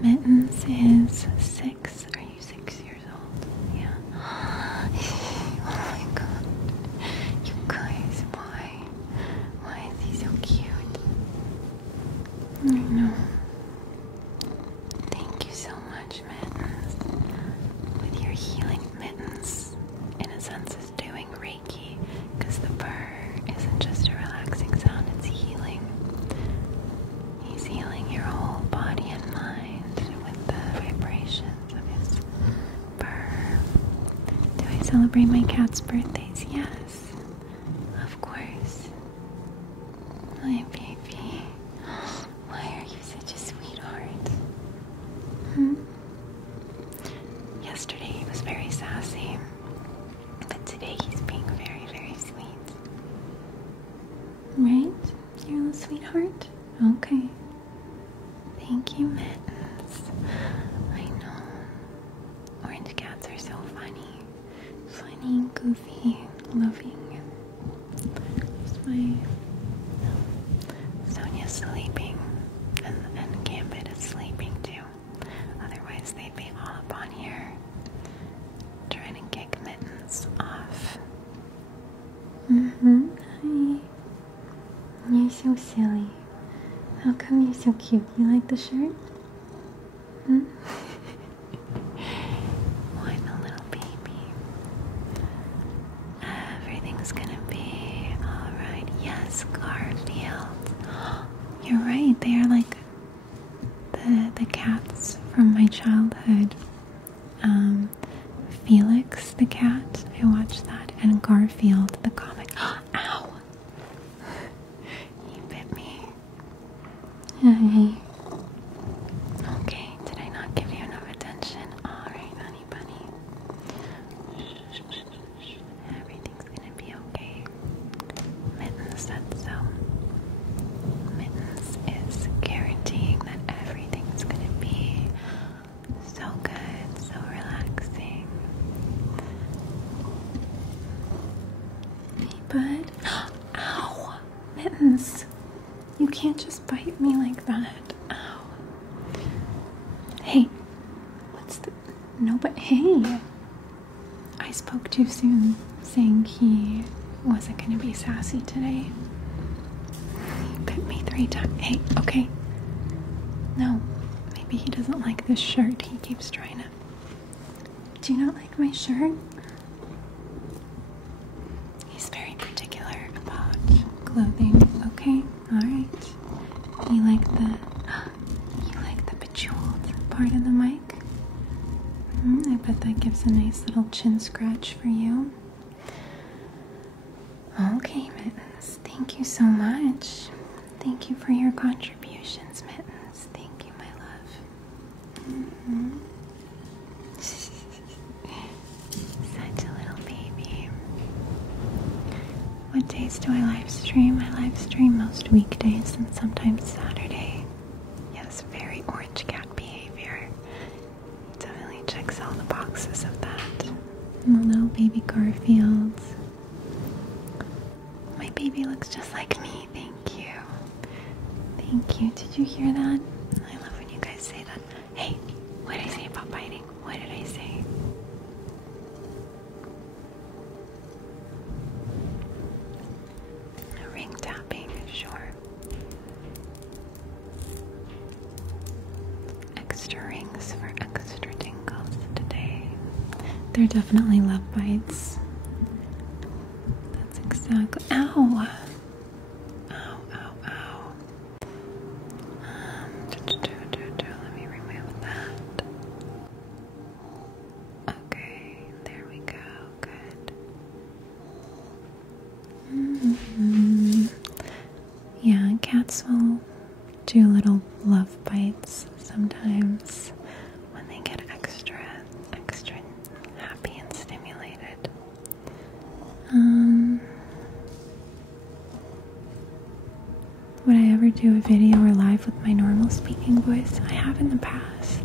Mittens is 6. Are you 6 years old? Yeah. Oh my god. You guys, why? Why is he so cute? I know. Thank you so much, Mittens. With your healing, Mittens, in a sense, is doing Reiki, because the purr isn't just a relaxing sound, it's healing. He's healing your whole body and mind with the vibrations of his purr. Do I celebrate my cat's birthdays? Yes, of course. My baby. Why are you such a sweetheart? Hmm? Yesterday he was very sassy, but today he's being very, very sweet. Right? You're a little sweetheart? Okay. Thank you, Mittens. I know. Orange cats are so funny. Funny, goofy, loving. There's my Sonia's sleeping, and Gambit is sleeping too. Otherwise, they'd be all up on here trying to kick Mittens off. Hi. You're so silly. How come you're so cute? You like the shirt? Hmm? What a little baby. Everything's gonna be alright. Yes, Garfield. You're right, they are like the cats from my childhood. Felix the cat, I watched that, and Garfield the comic. Ow! He bit me. Hi. Okay, did I not give you enough attention? Alright, honey bunny. Everything's gonna be okay. Mittens said so. Mittens is guaranteeing that everything's gonna be so good, so relaxing. Hey, bud. Ow! Mittens! You can't just bite me like that. Ow. Hey, what's the... No, but hey! I spoke too soon, saying he wasn't going to be sassy today. He bit me 3 times. Hey, okay. No, maybe he doesn't like this shirt. He keeps trying to... Do you not like my shirt? He's very particular about clothing, okay? Alright. You like the bejeweled part of the mic? I bet that gives a nice little chin scratch for you. Okay, Mittens. Thank you so much. Thank you for your contributions, Mittens. Thank you, my love. Such a little baby. What days do I live stream? I live stream most weekdays and sometimes Saturday. Yes, very orange cat behavior. Definitely checks all the boxes of that. And little baby Garfield. My baby looks just like me. Thank you. Thank you. Did you hear that? I love when you guys say that. Hey, what did I say about biting? What did I say? Ring tapping, sure. Extra rings for extra tingles today. They're definitely love bites. That's exactly. Ow! Ow, ow, ow. Let me remove that. Okay, there we go. Good. Yeah, cats will do little love bites sometimes when they get extra happy and stimulated. Would I ever do a video or live with my normal speaking voice? I have in the past.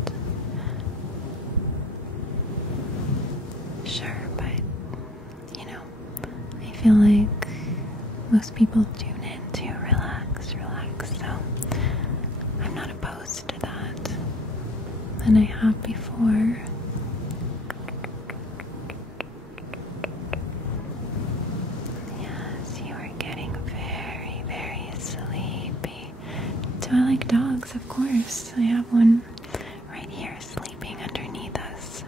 Sure, but you know, I feel like most people tune in to relax, so I'm not opposed to that. And I have before. Yes, you are getting very, very sleepy. Do I like dogs? Of course. I have one right here sleeping underneath us.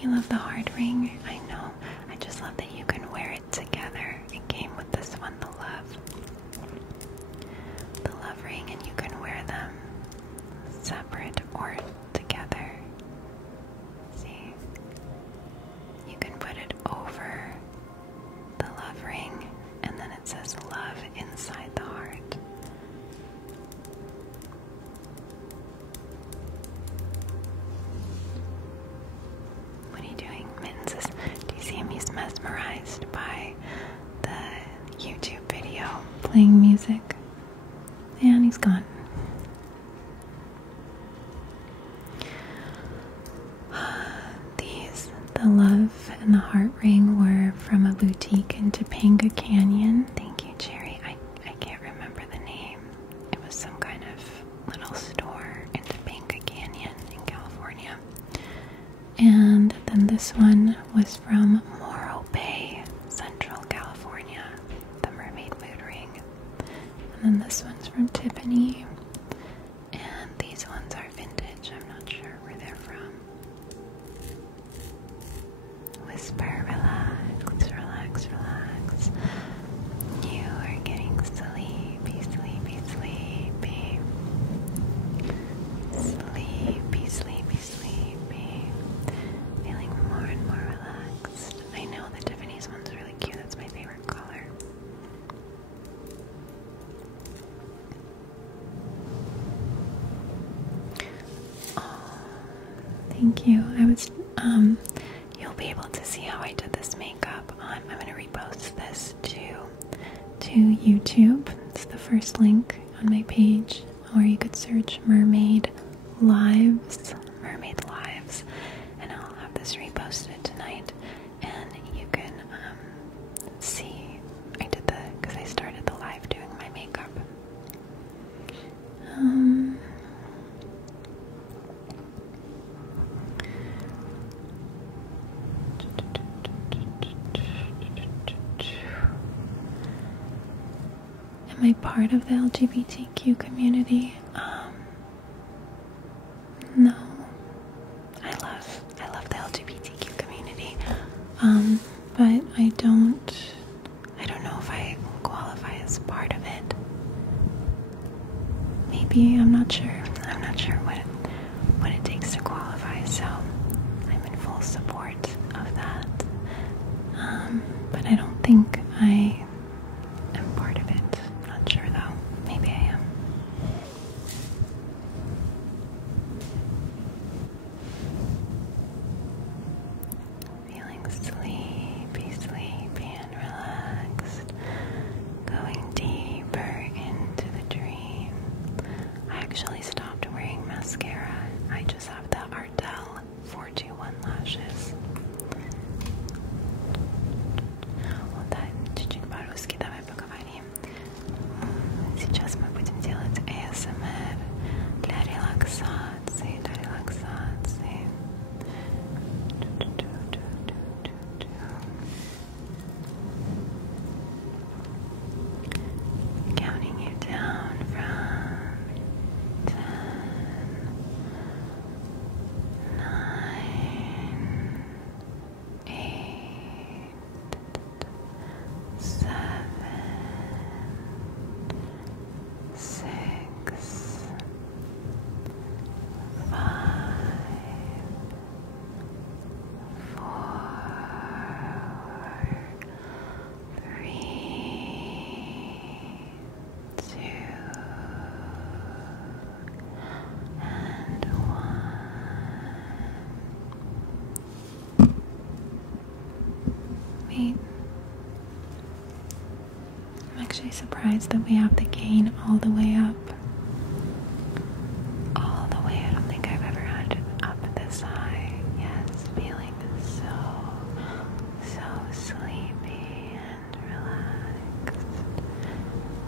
You love the hard ring? I know. I just love that you can wear it together. It came with this one, the love ring, and you can wear them separate or together. See? You can put it over the love ring, and then it says love inside the mesmerized by the YouTube video playing music, and he's gone. The love and the heart ring were from a boutique in Topanga Canyon. Thank you, Cherry. I can't remember the name. It was some kind of little store in Topanga Canyon in California. And then this one was from Morro Bay, Central California, the Mermaid Mood Ring. And then this one's from Tiffany. And these ones are vintage. I'm not sure where they're from. Whisper, relax, relax, relax. You are getting sleepy, sleepy, sleepy. Sleepy, sleepy, sleepy. Feeling more and more relaxed. I know the Tiffany's one's really cute. That's my favorite color. Oh, thank you. You'll be able to see how I did this makeup on, I'm going to repost this to YouTube. It's the first link on my page, or you could search Mermaid Lives, and I'll have this reposted tonight, and you can see, because I started the live doing my makeup. Am I part of the LGBTQ community? No. I love the LGBTQ community. But I don't know if I qualify as part of it. Maybe, I'm not sure. I'm not sure what it takes to qualify, so I'm in full support of that. But I don't think I am part of it. Not sure though. Maybe I am. Feeling sleepy, sleepy and relaxed. Going deeper into the dream. I actually stopped wearing mascara. I just have the Ardell 421 lashes. Вот, да, чуть-чуть по-русски давай поговорим. Сейчас мы будем делать ASMR для релаксации, Counting you down from 10, 9, 8, 7, 6, 5, 4, 3, 2, and 1. Wait. I'm actually surprised that we have the gain all the way up. All the way. I don't think I've ever had it up this high. Yes, feeling so sleepy and relaxed.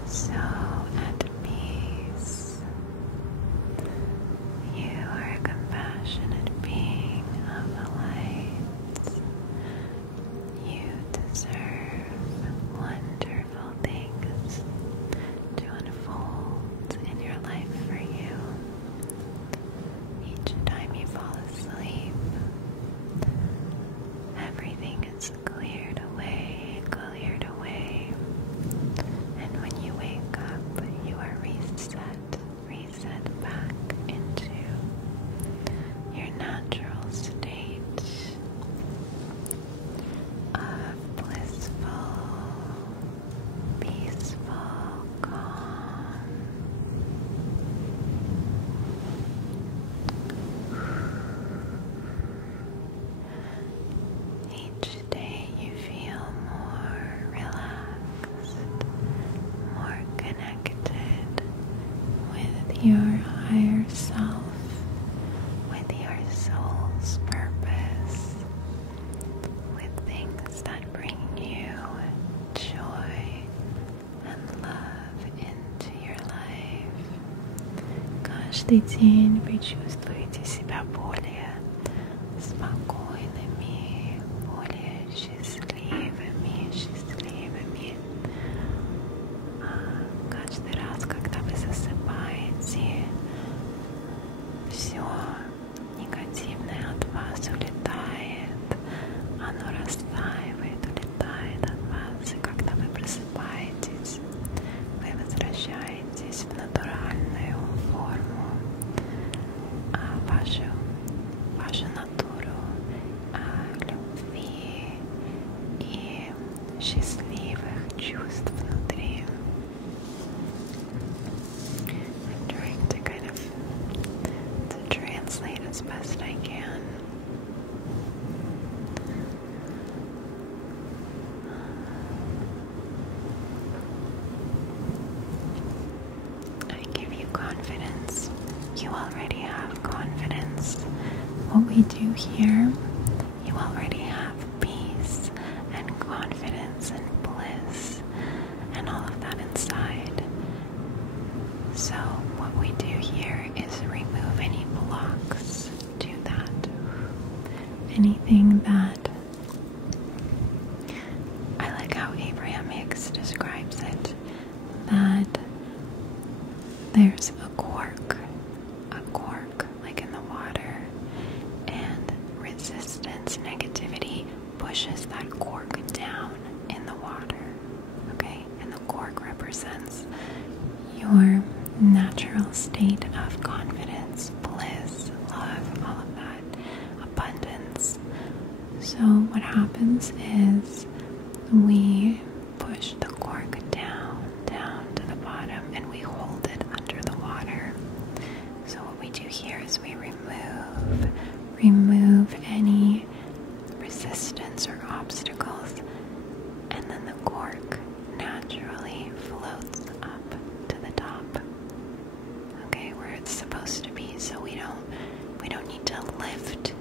So at peace. You are a compassionate being of the light. You deserve wonderful things to unfold in your life for you. Each time you fall asleep, everything is cleared away, and when you wake up, you are reset back into your natural state of blissful, peaceful calm. Each day you that bring you joy and love into your life. Каждый день вы чувствуете себя более спокойными, более счастливыми. Каждый раз, когда вы засыпаете, все негативное от вас улетает, оно растаивает, улетает от вас, и когда вы просыпаетесь, вы возвращаетесь в натуральную форму, вашу натуру любви и счастливых чувств внутри. I'm trying to kind of to translate as best I can. I give you confidence. You already have confidence. What we do here, you already have peace and confidence and bliss and all of that inside. So what we do here is remove any blocks to that. Anything that, I like how GRWM Makeup describes it, that there's a cork like in the water, and resistance, negativity pushes that cork down in the water, okay? And the cork represents your natural state of confidence, bliss, love, all of that, abundance. So what happens is we push the cork down to the bottom, and we hold it under the water. So what we do here is we remove any resistance or obstacles, and then the cork naturally floats up to the top, okay, where it's supposed to be. So we don't need to lift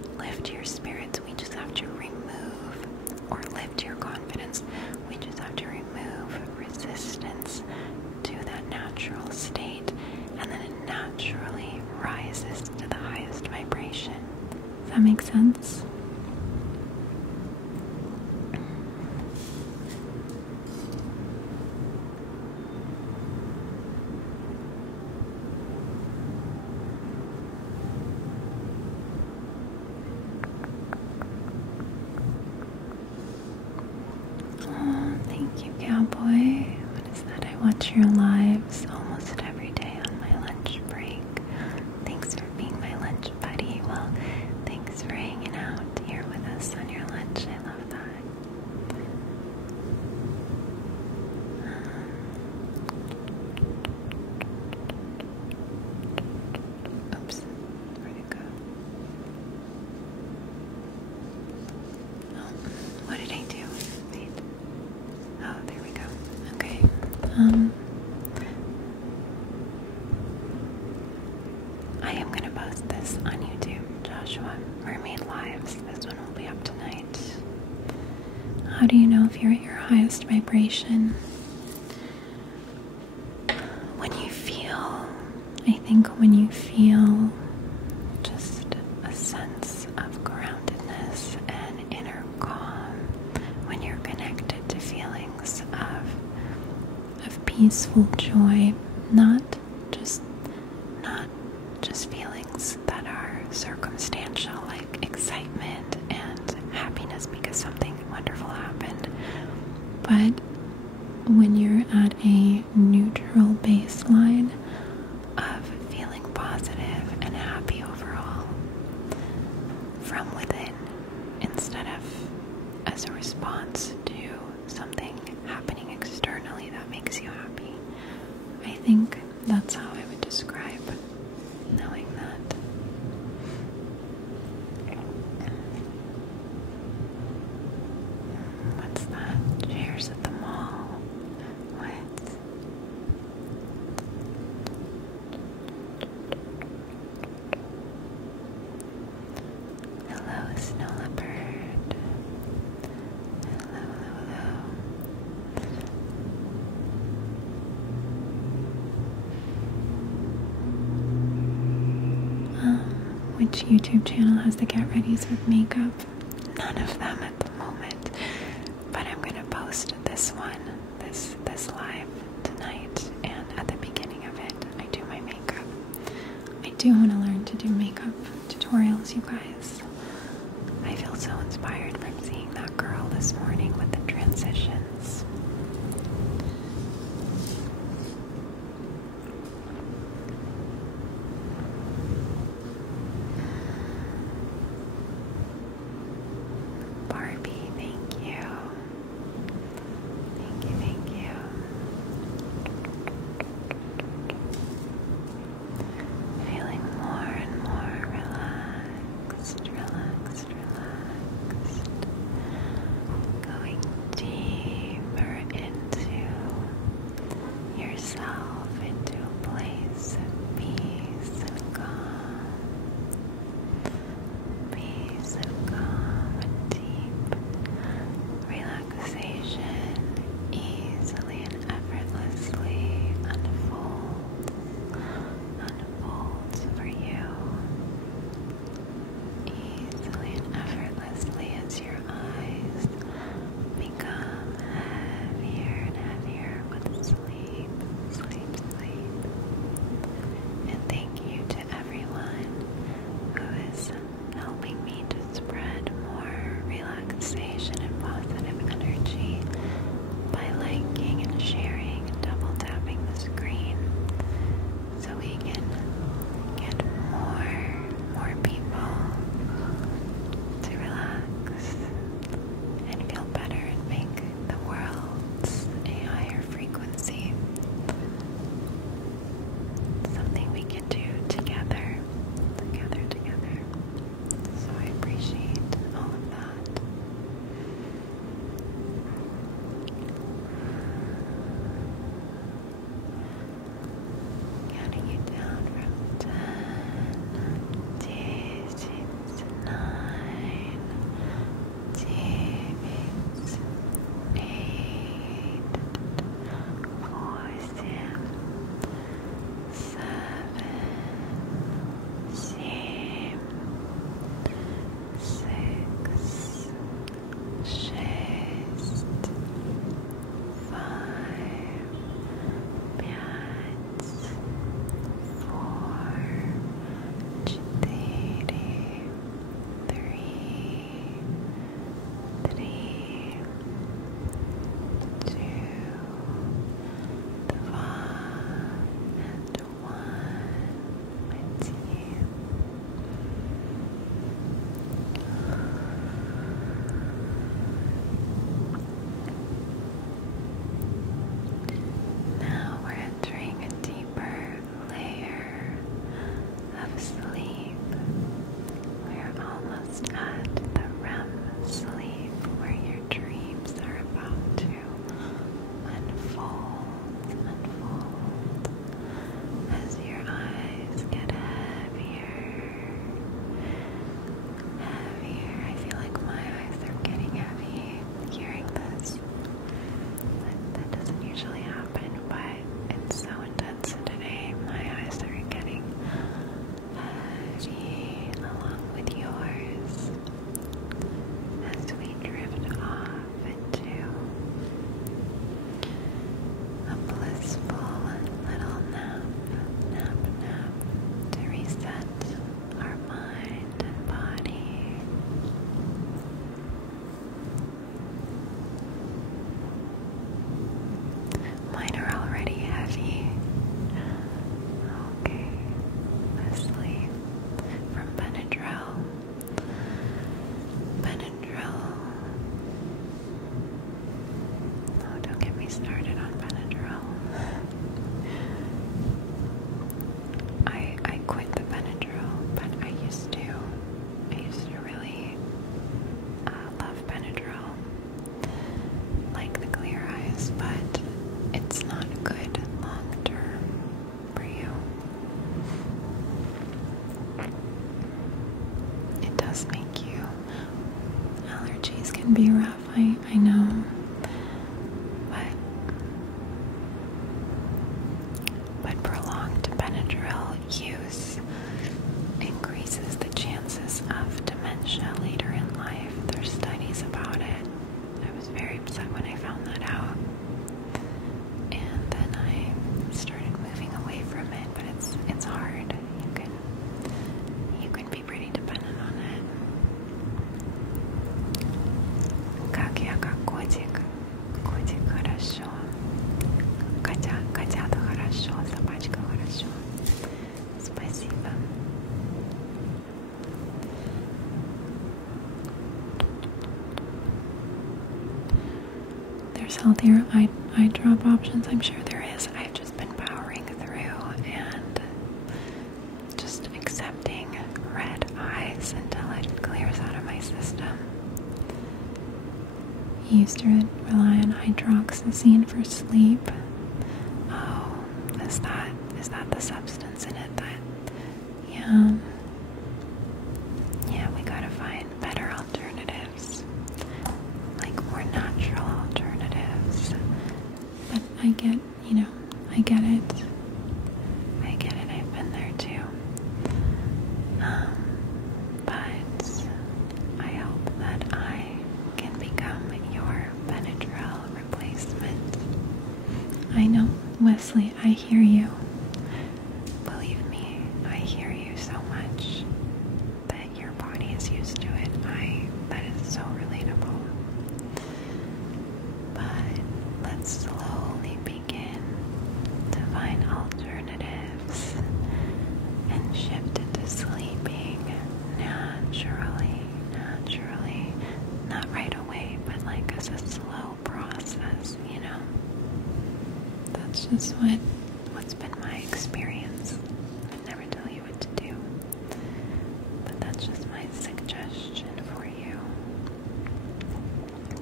your spirits. We just have to remove, or lift your confidence. We just have to remove resistance to that natural state, and then it naturally rises to the highest vibration. Does that make sense? Oh, thank you, Cowboy. What is that? I watch your lives almost every day on my lunch break. Thanks for being my lunch buddy. Well, thanks for hanging out here with us on your lunch. I love that. Oops, where'd it go? Oh, what did I do? Wait. Oh, there we go. Okay. I am gonna post this on YouTube, Joshua. Mermaid Lives. This one will be up tonight. How do you know if you're at your highest vibration? When you feel just a sense of groundedness and inner calm, when you're connected to feelings of peaceful joy, not just feelings that are circumstantial, like excitement and happiness because something wonderful happened, but when you're at a neutral baseline of feeling positive and happy overall from within, instead of as a response to something happening externally that makes you happy. I think that's how I would describe knowing that. What's that? Chairs at the mall. What? Hello, snow leopard. Hello, which YouTube channel has the get readies with makeup? None of them at the moment. But I'm gonna post this one, this live tonight, and at the beginning of it, I do my makeup. I do want to learn to do makeup tutorials, you guys. I feel so inspired from seeing that girl this morning with the transitions. Barbie, thank you. Thank you, thank you. Feeling more and more relaxed, relaxed, relaxed. Going deeper into yourself, into a place of peace and calm. Peace and calm and deep relaxation easily and effortlessly unfolds for you. Easily and effortlessly as your eyes become heavier and heavier with sleep, sleep, sleep. And thank you to everyone who is helping me to spread more relaxation and positive energy by liking and sharing and double tapping the screen so we can get more people to relax and feel better and make the world's a higher frequency. Something we can do together. So I appreciate all of that. Counting you down from 10, 9, 8, 4, 7, 6, 5, Now we're entering a deeper layer of sleep. We're almost at the REM sleep where your dreams are about to unfold as your eyes get heavier. I feel like my eyes are getting heavy hearing this. That doesn't usually happen, but it's so intense today. My eyes are getting heavy along with yours as we drift off into a blissful little nap to reset our mind and body. Mine are already heavy. Okay, asleep from Benadryl. Oh, don't get me started on Benadryl. I quit the Benadryl, but I used to really love Benadryl, like the clear eyes, but it's not good long term for you. It does make you, allergies can be rough, I know, but prolonged Benadryl use increases the chance Котик хорошо. Котята хорошо, собачка хорошо. Спасибо. There's healthier eye drop options, I'm sure there is. I've just been powering through and just accepting red eyes until it clears out of my system. I used to rely on hydroxyzine for sleep. Oh, is that the substance in it that, yeah, we gotta find better alternatives, like more natural alternatives. But I get, I get it. I've been there too. But I hope that I can become your Benadryl replacement. I know, Wesley, I hear you. Believe me, I hear you so much that your body is used to it. That is so relatable. But let's slowly begin to find alternatives and shift into sleeping naturally. Not right away, but like as a slow process, That's just what's been my experience. I never tell you what to do, but that's just my suggestion for you,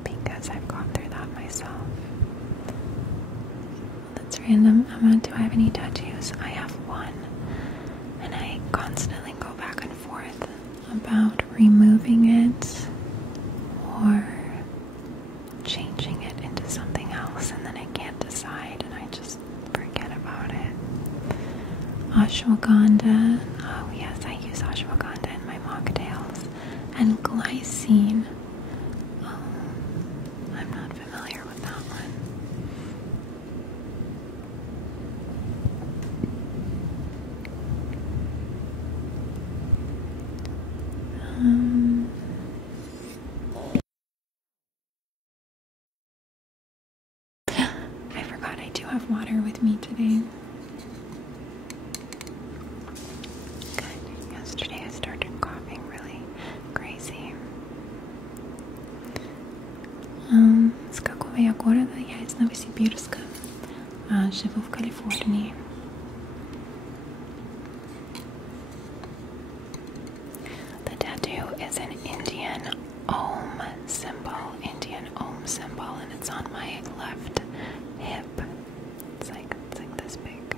because I've gone through that myself. That's random. Do I have any tattoos? I have one, and I constantly go back and forth about removing it or changing it into something else, and then I can't decide and I just forget about it. Ashwagandha. Oh yes, I use ashwagandha in my mocktails. And glycine. Oh, I'm not familiar with that one. I forgot I do have water with me today. Good. Yesterday I started coughing really crazy. С какого я города? Я из Новосибирска. Живу в Калифорнии. The tattoo is an Indian Om symbol, and it's on my left hip. It's like this big.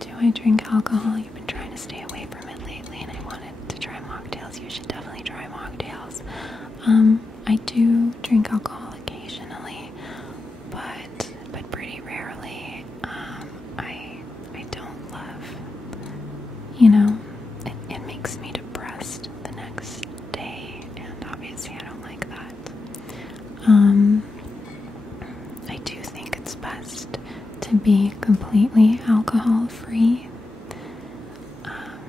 Do I drink alcohol? You've been trying to stay away from it lately, and I wanted to try mocktails. You should definitely try mocktails. I do drink alcohol occasionally, but pretty rarely. I don't love, it makes me depressed the next day, and obviously I don't like that. I do think it's best to be completely alcohol-free.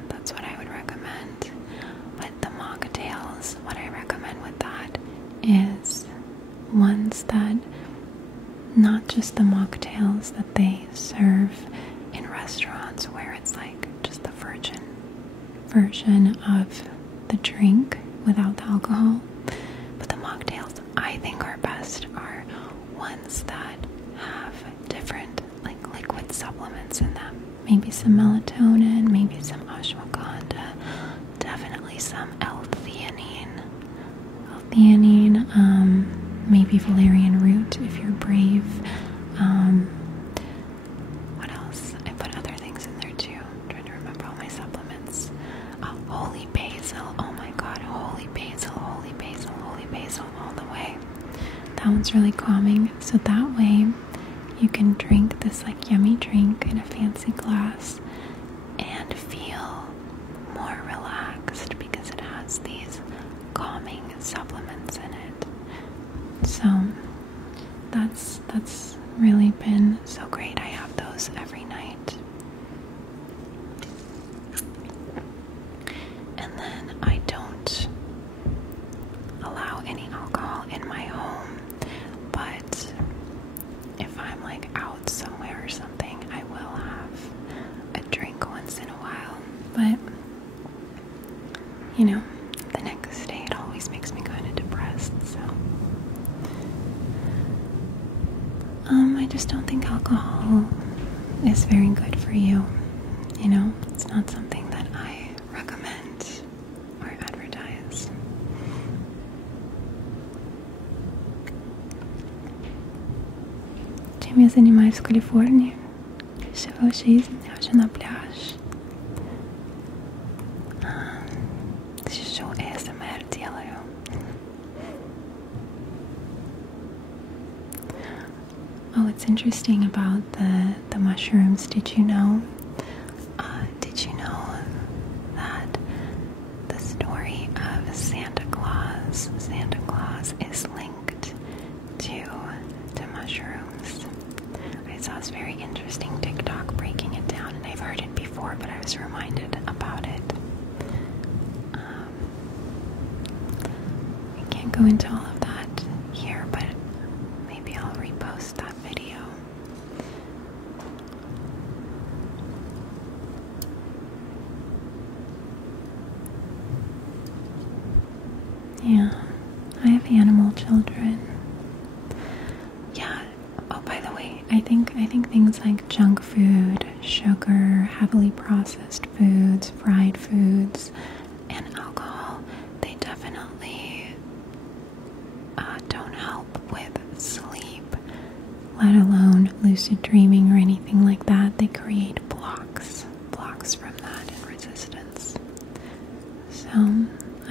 That's what I would recommend. But the mocktails, what I recommend with that is ones that, not just the mocktails that they serve in restaurants where it's like just the virgin version of the drink without the alcohol, but the mocktails I think are best are ones that have different like liquid supplements in them. Maybe some melatonin, maybe some ashwagandha, definitely some L-theanine, maybe valerian root if you're brave. What else? I put other things in there too. I'm trying to remember all my supplements. Holy basil. Oh my god, holy basil all the way. That one's really calming. So that way you can drink this like yummy drink in a fancy glass and feel more relaxed because it has these calming supplements in it. So that's really been so great. I have those every night. And then I don't just don't think alcohol is very good for you. You know, it's not something that I recommend or advertise. Чем я занимаюсь в Калифорнии? Всю жизнь хожу на пляж. Сижу АСМР делаю. Oh, it's interesting about the mushrooms. Did you know? Did you know that the story of Santa Claus is linked to mushrooms? I saw this very interesting TikTok breaking it down, and I've heard it before, but I was reminded about it. I can't go into all of that here, but maybe I'll repost that video. Yeah, I have animal children. Yeah. Oh, by the way, I think things like junk food, sugar, heavily processed foods, fried foods, and alcohol, they definitely don't help with sleep, let alone lucid dreaming or anything like that. They create blocks from that and resistance. So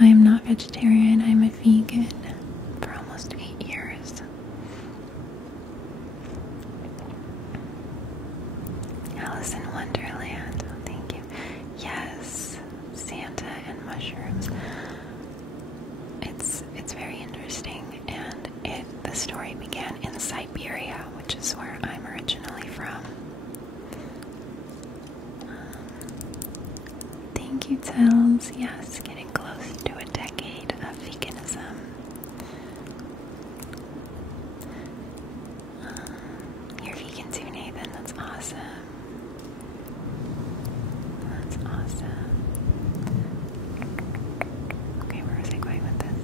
I am not vegetarian, I'm a vegan for almost 8 years. Alice in Wonderland, oh, thank you. Yes, Santa and mushrooms. It's very interesting, and the story began in Siberia, which is where I'm originally from. Thank you, Tells. Yes, getting close to a decade of veganism. You're vegan too, Nathan. That's awesome. That's awesome. Okay, where was I going with this?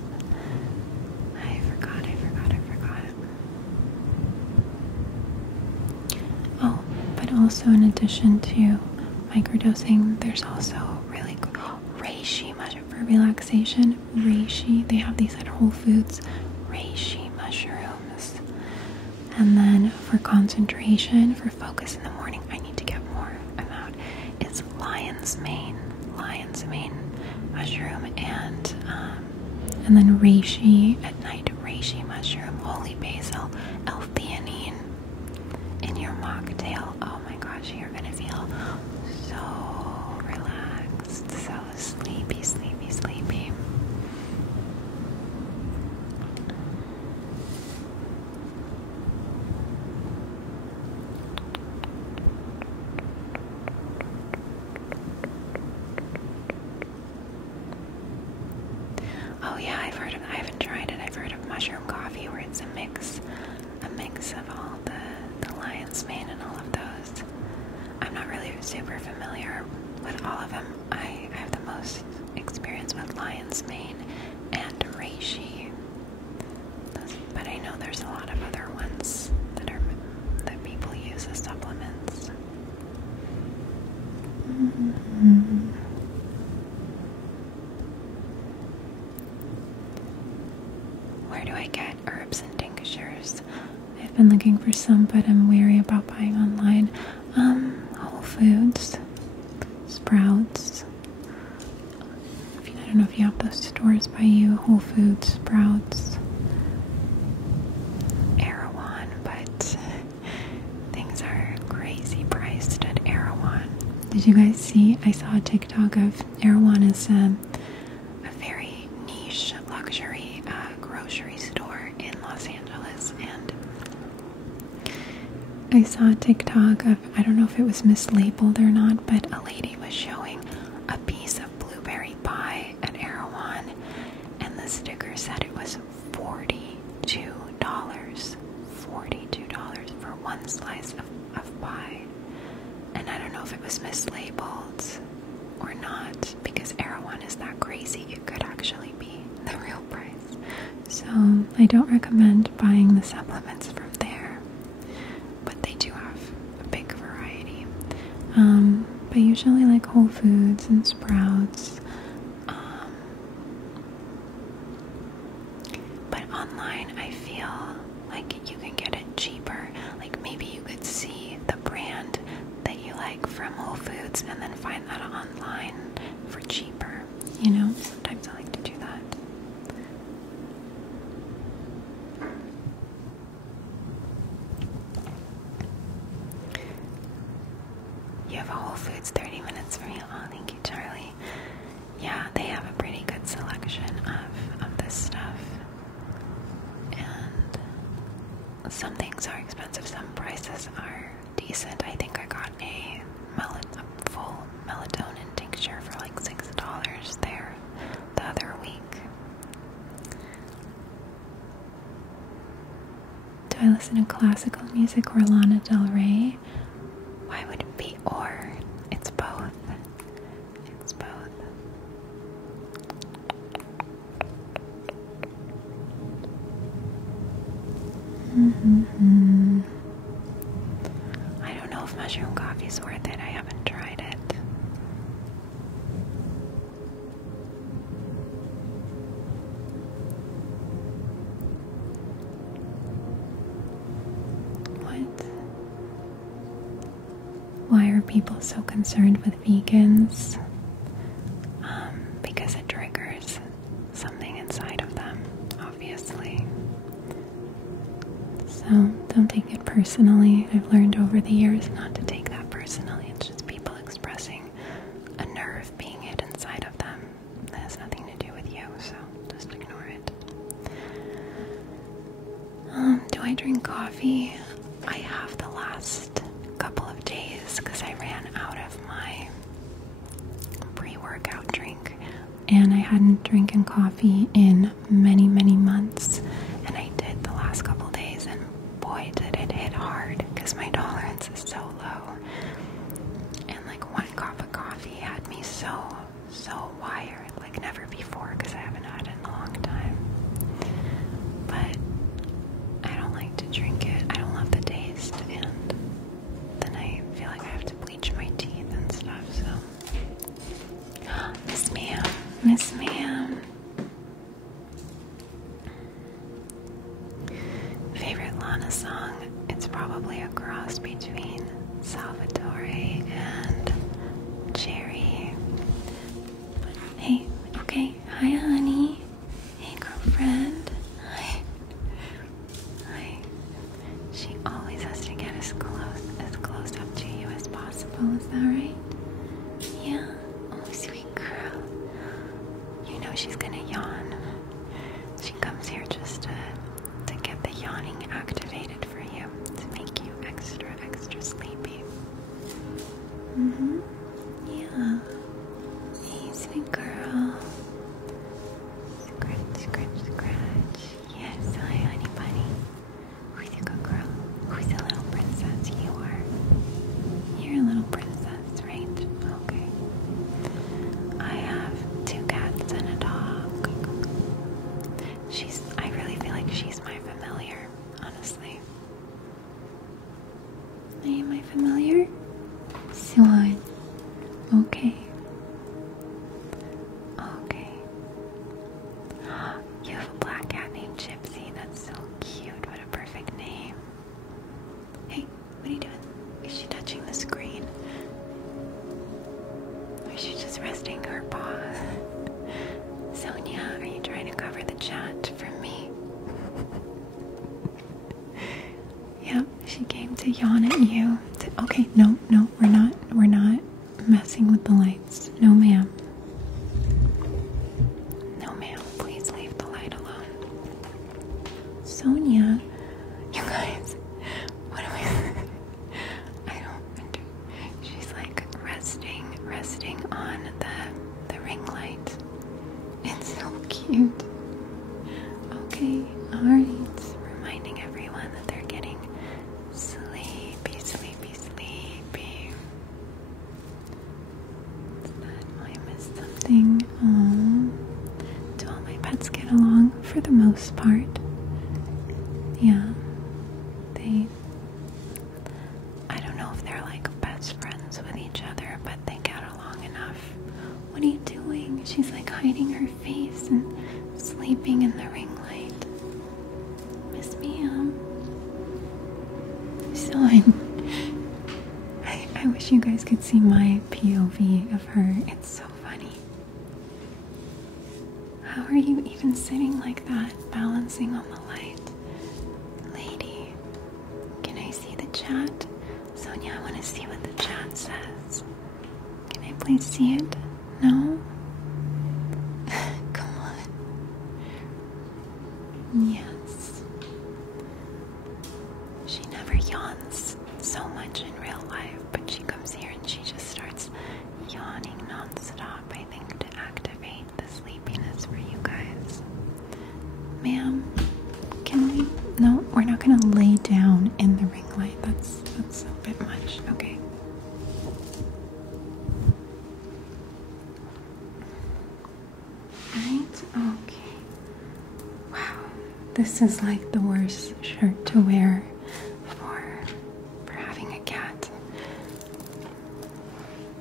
I forgot. Oh, but also in addition to microdosing, there's also really good reishi mushroom for relaxation. Reishi, they have these at Whole Foods. Reishi mushrooms. And then for concentration, for focus in the morning, I need to get more amount. It's lion's mane mushroom, and then reishi at night. Reishi mushroom, holy basil, L-theanine in your mocktail. Oh my gosh, you're gonna feel so relaxed, so sleepy. Oh yeah, I haven't tried it. I've heard of mushroom coffee, where it's a mix of all the lion's mane and all of those. I'm not really super familiar with all of them. I have the most experience with lion's mane and reishi, but I know there's a lot of other ones that people use as supplements. Where do I get herbs and tinctures? I've been looking for some, but I'm wary about buying online. Whole Foods, Sprouts. I don't know if you have those stores by you. Whole Foods, Sprouts, Erewhon, but things are crazy priced at Erewhon. Did you guys see? I saw a TikTok of Erewhon is a very niche luxury grocery store in Los Angeles, and I saw a TikTok of, I don't know if it was mislabeled or not, but a lady was showing a piece of blueberry pie at Erewhon, and the sticker said it was $42. $42 for one slice of pie. And I don't know if it was mislabeled or not, because Erewhon is that crazy. It could actually be the real price. So I don't recommend buying the supplements from there. But but usually like Whole Foods and Sprouts. But online, I feel like you can get it cheaper. Like maybe you could see the brand that you like from Whole Foods and then find that online for cheaper. You know, sometimes I like to do that. You have a Whole Foods 30 minutes from you. Oh, thank you, Charlie. Yeah, they have a pretty good selection of this stuff. And some things are expensive, some prices are decent. I think I got a full melatonin tincture for like $6 there the other week. Do I listen to classical music or Lana Del Rey? Why would it be or? It's both. It's both. I don't know if mushroom coffee is worth it. I haven't tried it. What? Why are people so concerned with vegans? Because it triggers something inside of them, obviously. So don't take it personally. I've learned over the years not to take that personally. It's just people expressing a nerve being hit inside of them. That has nothing to do with you, so just ignore it. Do I drink coffee? I have the last couple of days because I ran out of my pre-workout drink and I hadn't drinking coffee in many months, and I did the last couple days, and boy did it hit hard because my tolerance is so low, and like one cup of coffee had me so wired like never before because I haven't had it in a long time. But I don't like to drink it. I don't love the taste, and then I feel like I have to bleach my teeth and stuff, so. Miss Ma'am. Miss Ma'am. Favorite Lana song? It's probably a cross between Salvatore and Cherry. But hey, okay. Hi, honey. Hey, girlfriend. Hi. Hi. She always has to get as close up to you as possible. Is that right? Yeah. Oh, sweet girl. You know she's gonna yawn. She comes here just to get the yawning activated for you, to make you extra sleepy. Yeah. Hey, sweet girl. Scratch. Yes, hi, honey bunny. Who's a good girl? Who's a little princess? You are. You're a little princess, right? Okay. I have 2 cats and a dog. I really feel like she's my familiar, honestly. Are you my familiar? Swan. Okay. Okay. You have a black cat named Gypsy. That's so cute. What a perfect name. Hey, what are you doing? Is she touching the screen? Or is she just resting her paw? Sonia, are you trying to cover the chat from me? Yep, she came to yawn at you. Okay, no, we're not messing with the lights. No, ma'am. No, ma'am, please leave the light alone. Sonia, you guys, what am I don't, she's like resting on the ring light. It's so cute. Okay, alright. Reminding everyone that they're getting sleepy. I missed something. Do all my pets get along for the most part? Yeah. I don't know if they're like best friends with each sleeping in the ring light. Miss Ma'am. So I wish you guys could see my POV of her. It's so funny. How are you even sitting like that, balancing on the light? Lady, can I see the chat? Sonia, I want to see what the chat says. Can I please see it? No? Come on. Yes. She never yawns so much in real life, but she comes here and she just starts yawning non-stop, I think, to activate the sleepiness for you guys. Ma'am, can we? No, we're not gonna lay down in the ring light. That's a bit much. Okay. Right? Okay. Wow. This is like the worst shirt to wear for having a cat.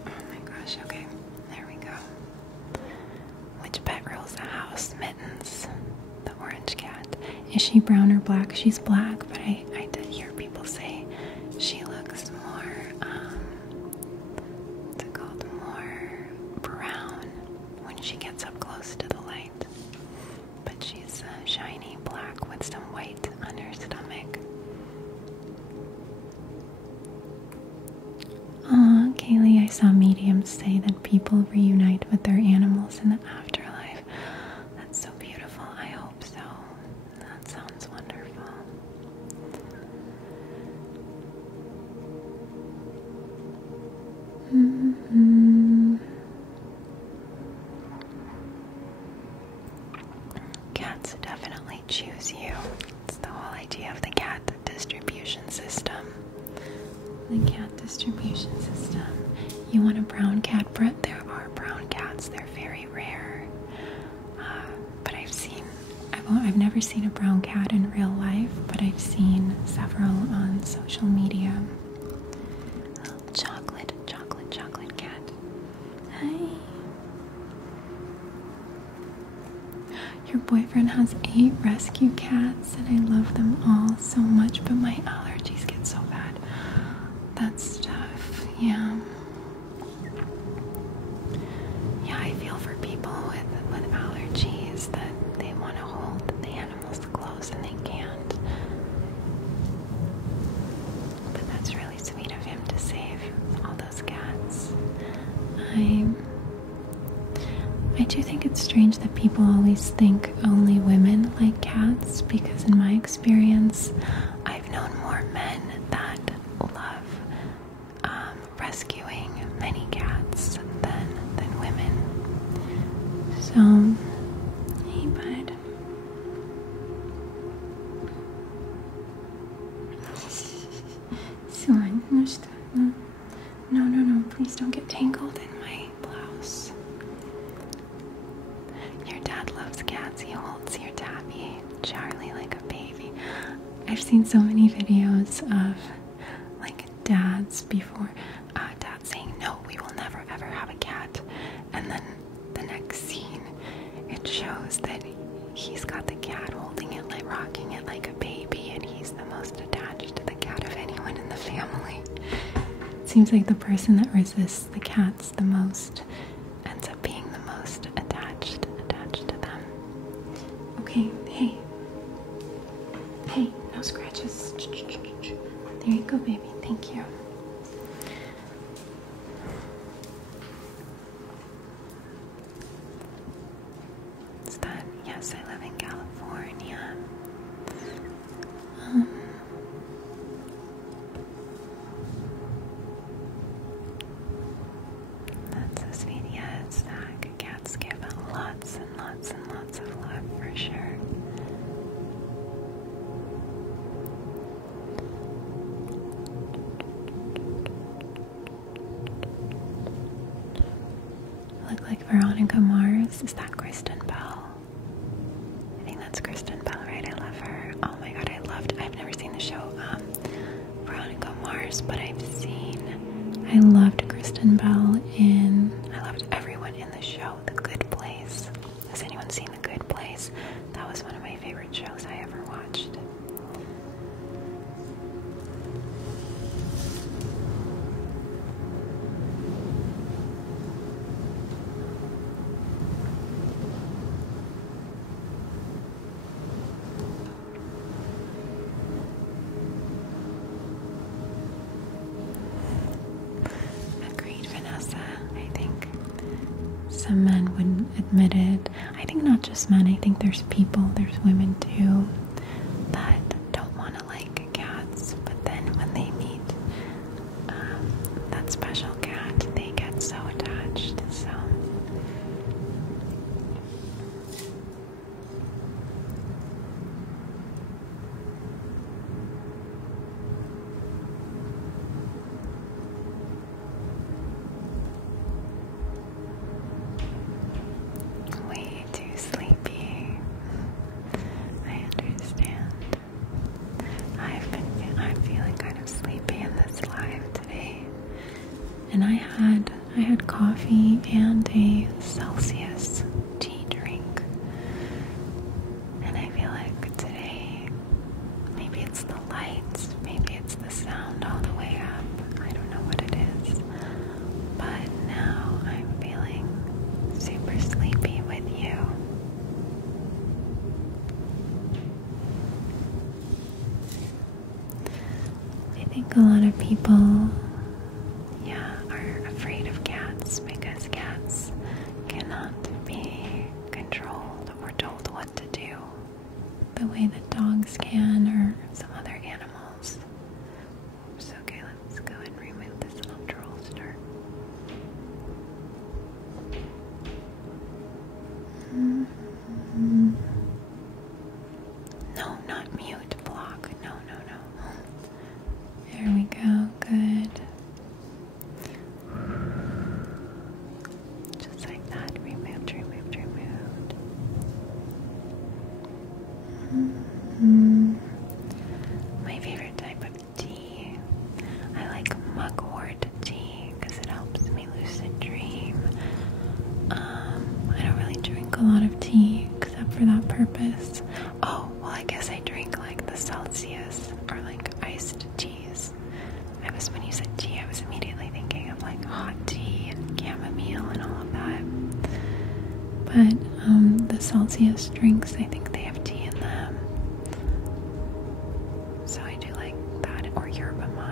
Oh my gosh, okay. There we go. Which pet rules the house? Mittens. The orange cat. Is she brown or black? She's black, but I did hear people say she looks more, what's it called? More brown when she gets up close to the light. But she's shiny black with some white on her stomach. Aw, Kaylee, I saw mediums say that people reunite with their animals in the afterlife. That's so beautiful. I hope so. That sounds wonderful. Cats definitely choose you. It's the whole idea of the cat distribution system. The cat distribution system. You want a brown cat, Brett? There are brown cats. They're very rare. But I've never seen a brown cat in real life, but I've seen several on social media. Chocolate cat. Hi. Your boyfriend has 8 rescue cats, and I love them all so much, but my allergies get so bad. That's tough, yeah. Yeah, I feel for people with allergies that they want to hold the animals close and they can't. But that's really sweet of him to save all those cats. I do think it's strange that people always think only women like cats, because in my experience, I've known more men that love rescuing many cats than women. So, hey bud. No, please don't get tangled in my blouse. Your dad loves cats. He holds your tabby, Charlie, like a baby. I've seen so many videos of like dads before, dad saying, no, we will never ever have a cat. And then the next scene, it shows that he's got the cat holding it, like rocking it like a baby, and he's the most attached to the cat of anyone in the family. It seems like the person that resists the cats the most ends up being the most attached to them. Okay, hey, no scratches. There you go, baby. Thank you. It's that, yes, I live in California. That's so sweet. Yes, cats give lots and lots and lots of love for sure. Look like Veronica Mars. Is that Kristen Bell? I think that's Kristen Bell, right? I love her. Oh my god, I've never seen the show Veronica Mars, but I loved Kristen Bell I loved everyone in the show, The Good Place. Has anyone seen The Good Place? That was one of my favorite shows I ever watched. Agreed, Vanessa. I think some men wouldn't admit it. I think not just men, I think there's women too, that don't want to like cats, but then when they meet that special cat, they get so attached. So way too sleepy. I understand. I'm feeling kind of sleepy in this live today. And I had coffee and a Celsius tea drink. And I feel like today, maybe it's the lights, maybe it's the sound all the way up. I don't know what it is. But now I'm feeling super sleepy with you. I think a lot of people, are afraid of cats because cats cannot be controlled or told what to do the way that dogs can or some other animals. So, okay, let's go and remove this little troll star. No, not mute, block. No. There we go, good. Just like that, removed. My favorite type of tea, I like mugwort tea because it helps me lucid dream. I don't really drink a lot of tea except for that purpose. Oh, well, I guess I drink like the Celsius or like iced teas. When you said tea, I was immediately thinking of like hot tea and chamomile and all of that. But the Celsius drinks, I think they have tea in them. So I do like that, or yerba mate.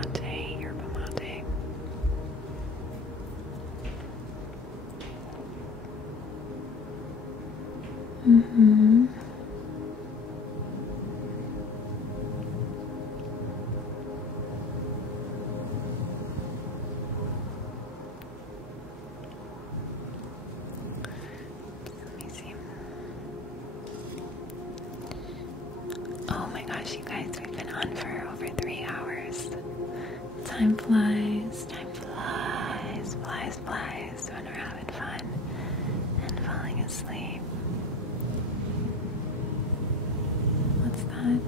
Let me see. Oh my gosh, you guys, we've been on for over 3 hours. Time flies when we're having fun and falling asleep. What's that?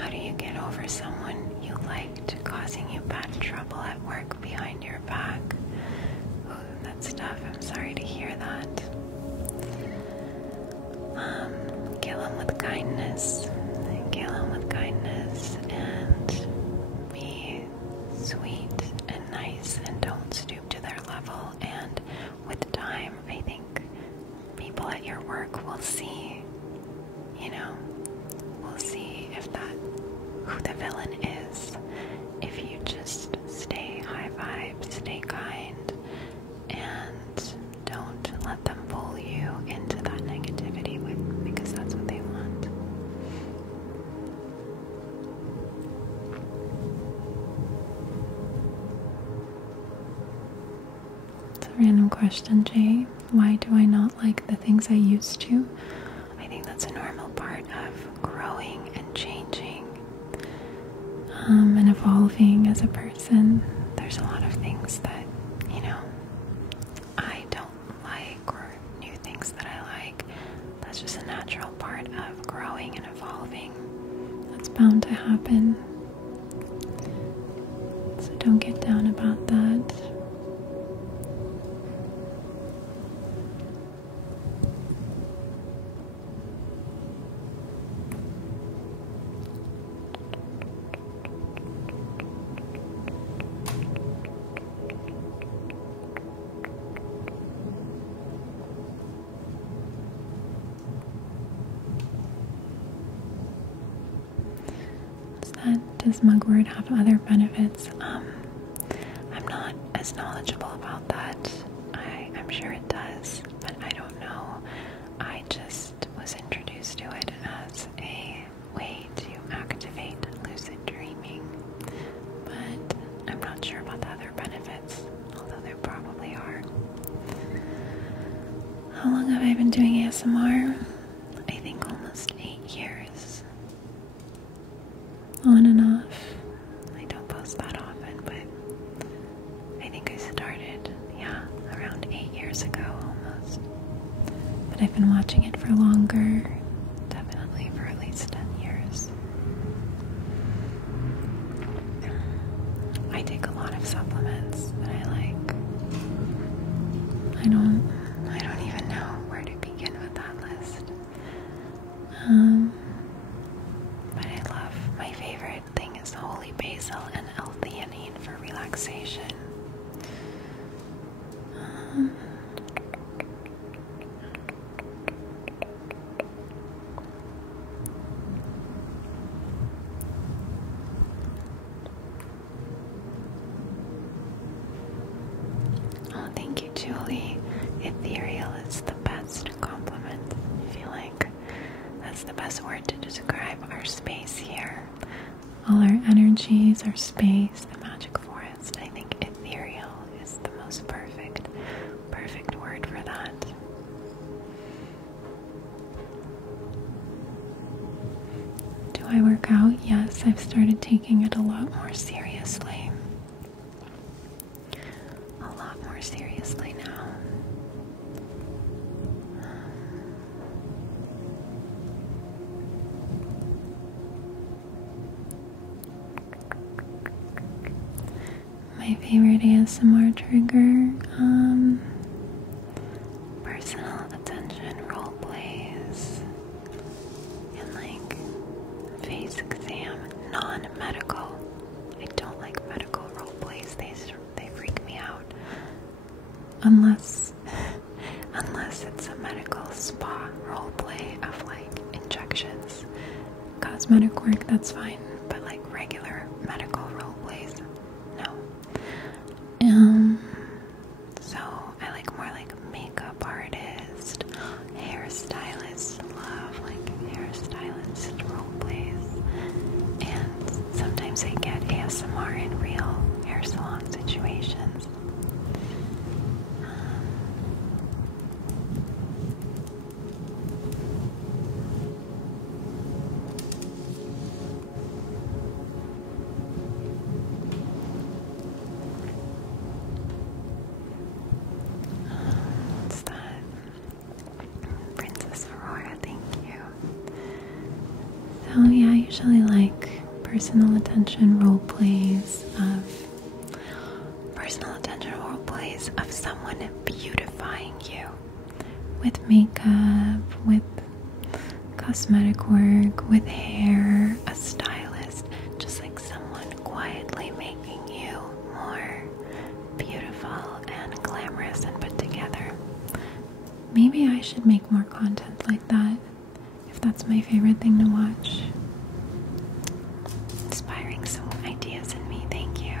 How do you get over someone you liked causing you bad trouble at work behind your back? Ooh, that's tough. I'm sorry to hear that. Kill him with kindness. And be sweet and nice and don't stoop to their level. And with time, I think people at your work will see, we'll see who the villain is. If you just stay high vibe, stay kind, and don't let them pull you into that negativity because that's what they want. It's a random question, Jay. Why do I not like the things I used to? I think that's a normal part of growing and changing and evolving as a person. There's a lot of things that, I don't like, or new things that I like. That's just a natural part of growing and evolving. That's bound to happen. So don't get down about that. does mugwort have other benefits? I'm not as knowledgeable about that. I'm sure it does, but I don't know. I just was introduced to it as a way to activate lucid dreaming, but I'm not sure about the other benefits, although there probably are. How long have I been doing ASMR? I think almost 8 years. On and off. I don't post that often, but I think I started, around 8 years ago almost. But I've been watching it for longer, definitely for at least 10 years. I take a lot of supplements that I like. I don't even know where to begin with that list. But I love, my favorite thing is holy basil and L-theanine for relaxation. Oh, thank you, Julie. Ethereal is the best compliment. I feel like that's the best word to describe our space here. All our energies, our space, the magic forest. I think ethereal is the most perfect word for that. Do I work out? Yes, I've started taking it a lot more seriously. A lot more seriously now. My favorite ASMR trigger, personal attention role plays and like face exam, non-medical. I don't like medical role plays. They freak me out. Unless it's a medical spa role play of like injections. Cosmetic work, that's fine, but like regular medical role plays, no. So I like more like makeup artist, hairstylist, love like hairstylist role plays, and sometimes I get ASMR in real hair salon situations. What's that? Princess Aurora, thank you. So yeah, I usually like personal attention role plays of someone beautifying you with makeup, with cosmetic work, with hair, a stylist, just like someone quietly making you more beautiful and glamorous and put together. Maybe I should make more content like that, if that's my favorite thing to watch. Inspiring some ideas in me, thank you.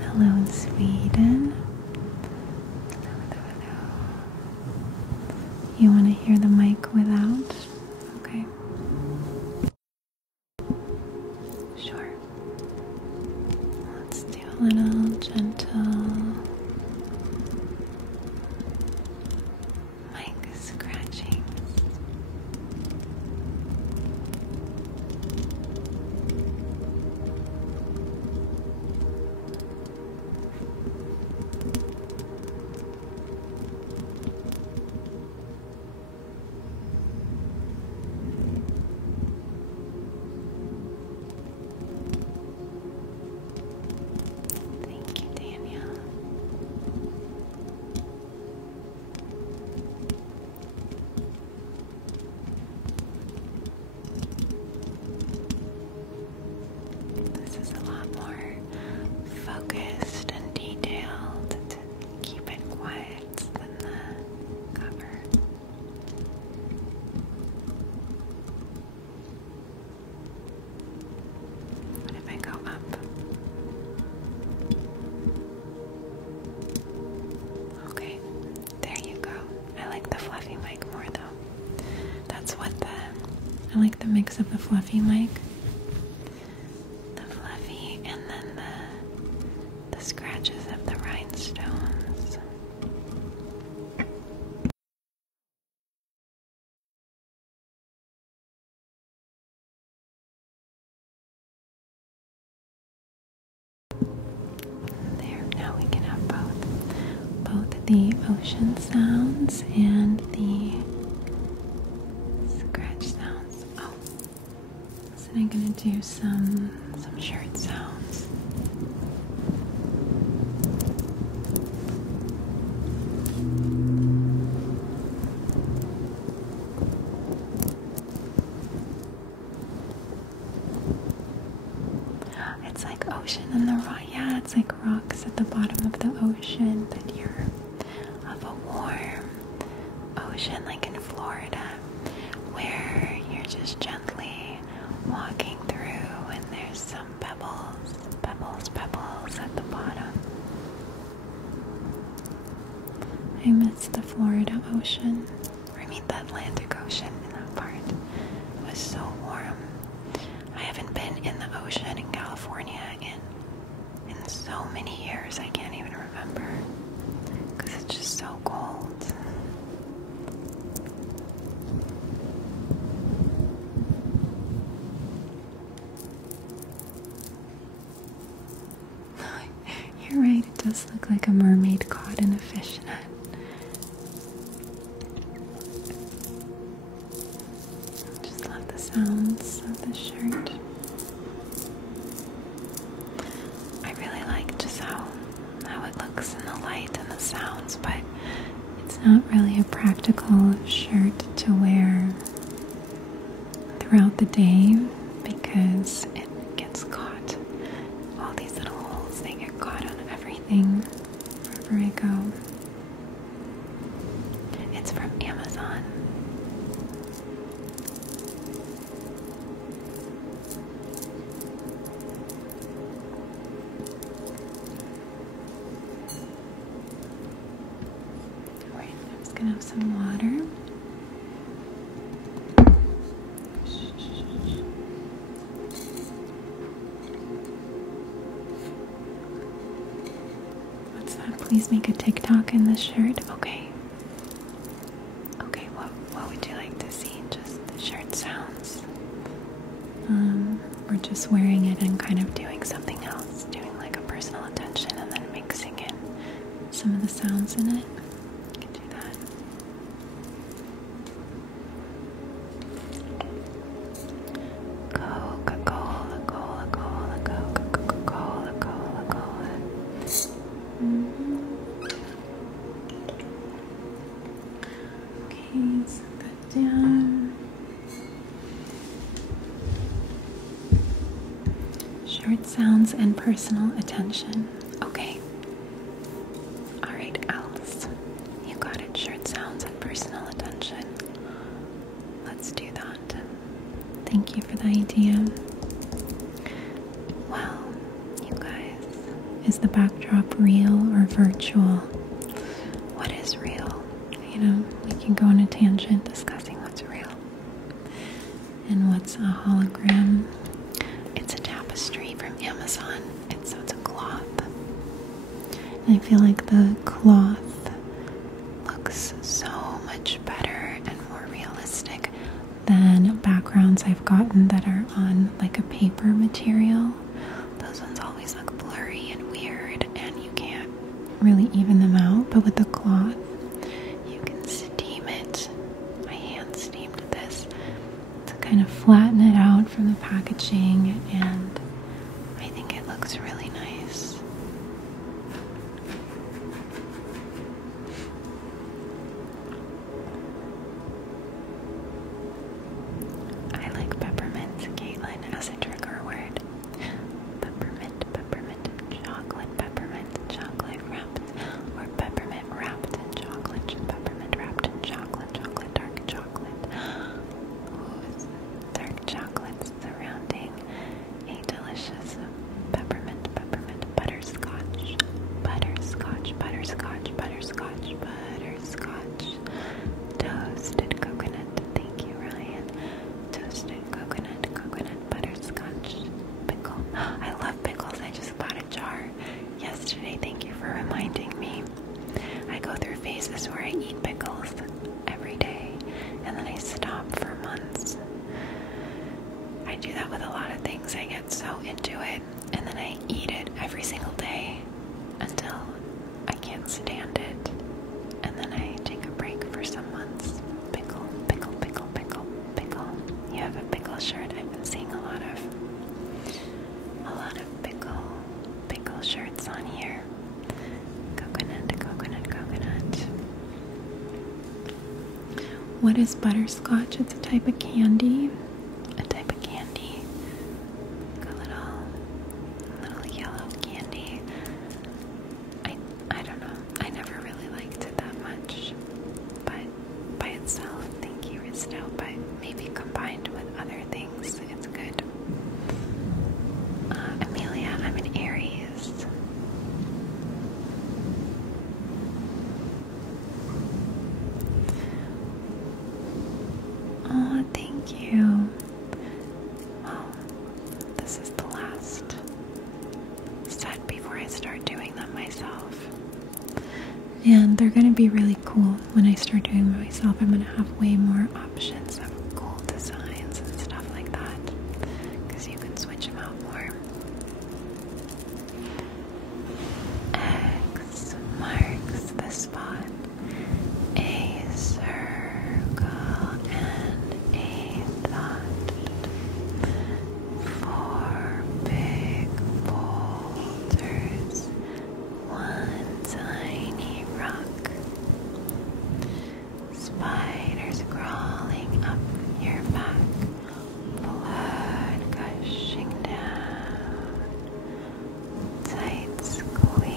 Hello, Sweden. Hello. You want to hear the mic without? Okay. Sure. Let's do a little gentle mic scratching. I like the mix of the fluffy mic. The fluffy and then the scratches of the rhinestones. There, now we can have both the ocean sounds and the scratch sounds. Oh, so I'm gonna do some shirt sounds. It's like ocean and the rock. Yeah, it's like rocks at the bottom of the ocean, but you're of a warm ocean, like in Florida, where you're just gently walking through, and there's some pebbles at the bottom. I miss the Florida ocean. I mean the Atlantic Ocean in that part. It was so warm. I haven't been in the ocean in California in so many years, I can't even remember, because it's just so cold. You're right, it does look like a mermaid caught in a fishnet. Just love the sounds of the shirt. I really like just how it looks in the light and the sounds, but it's not really a practical shirt to wear throughout the day because it gets caught. All these little holes, they get caught on everything wherever I go. It's from Amazon. Alright, I'm just gonna have some water. What's that? Please make a TikTok in this shirt. Okay. Okay, what would you like to see? Just the shirt sounds? Or just wearing it and kind of doing something else, doing like a personal attention and then mixing in some of the sounds in it? You can do that. Coca-Cola, cola, cola, Coca-Cola, cola, cola. Okay, set that down. Shirt sounds and personal attention. Okay. Alright, Alice. You got it. Shirt sounds and personal attention. Let's do that. Thank you for the idea. Well, you guys, is the backdrop real or virtual? What is real? You know, we can go on a tangent discussing what's real and what's a hologram. It's a tapestry from Amazon. So it's a cloth. And I feel like the cloth looks so much better and more realistic than backgrounds I've gotten that are on like a paper material. Those ones always look blurry and weird and you can't really even them out. But with the cloth, you can steam it. My hand steamed this to kind of flatten it out from the packaging, and I think it looks really nice. I like peppermint, Caitlin, as a trigger word. Peppermint chocolate wrapped, or peppermint wrapped in chocolate, peppermint wrapped in chocolate, dark chocolate. Ooh, dark chocolate surrounding a can't stand it. And then I take a break for some months. Pickle, pickle, pickle, pickle, pickle. You have a pickle shirt. I've been seeing a lot of pickle shirts on here. Coconut, coconut, coconut. What is butterscotch? It's a type of candy. A type of candy. A little yellow candy. I don't know. I never really liked it that much. But by itself, thank you, Risto. But maybe combined with other things, it's good. Amelia, I'm an Aries. Oh, thank you. Well, this is the last set before I start doing them myself. And they're going to be really cool when I start doing them myself. I'm going to have way more options of cool designs and stuff like that, because you can switch them out more. X marks the spot. A circle and a dot. 4 big boulders. 1 tiny rock. Spiders crawling up your back. Blood gushing down. Tight squeeze.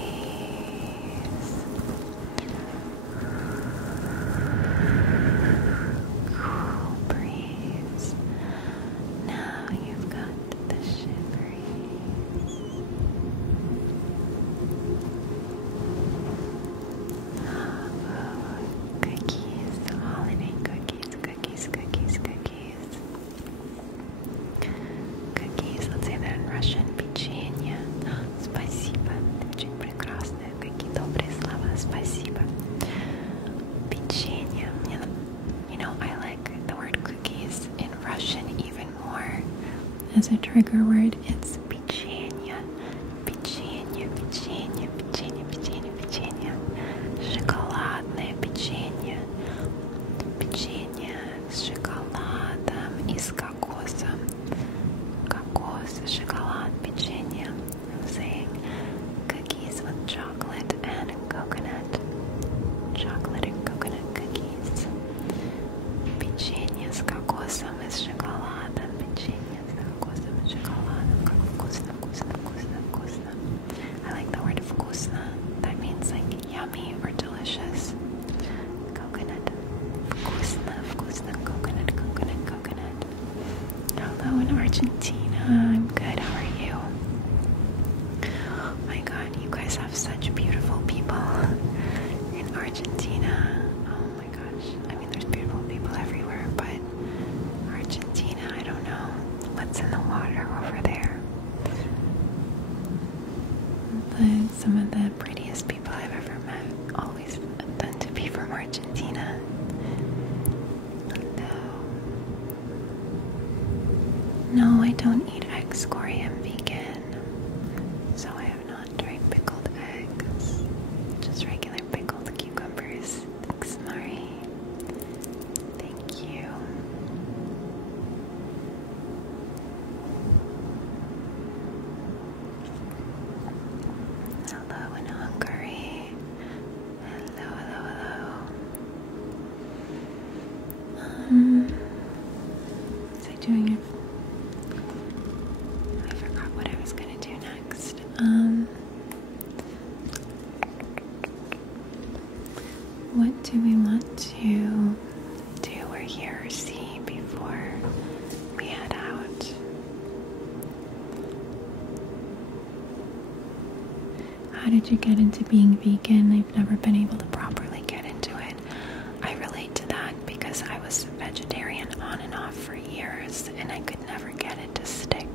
Cool breeze. Now you've got the shiveries. Oh, cookies, holiday cookies, cookies, cookies, cookies. Cookies, let's say that in Russian. Печенье. Спасибо. Очень прекрасные. Какие добрые слова. Спасибо. Печенье. You know, I like the word cookies in Russian even more. As a trigger word, it's печенье. Печенье, печенье, печенье, печенье, печенье. Шоколадное печенье. Печенье с шоколадом и с кокосом. Кокос, шоколад, печенье. I'm saying cookies with chocolate and coconut. Chocolate and coconut cookies. Печенье с кокосом и с шоколадом. Печенье с кокосом и шоколадом. Как вкусно, вкусно, вкусно, вкусно. I like the word вкусно. That means like yummy or delicious. Coconut. Вкусно, вкусно. Coconut, coconut, coconut. Hello in Argentina. I'm good. How are you? Oh my god, you guys have such beautiful people in Argentina. Oh my gosh. I mean, there's beautiful people everywhere, but Argentina, I don't know what's in the water over there. But some of the prettiest people I've ever met always tend to be from Argentina. No, I don't eat eggs, Corey. I'm vegan. So I have not tried pickled eggs. Just regular pickled cucumbers. Thanks, Mari. Thank you. Hello in Hungary. Hello, hello, hello. Was I doing it? I forgot what I was gonna do next. What do we want to do or hear or see before we head out? How did you get into being vegan? I've never been able to properly get into it. I relate to that because I was vegetarian on and off for years and I could never get it to stick.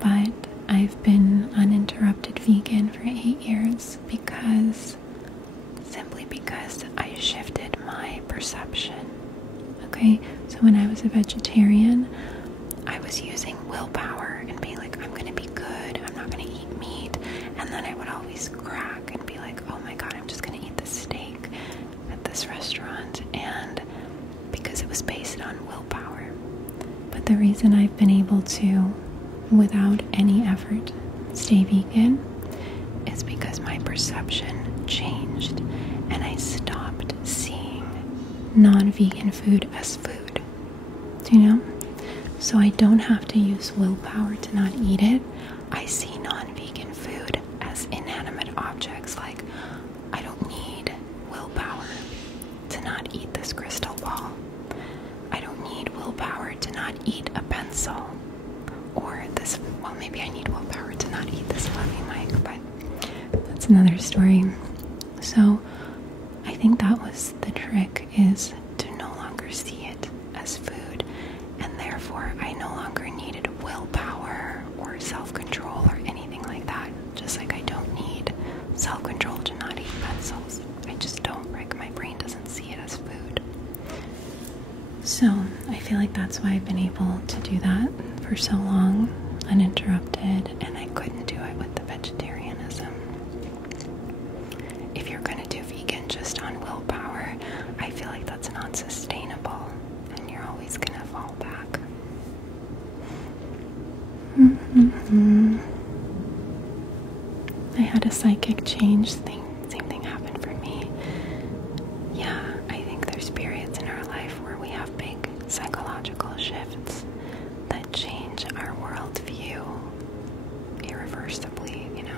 But I've been uninterrupted vegan for 8 years simply because I shifted my perception. Okay, so when I was a vegetarian, I was using willpower and being like, I'm gonna be good, I'm not gonna eat meat, and then I would always crack and be like, the reason I've been able to, without any effort, stay vegan is because my perception changed and I stopped seeing non-vegan food as food. Do you know? So I don't have to use willpower to not eat it. I see non-vegan food as inanimate objects. Like, I don't need willpower to not eat this crystal ball. I don't need willpower to not eat a pencil. Or this, well, maybe I need willpower to not eat this fluffy mic, but that's another story. So I think that was the trick, is to no longer see it as food, and therefore I no longer needed willpower or self-control or anything like that. Just like I don't need self-control to not eat pencils. I just don't, like, my brain doesn't see it as food. So I feel like that's why I've been able to do that for so long, uninterrupted, and I couldn't do it with the vegetarianism. If you're gonna do vegan just on willpower, I feel like that's not sustainable, and you're always gonna fall back. I had a psychic change thing. Same thing happened for me. Yeah, I think there's periods in our life where we have big psychological shifts that change our worldview irreversibly, you know?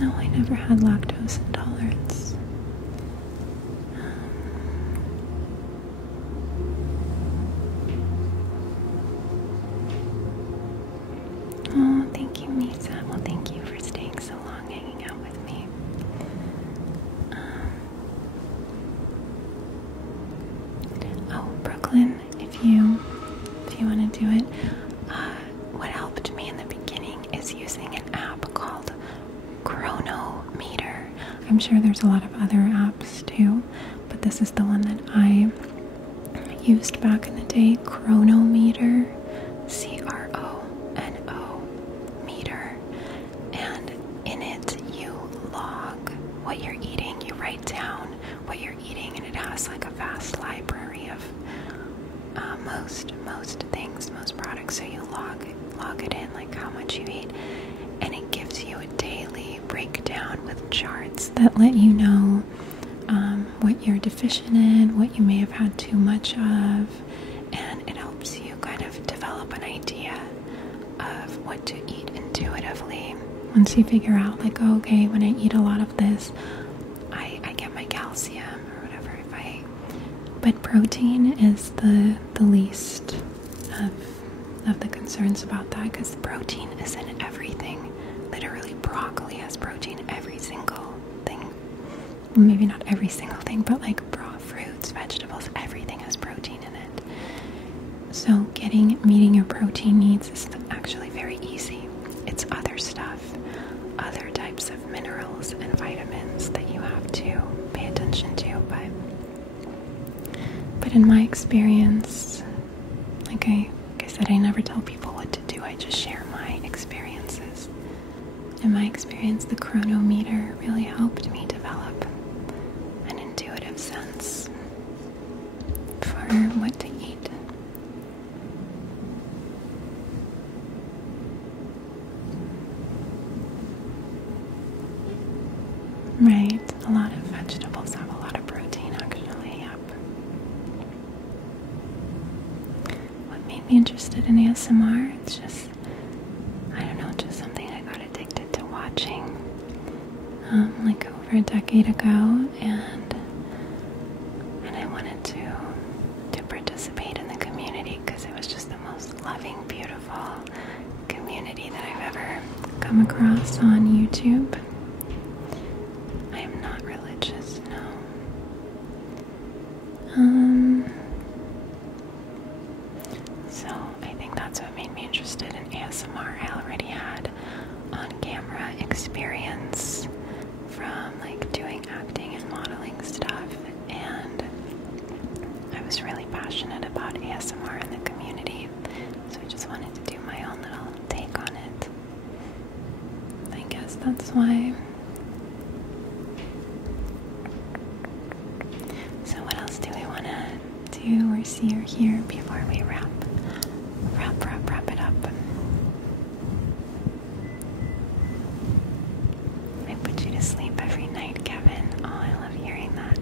No, I never had lactose intolerance. Oh, thank you, Misa. Well, thank you for staying so long, hanging out with me. Oh, Brooklyn, if you want to do it, what helped me in the beginning is using an app called Chronometer. I'm sure there's a lot of other apps too, but this is the one that I used back in the day. Chronometer, C-R-O-N-O meter, and in it you log what you're eating. You write down what you're eating, and it has like a vast library of most things, most products. So you log it in, like how much you eat, and it gives you a daily breakdown with charts that let you know what you're deficient in, what you may have had too much of, and it helps you kind of develop an idea of what to eat intuitively. Once you figure out, like, oh, okay, when I eat a lot of this, I get my calcium or whatever. But protein is the least of the concerns about that, because protein is in everything. Literally, broccoli has protein, every single thing. Well, maybe not every single thing, but like raw fruits, vegetables, everything has protein in it. So meeting your protein needs is actually very easy. It's other stuff, other types of minerals and vitamins that you have to pay attention to. But in my experience, like I said, I never tell people what to do. I just share my experiences. In my experience, the chronometer really helped me develop an intuitive sense for what to eat. Right, a lot of vegetables have a lot of protein, actually, yep. What made me interested in ASMR? It's just, I don't know, just something I got addicted to watching, like over a decade ago, and I wanted to participate in the community because it was just the most loving, beautiful community that I've ever come across on YouTube. I am not religious, no. So I think that's what made me interested in ASMR. I already had on-camera experience from like doing acting and modeling stuff, and I was really passionate about ASMR in the community, so I just wanted to do my own little take on it. I guess that's do or see or hear before we wrap it up? I put you to sleep every night, Kevin. Oh, I love hearing that.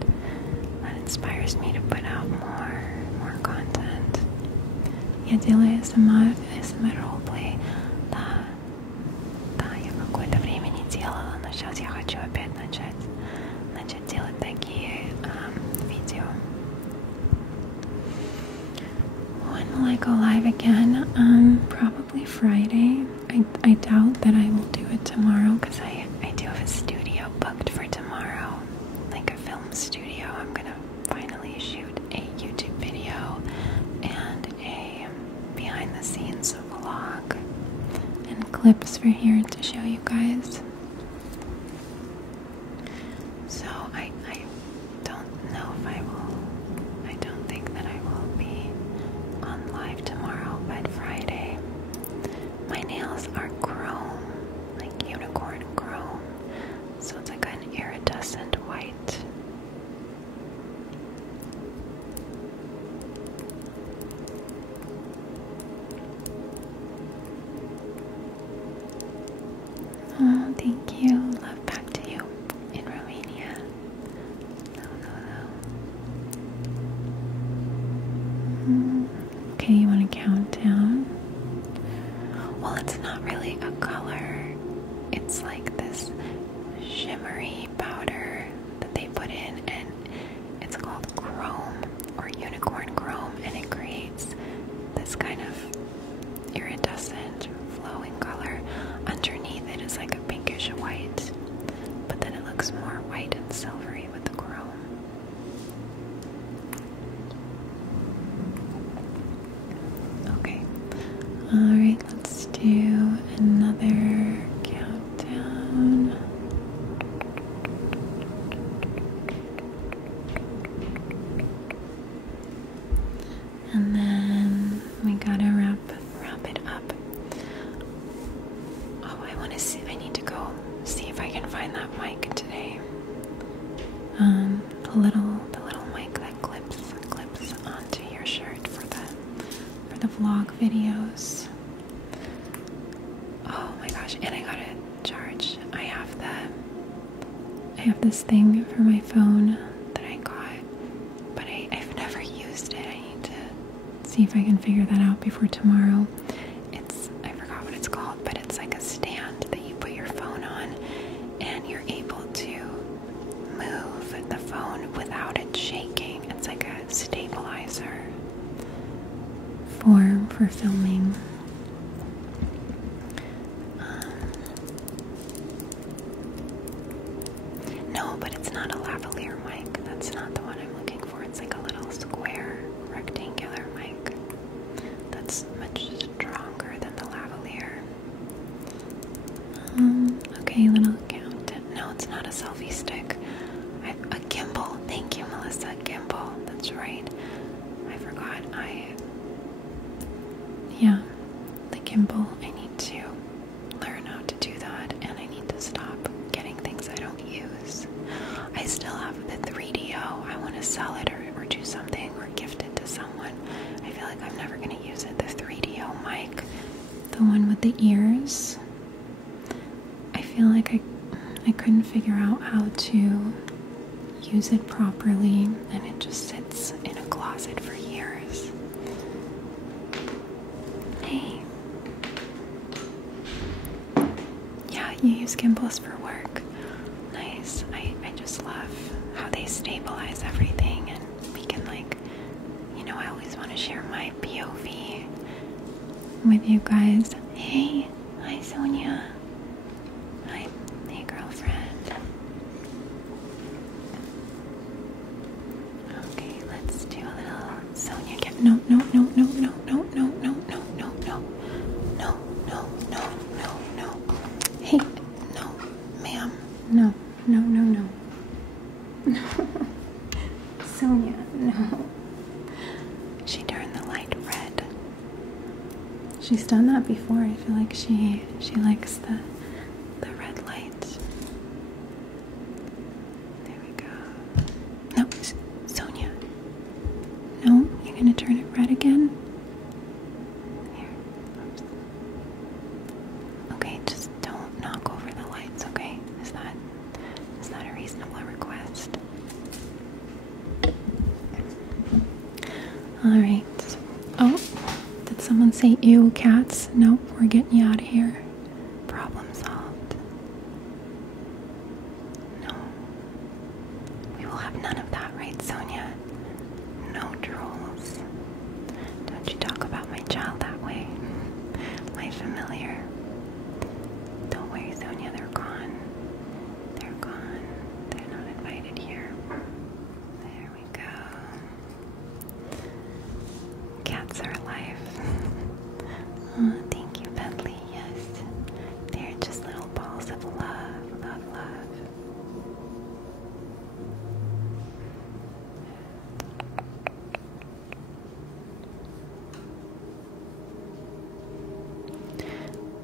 That inspires me to put out more content. Я делаю ASMR roleplay. Да, я какое-то время не делала, но сейчас я хочу опять начать делать такие видео. When will I go live again? Probably Friday. I doubt that I will do it tomorrow because I do have a studio booked for tomorrow, like a film studio. I'm gonna finally shoot a YouTube video and a behind the scenes vlog and clips for here to show you guys. So I don't know if I don't think that I will be on live tomorrow, but Friday. My nails are chrome, like unicorn chrome, so it's like an iridescent white. Oh, thank you. Love back to you in Romania. No. Okay, you want to count down? Well, it's not really a color. It's like this shimmery powder that they put in, and it's called chrome or unicorn chrome, and it creates this kind of iridescent flowing color. Underneath it is like a pinkish white, but then it looks more white and silvery with the chrome. Okay, alright, let's do another countdown. And then we gotta wrap it up. Oh, I need to go see if I can find that mic today. The little mic that clips onto your shirt for the vlog videos. Oh my gosh, and I gotta charge. I have this thing for my phone that I got, but I've never used it. I need to see if I can figure that out before tomorrow. I forgot what it's called, but it's like a stand that you put your phone on, and you're able to move the phone without it shaking. It's like a stabilizer for filming. No, but it's not a lavalier mic. That's not the one I'm looking for. It's like a little square, rectangular mic that's much stronger than the lavalier. Okay, little count. No, it's not a selfie stick. A gimbal. Thank you, Melissa. Gimbal. That's right. I forgot. Yeah, the gimbal. I need to learn how to do that, and I need to stop getting things I don't use. I still have the 3DO. I want to sell it or do something or gift it to someone. I feel like I'm never going to use it. The 3DO mic, the one with the ears. I feel like I couldn't figure out how to use it properly, and it just sits in a closet for years. Hey. Yeah, you use gimbals for work. Nice. I just love how they stabilize everything, and we can, like, I always want to share my POV with you guys. Hey, hi Sonia. Hi, hey girlfriend. Okay, let's do a little Sonia. No. Hey, no, ma'am. No. Sonia, no. She turned the light red. She's done that before. I feel like she likes the red light. There we go. No, Sonia. No, you're gonna turn it red again? Here. Oops. Okay, just don't knock over the lights, okay? Is that a reasonable request? Alright. Oh, did someone say ew, cats? Nope, we're getting you out of here. Problem solved. No. We will have none of that, right, Sonia? No trolls. Don't you talk about my child that way. My familiar. Don't worry, Sonia, they're gone. They're gone. They're not invited here. There we go. Cats are alive. Oh, thank you, Bentley. Yes. They're just little balls of love, love, love.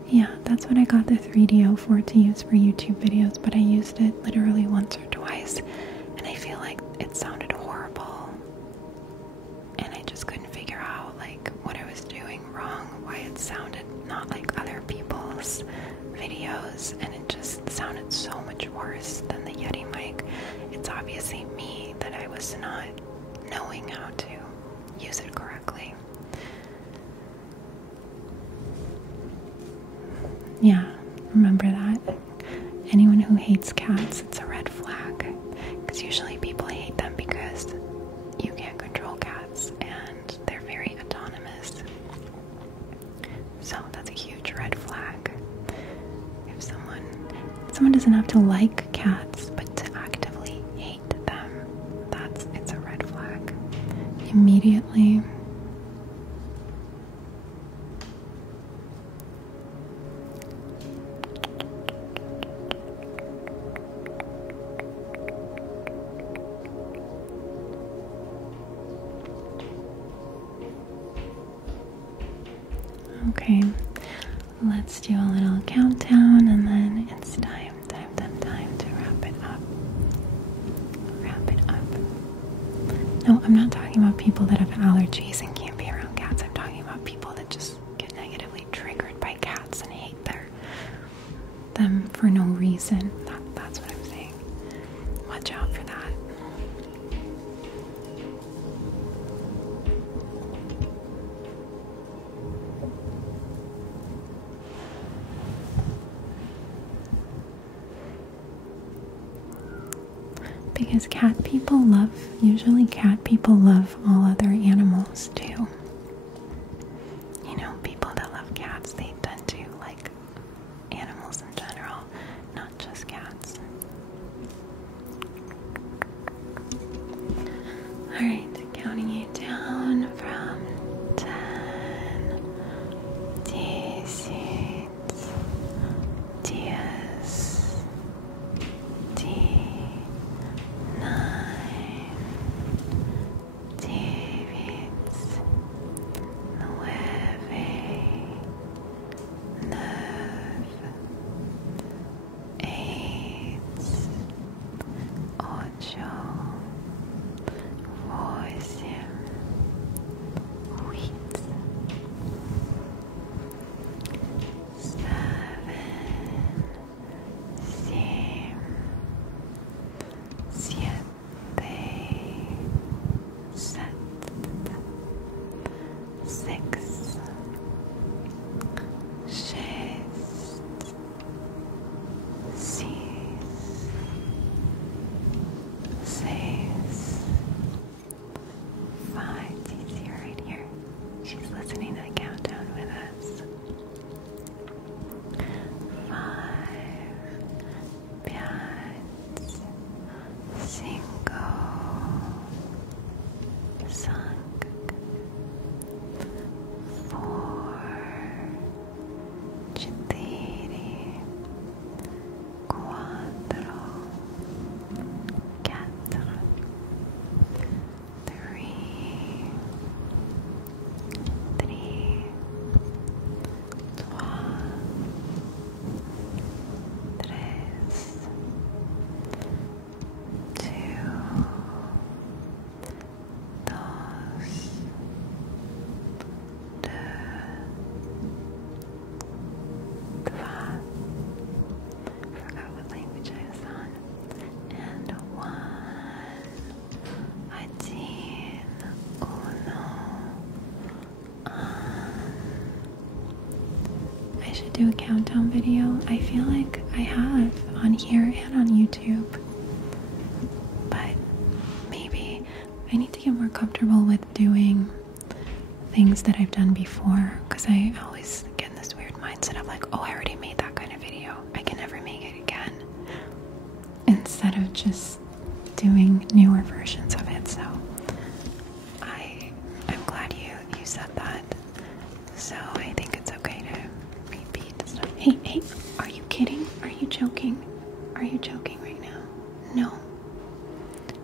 Yeah, that's what I got the 3DO for, to use for YouTube videos, but I used it literally once or twice, and I feel like it sounded horrible. And I just couldn't figure out like what I was doing wrong, why it sounded not like other people's videos, and it just sounded so much worse than the Yeti mic. It's obviously me that I was not knowing how to use it correctly. Yeah, remember that. Anyone who hates cats, it's a red flag. Because usually people hate them because you can't control cats and they're very autonomous. So that's a huge red flag. If someone doesn't have to like cats, but to actively hate them, it's a red flag. Immediately. Okay, let's do a little countdown and then it's time to wrap it up. Wrap it up. No, I'm not talking about people that have allergies and can't be around cats. I'm talking about people that just get negatively triggered by cats and hate them for no reason. That's what I'm saying. Watch out for that. Because usually cat people love all other animals too. You know, people that love cats, they tend to like animals in general, not just cats. Alright, counting you down from 10, 10, 3, do a countdown video. I feel like I have on here and on YouTube. But maybe I need to get more comfortable with doing things that I've done before, because I always get in this weird mindset of like, oh, I already made that kind of video, I can never make it again, instead of just doing newer versions of it. So I'm glad you said that. So I think it's okay to repeat stuff. Hey, are you kidding? Are you joking? Are you joking right now? No.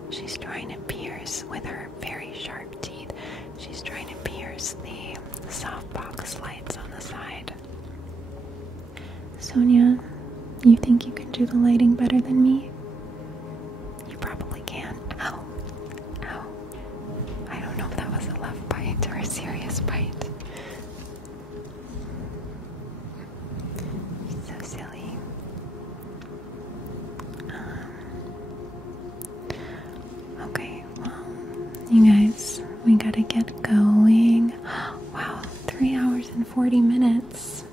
She's trying to pierce with her very sharp teeth. She's trying to pierce the softbox lights on the side. Sonia, you think you can do the lighting better than me? You probably can. Ow. Ow. I don't know if that was a left bite or a serious bite. So silly. Okay, well, you guys, we gotta get going. Wow, 3 hours and 40 minutes.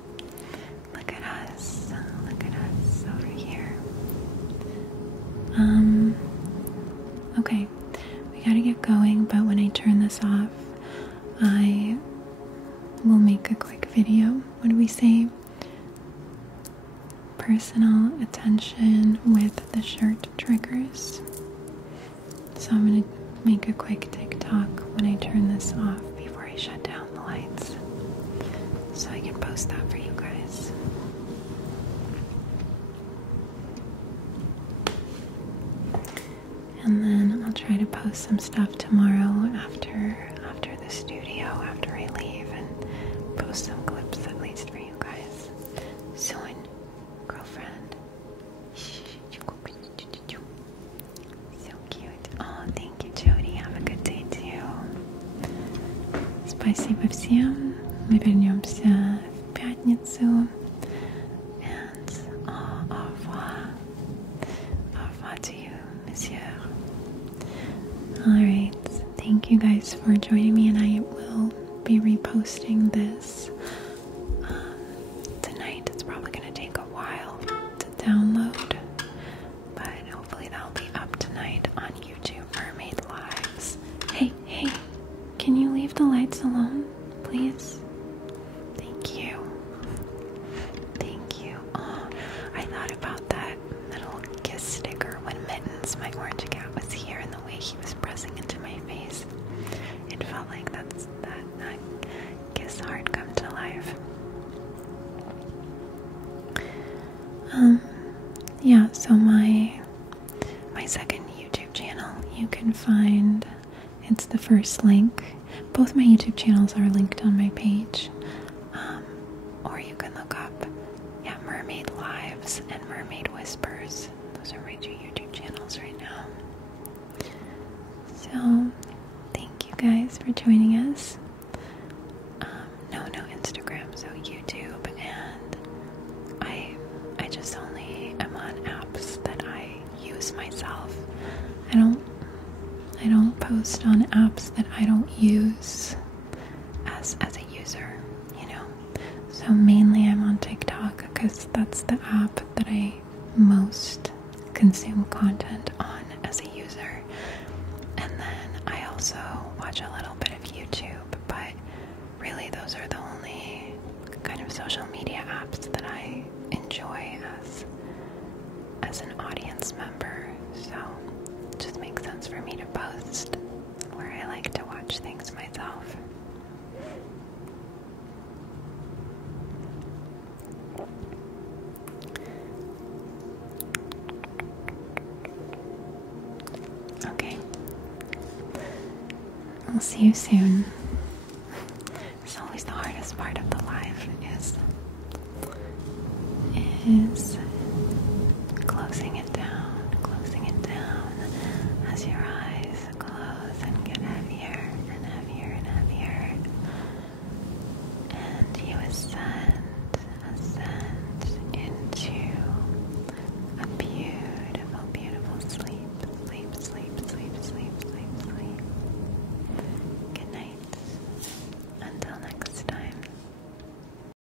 Look at us. Look at us over here. Okay, we gotta get going, but when I turn this off, I will make a quick video. What do we say? Personal attention with the shirt triggers. So I'm gonna make a quick TikTok when I turn this off before I shut down the lights, so I can post that for you guys. And then I'll try to post some stuff tomorrow after the studio, after I leave, and post some clips at least for you guys. Soon, girlfriend. So cute. Oh, thank you, Jody. Have a good day too. Спасибо всем. Мы вернемся в пятницу. And au revoir. Au revoir to you, monsieur. Alright, thank you guys for joining me, and I will be reposting this tonight. It's probably going to take a while to download, but hopefully that'll be up tonight on YouTube Mermaid Lives. Hey, can you leave the lights alone, please? Thank you. Thank you. Oh, I thought about that little kiss sticker when Mittens, my orange cat, was here, and the way he was pressing into my face. It felt like that kiss heart come to life. Yeah, so my second YouTube channel, you can find, it's the first link. Both my YouTube channels are linked on my page. Or you can look up, Mermaid Lives and Mermaid Whispers. Those are my two YouTube channels right now. So, thank you guys for joining us. No Instagram, so YouTube, and I just only am on apps that I use myself. I don't post on apps that I don't use as a user, you know. So mainly I'm on TikTok because that's the app that I most consume content on as a user. And then I also watch a little bit of YouTube, but really those are the only kind of social media apps that I enjoy as an audience member. So it just makes sense for me to post where I like to watch things myself. Okay. I'll see you soon. It's always the hardest part of the live is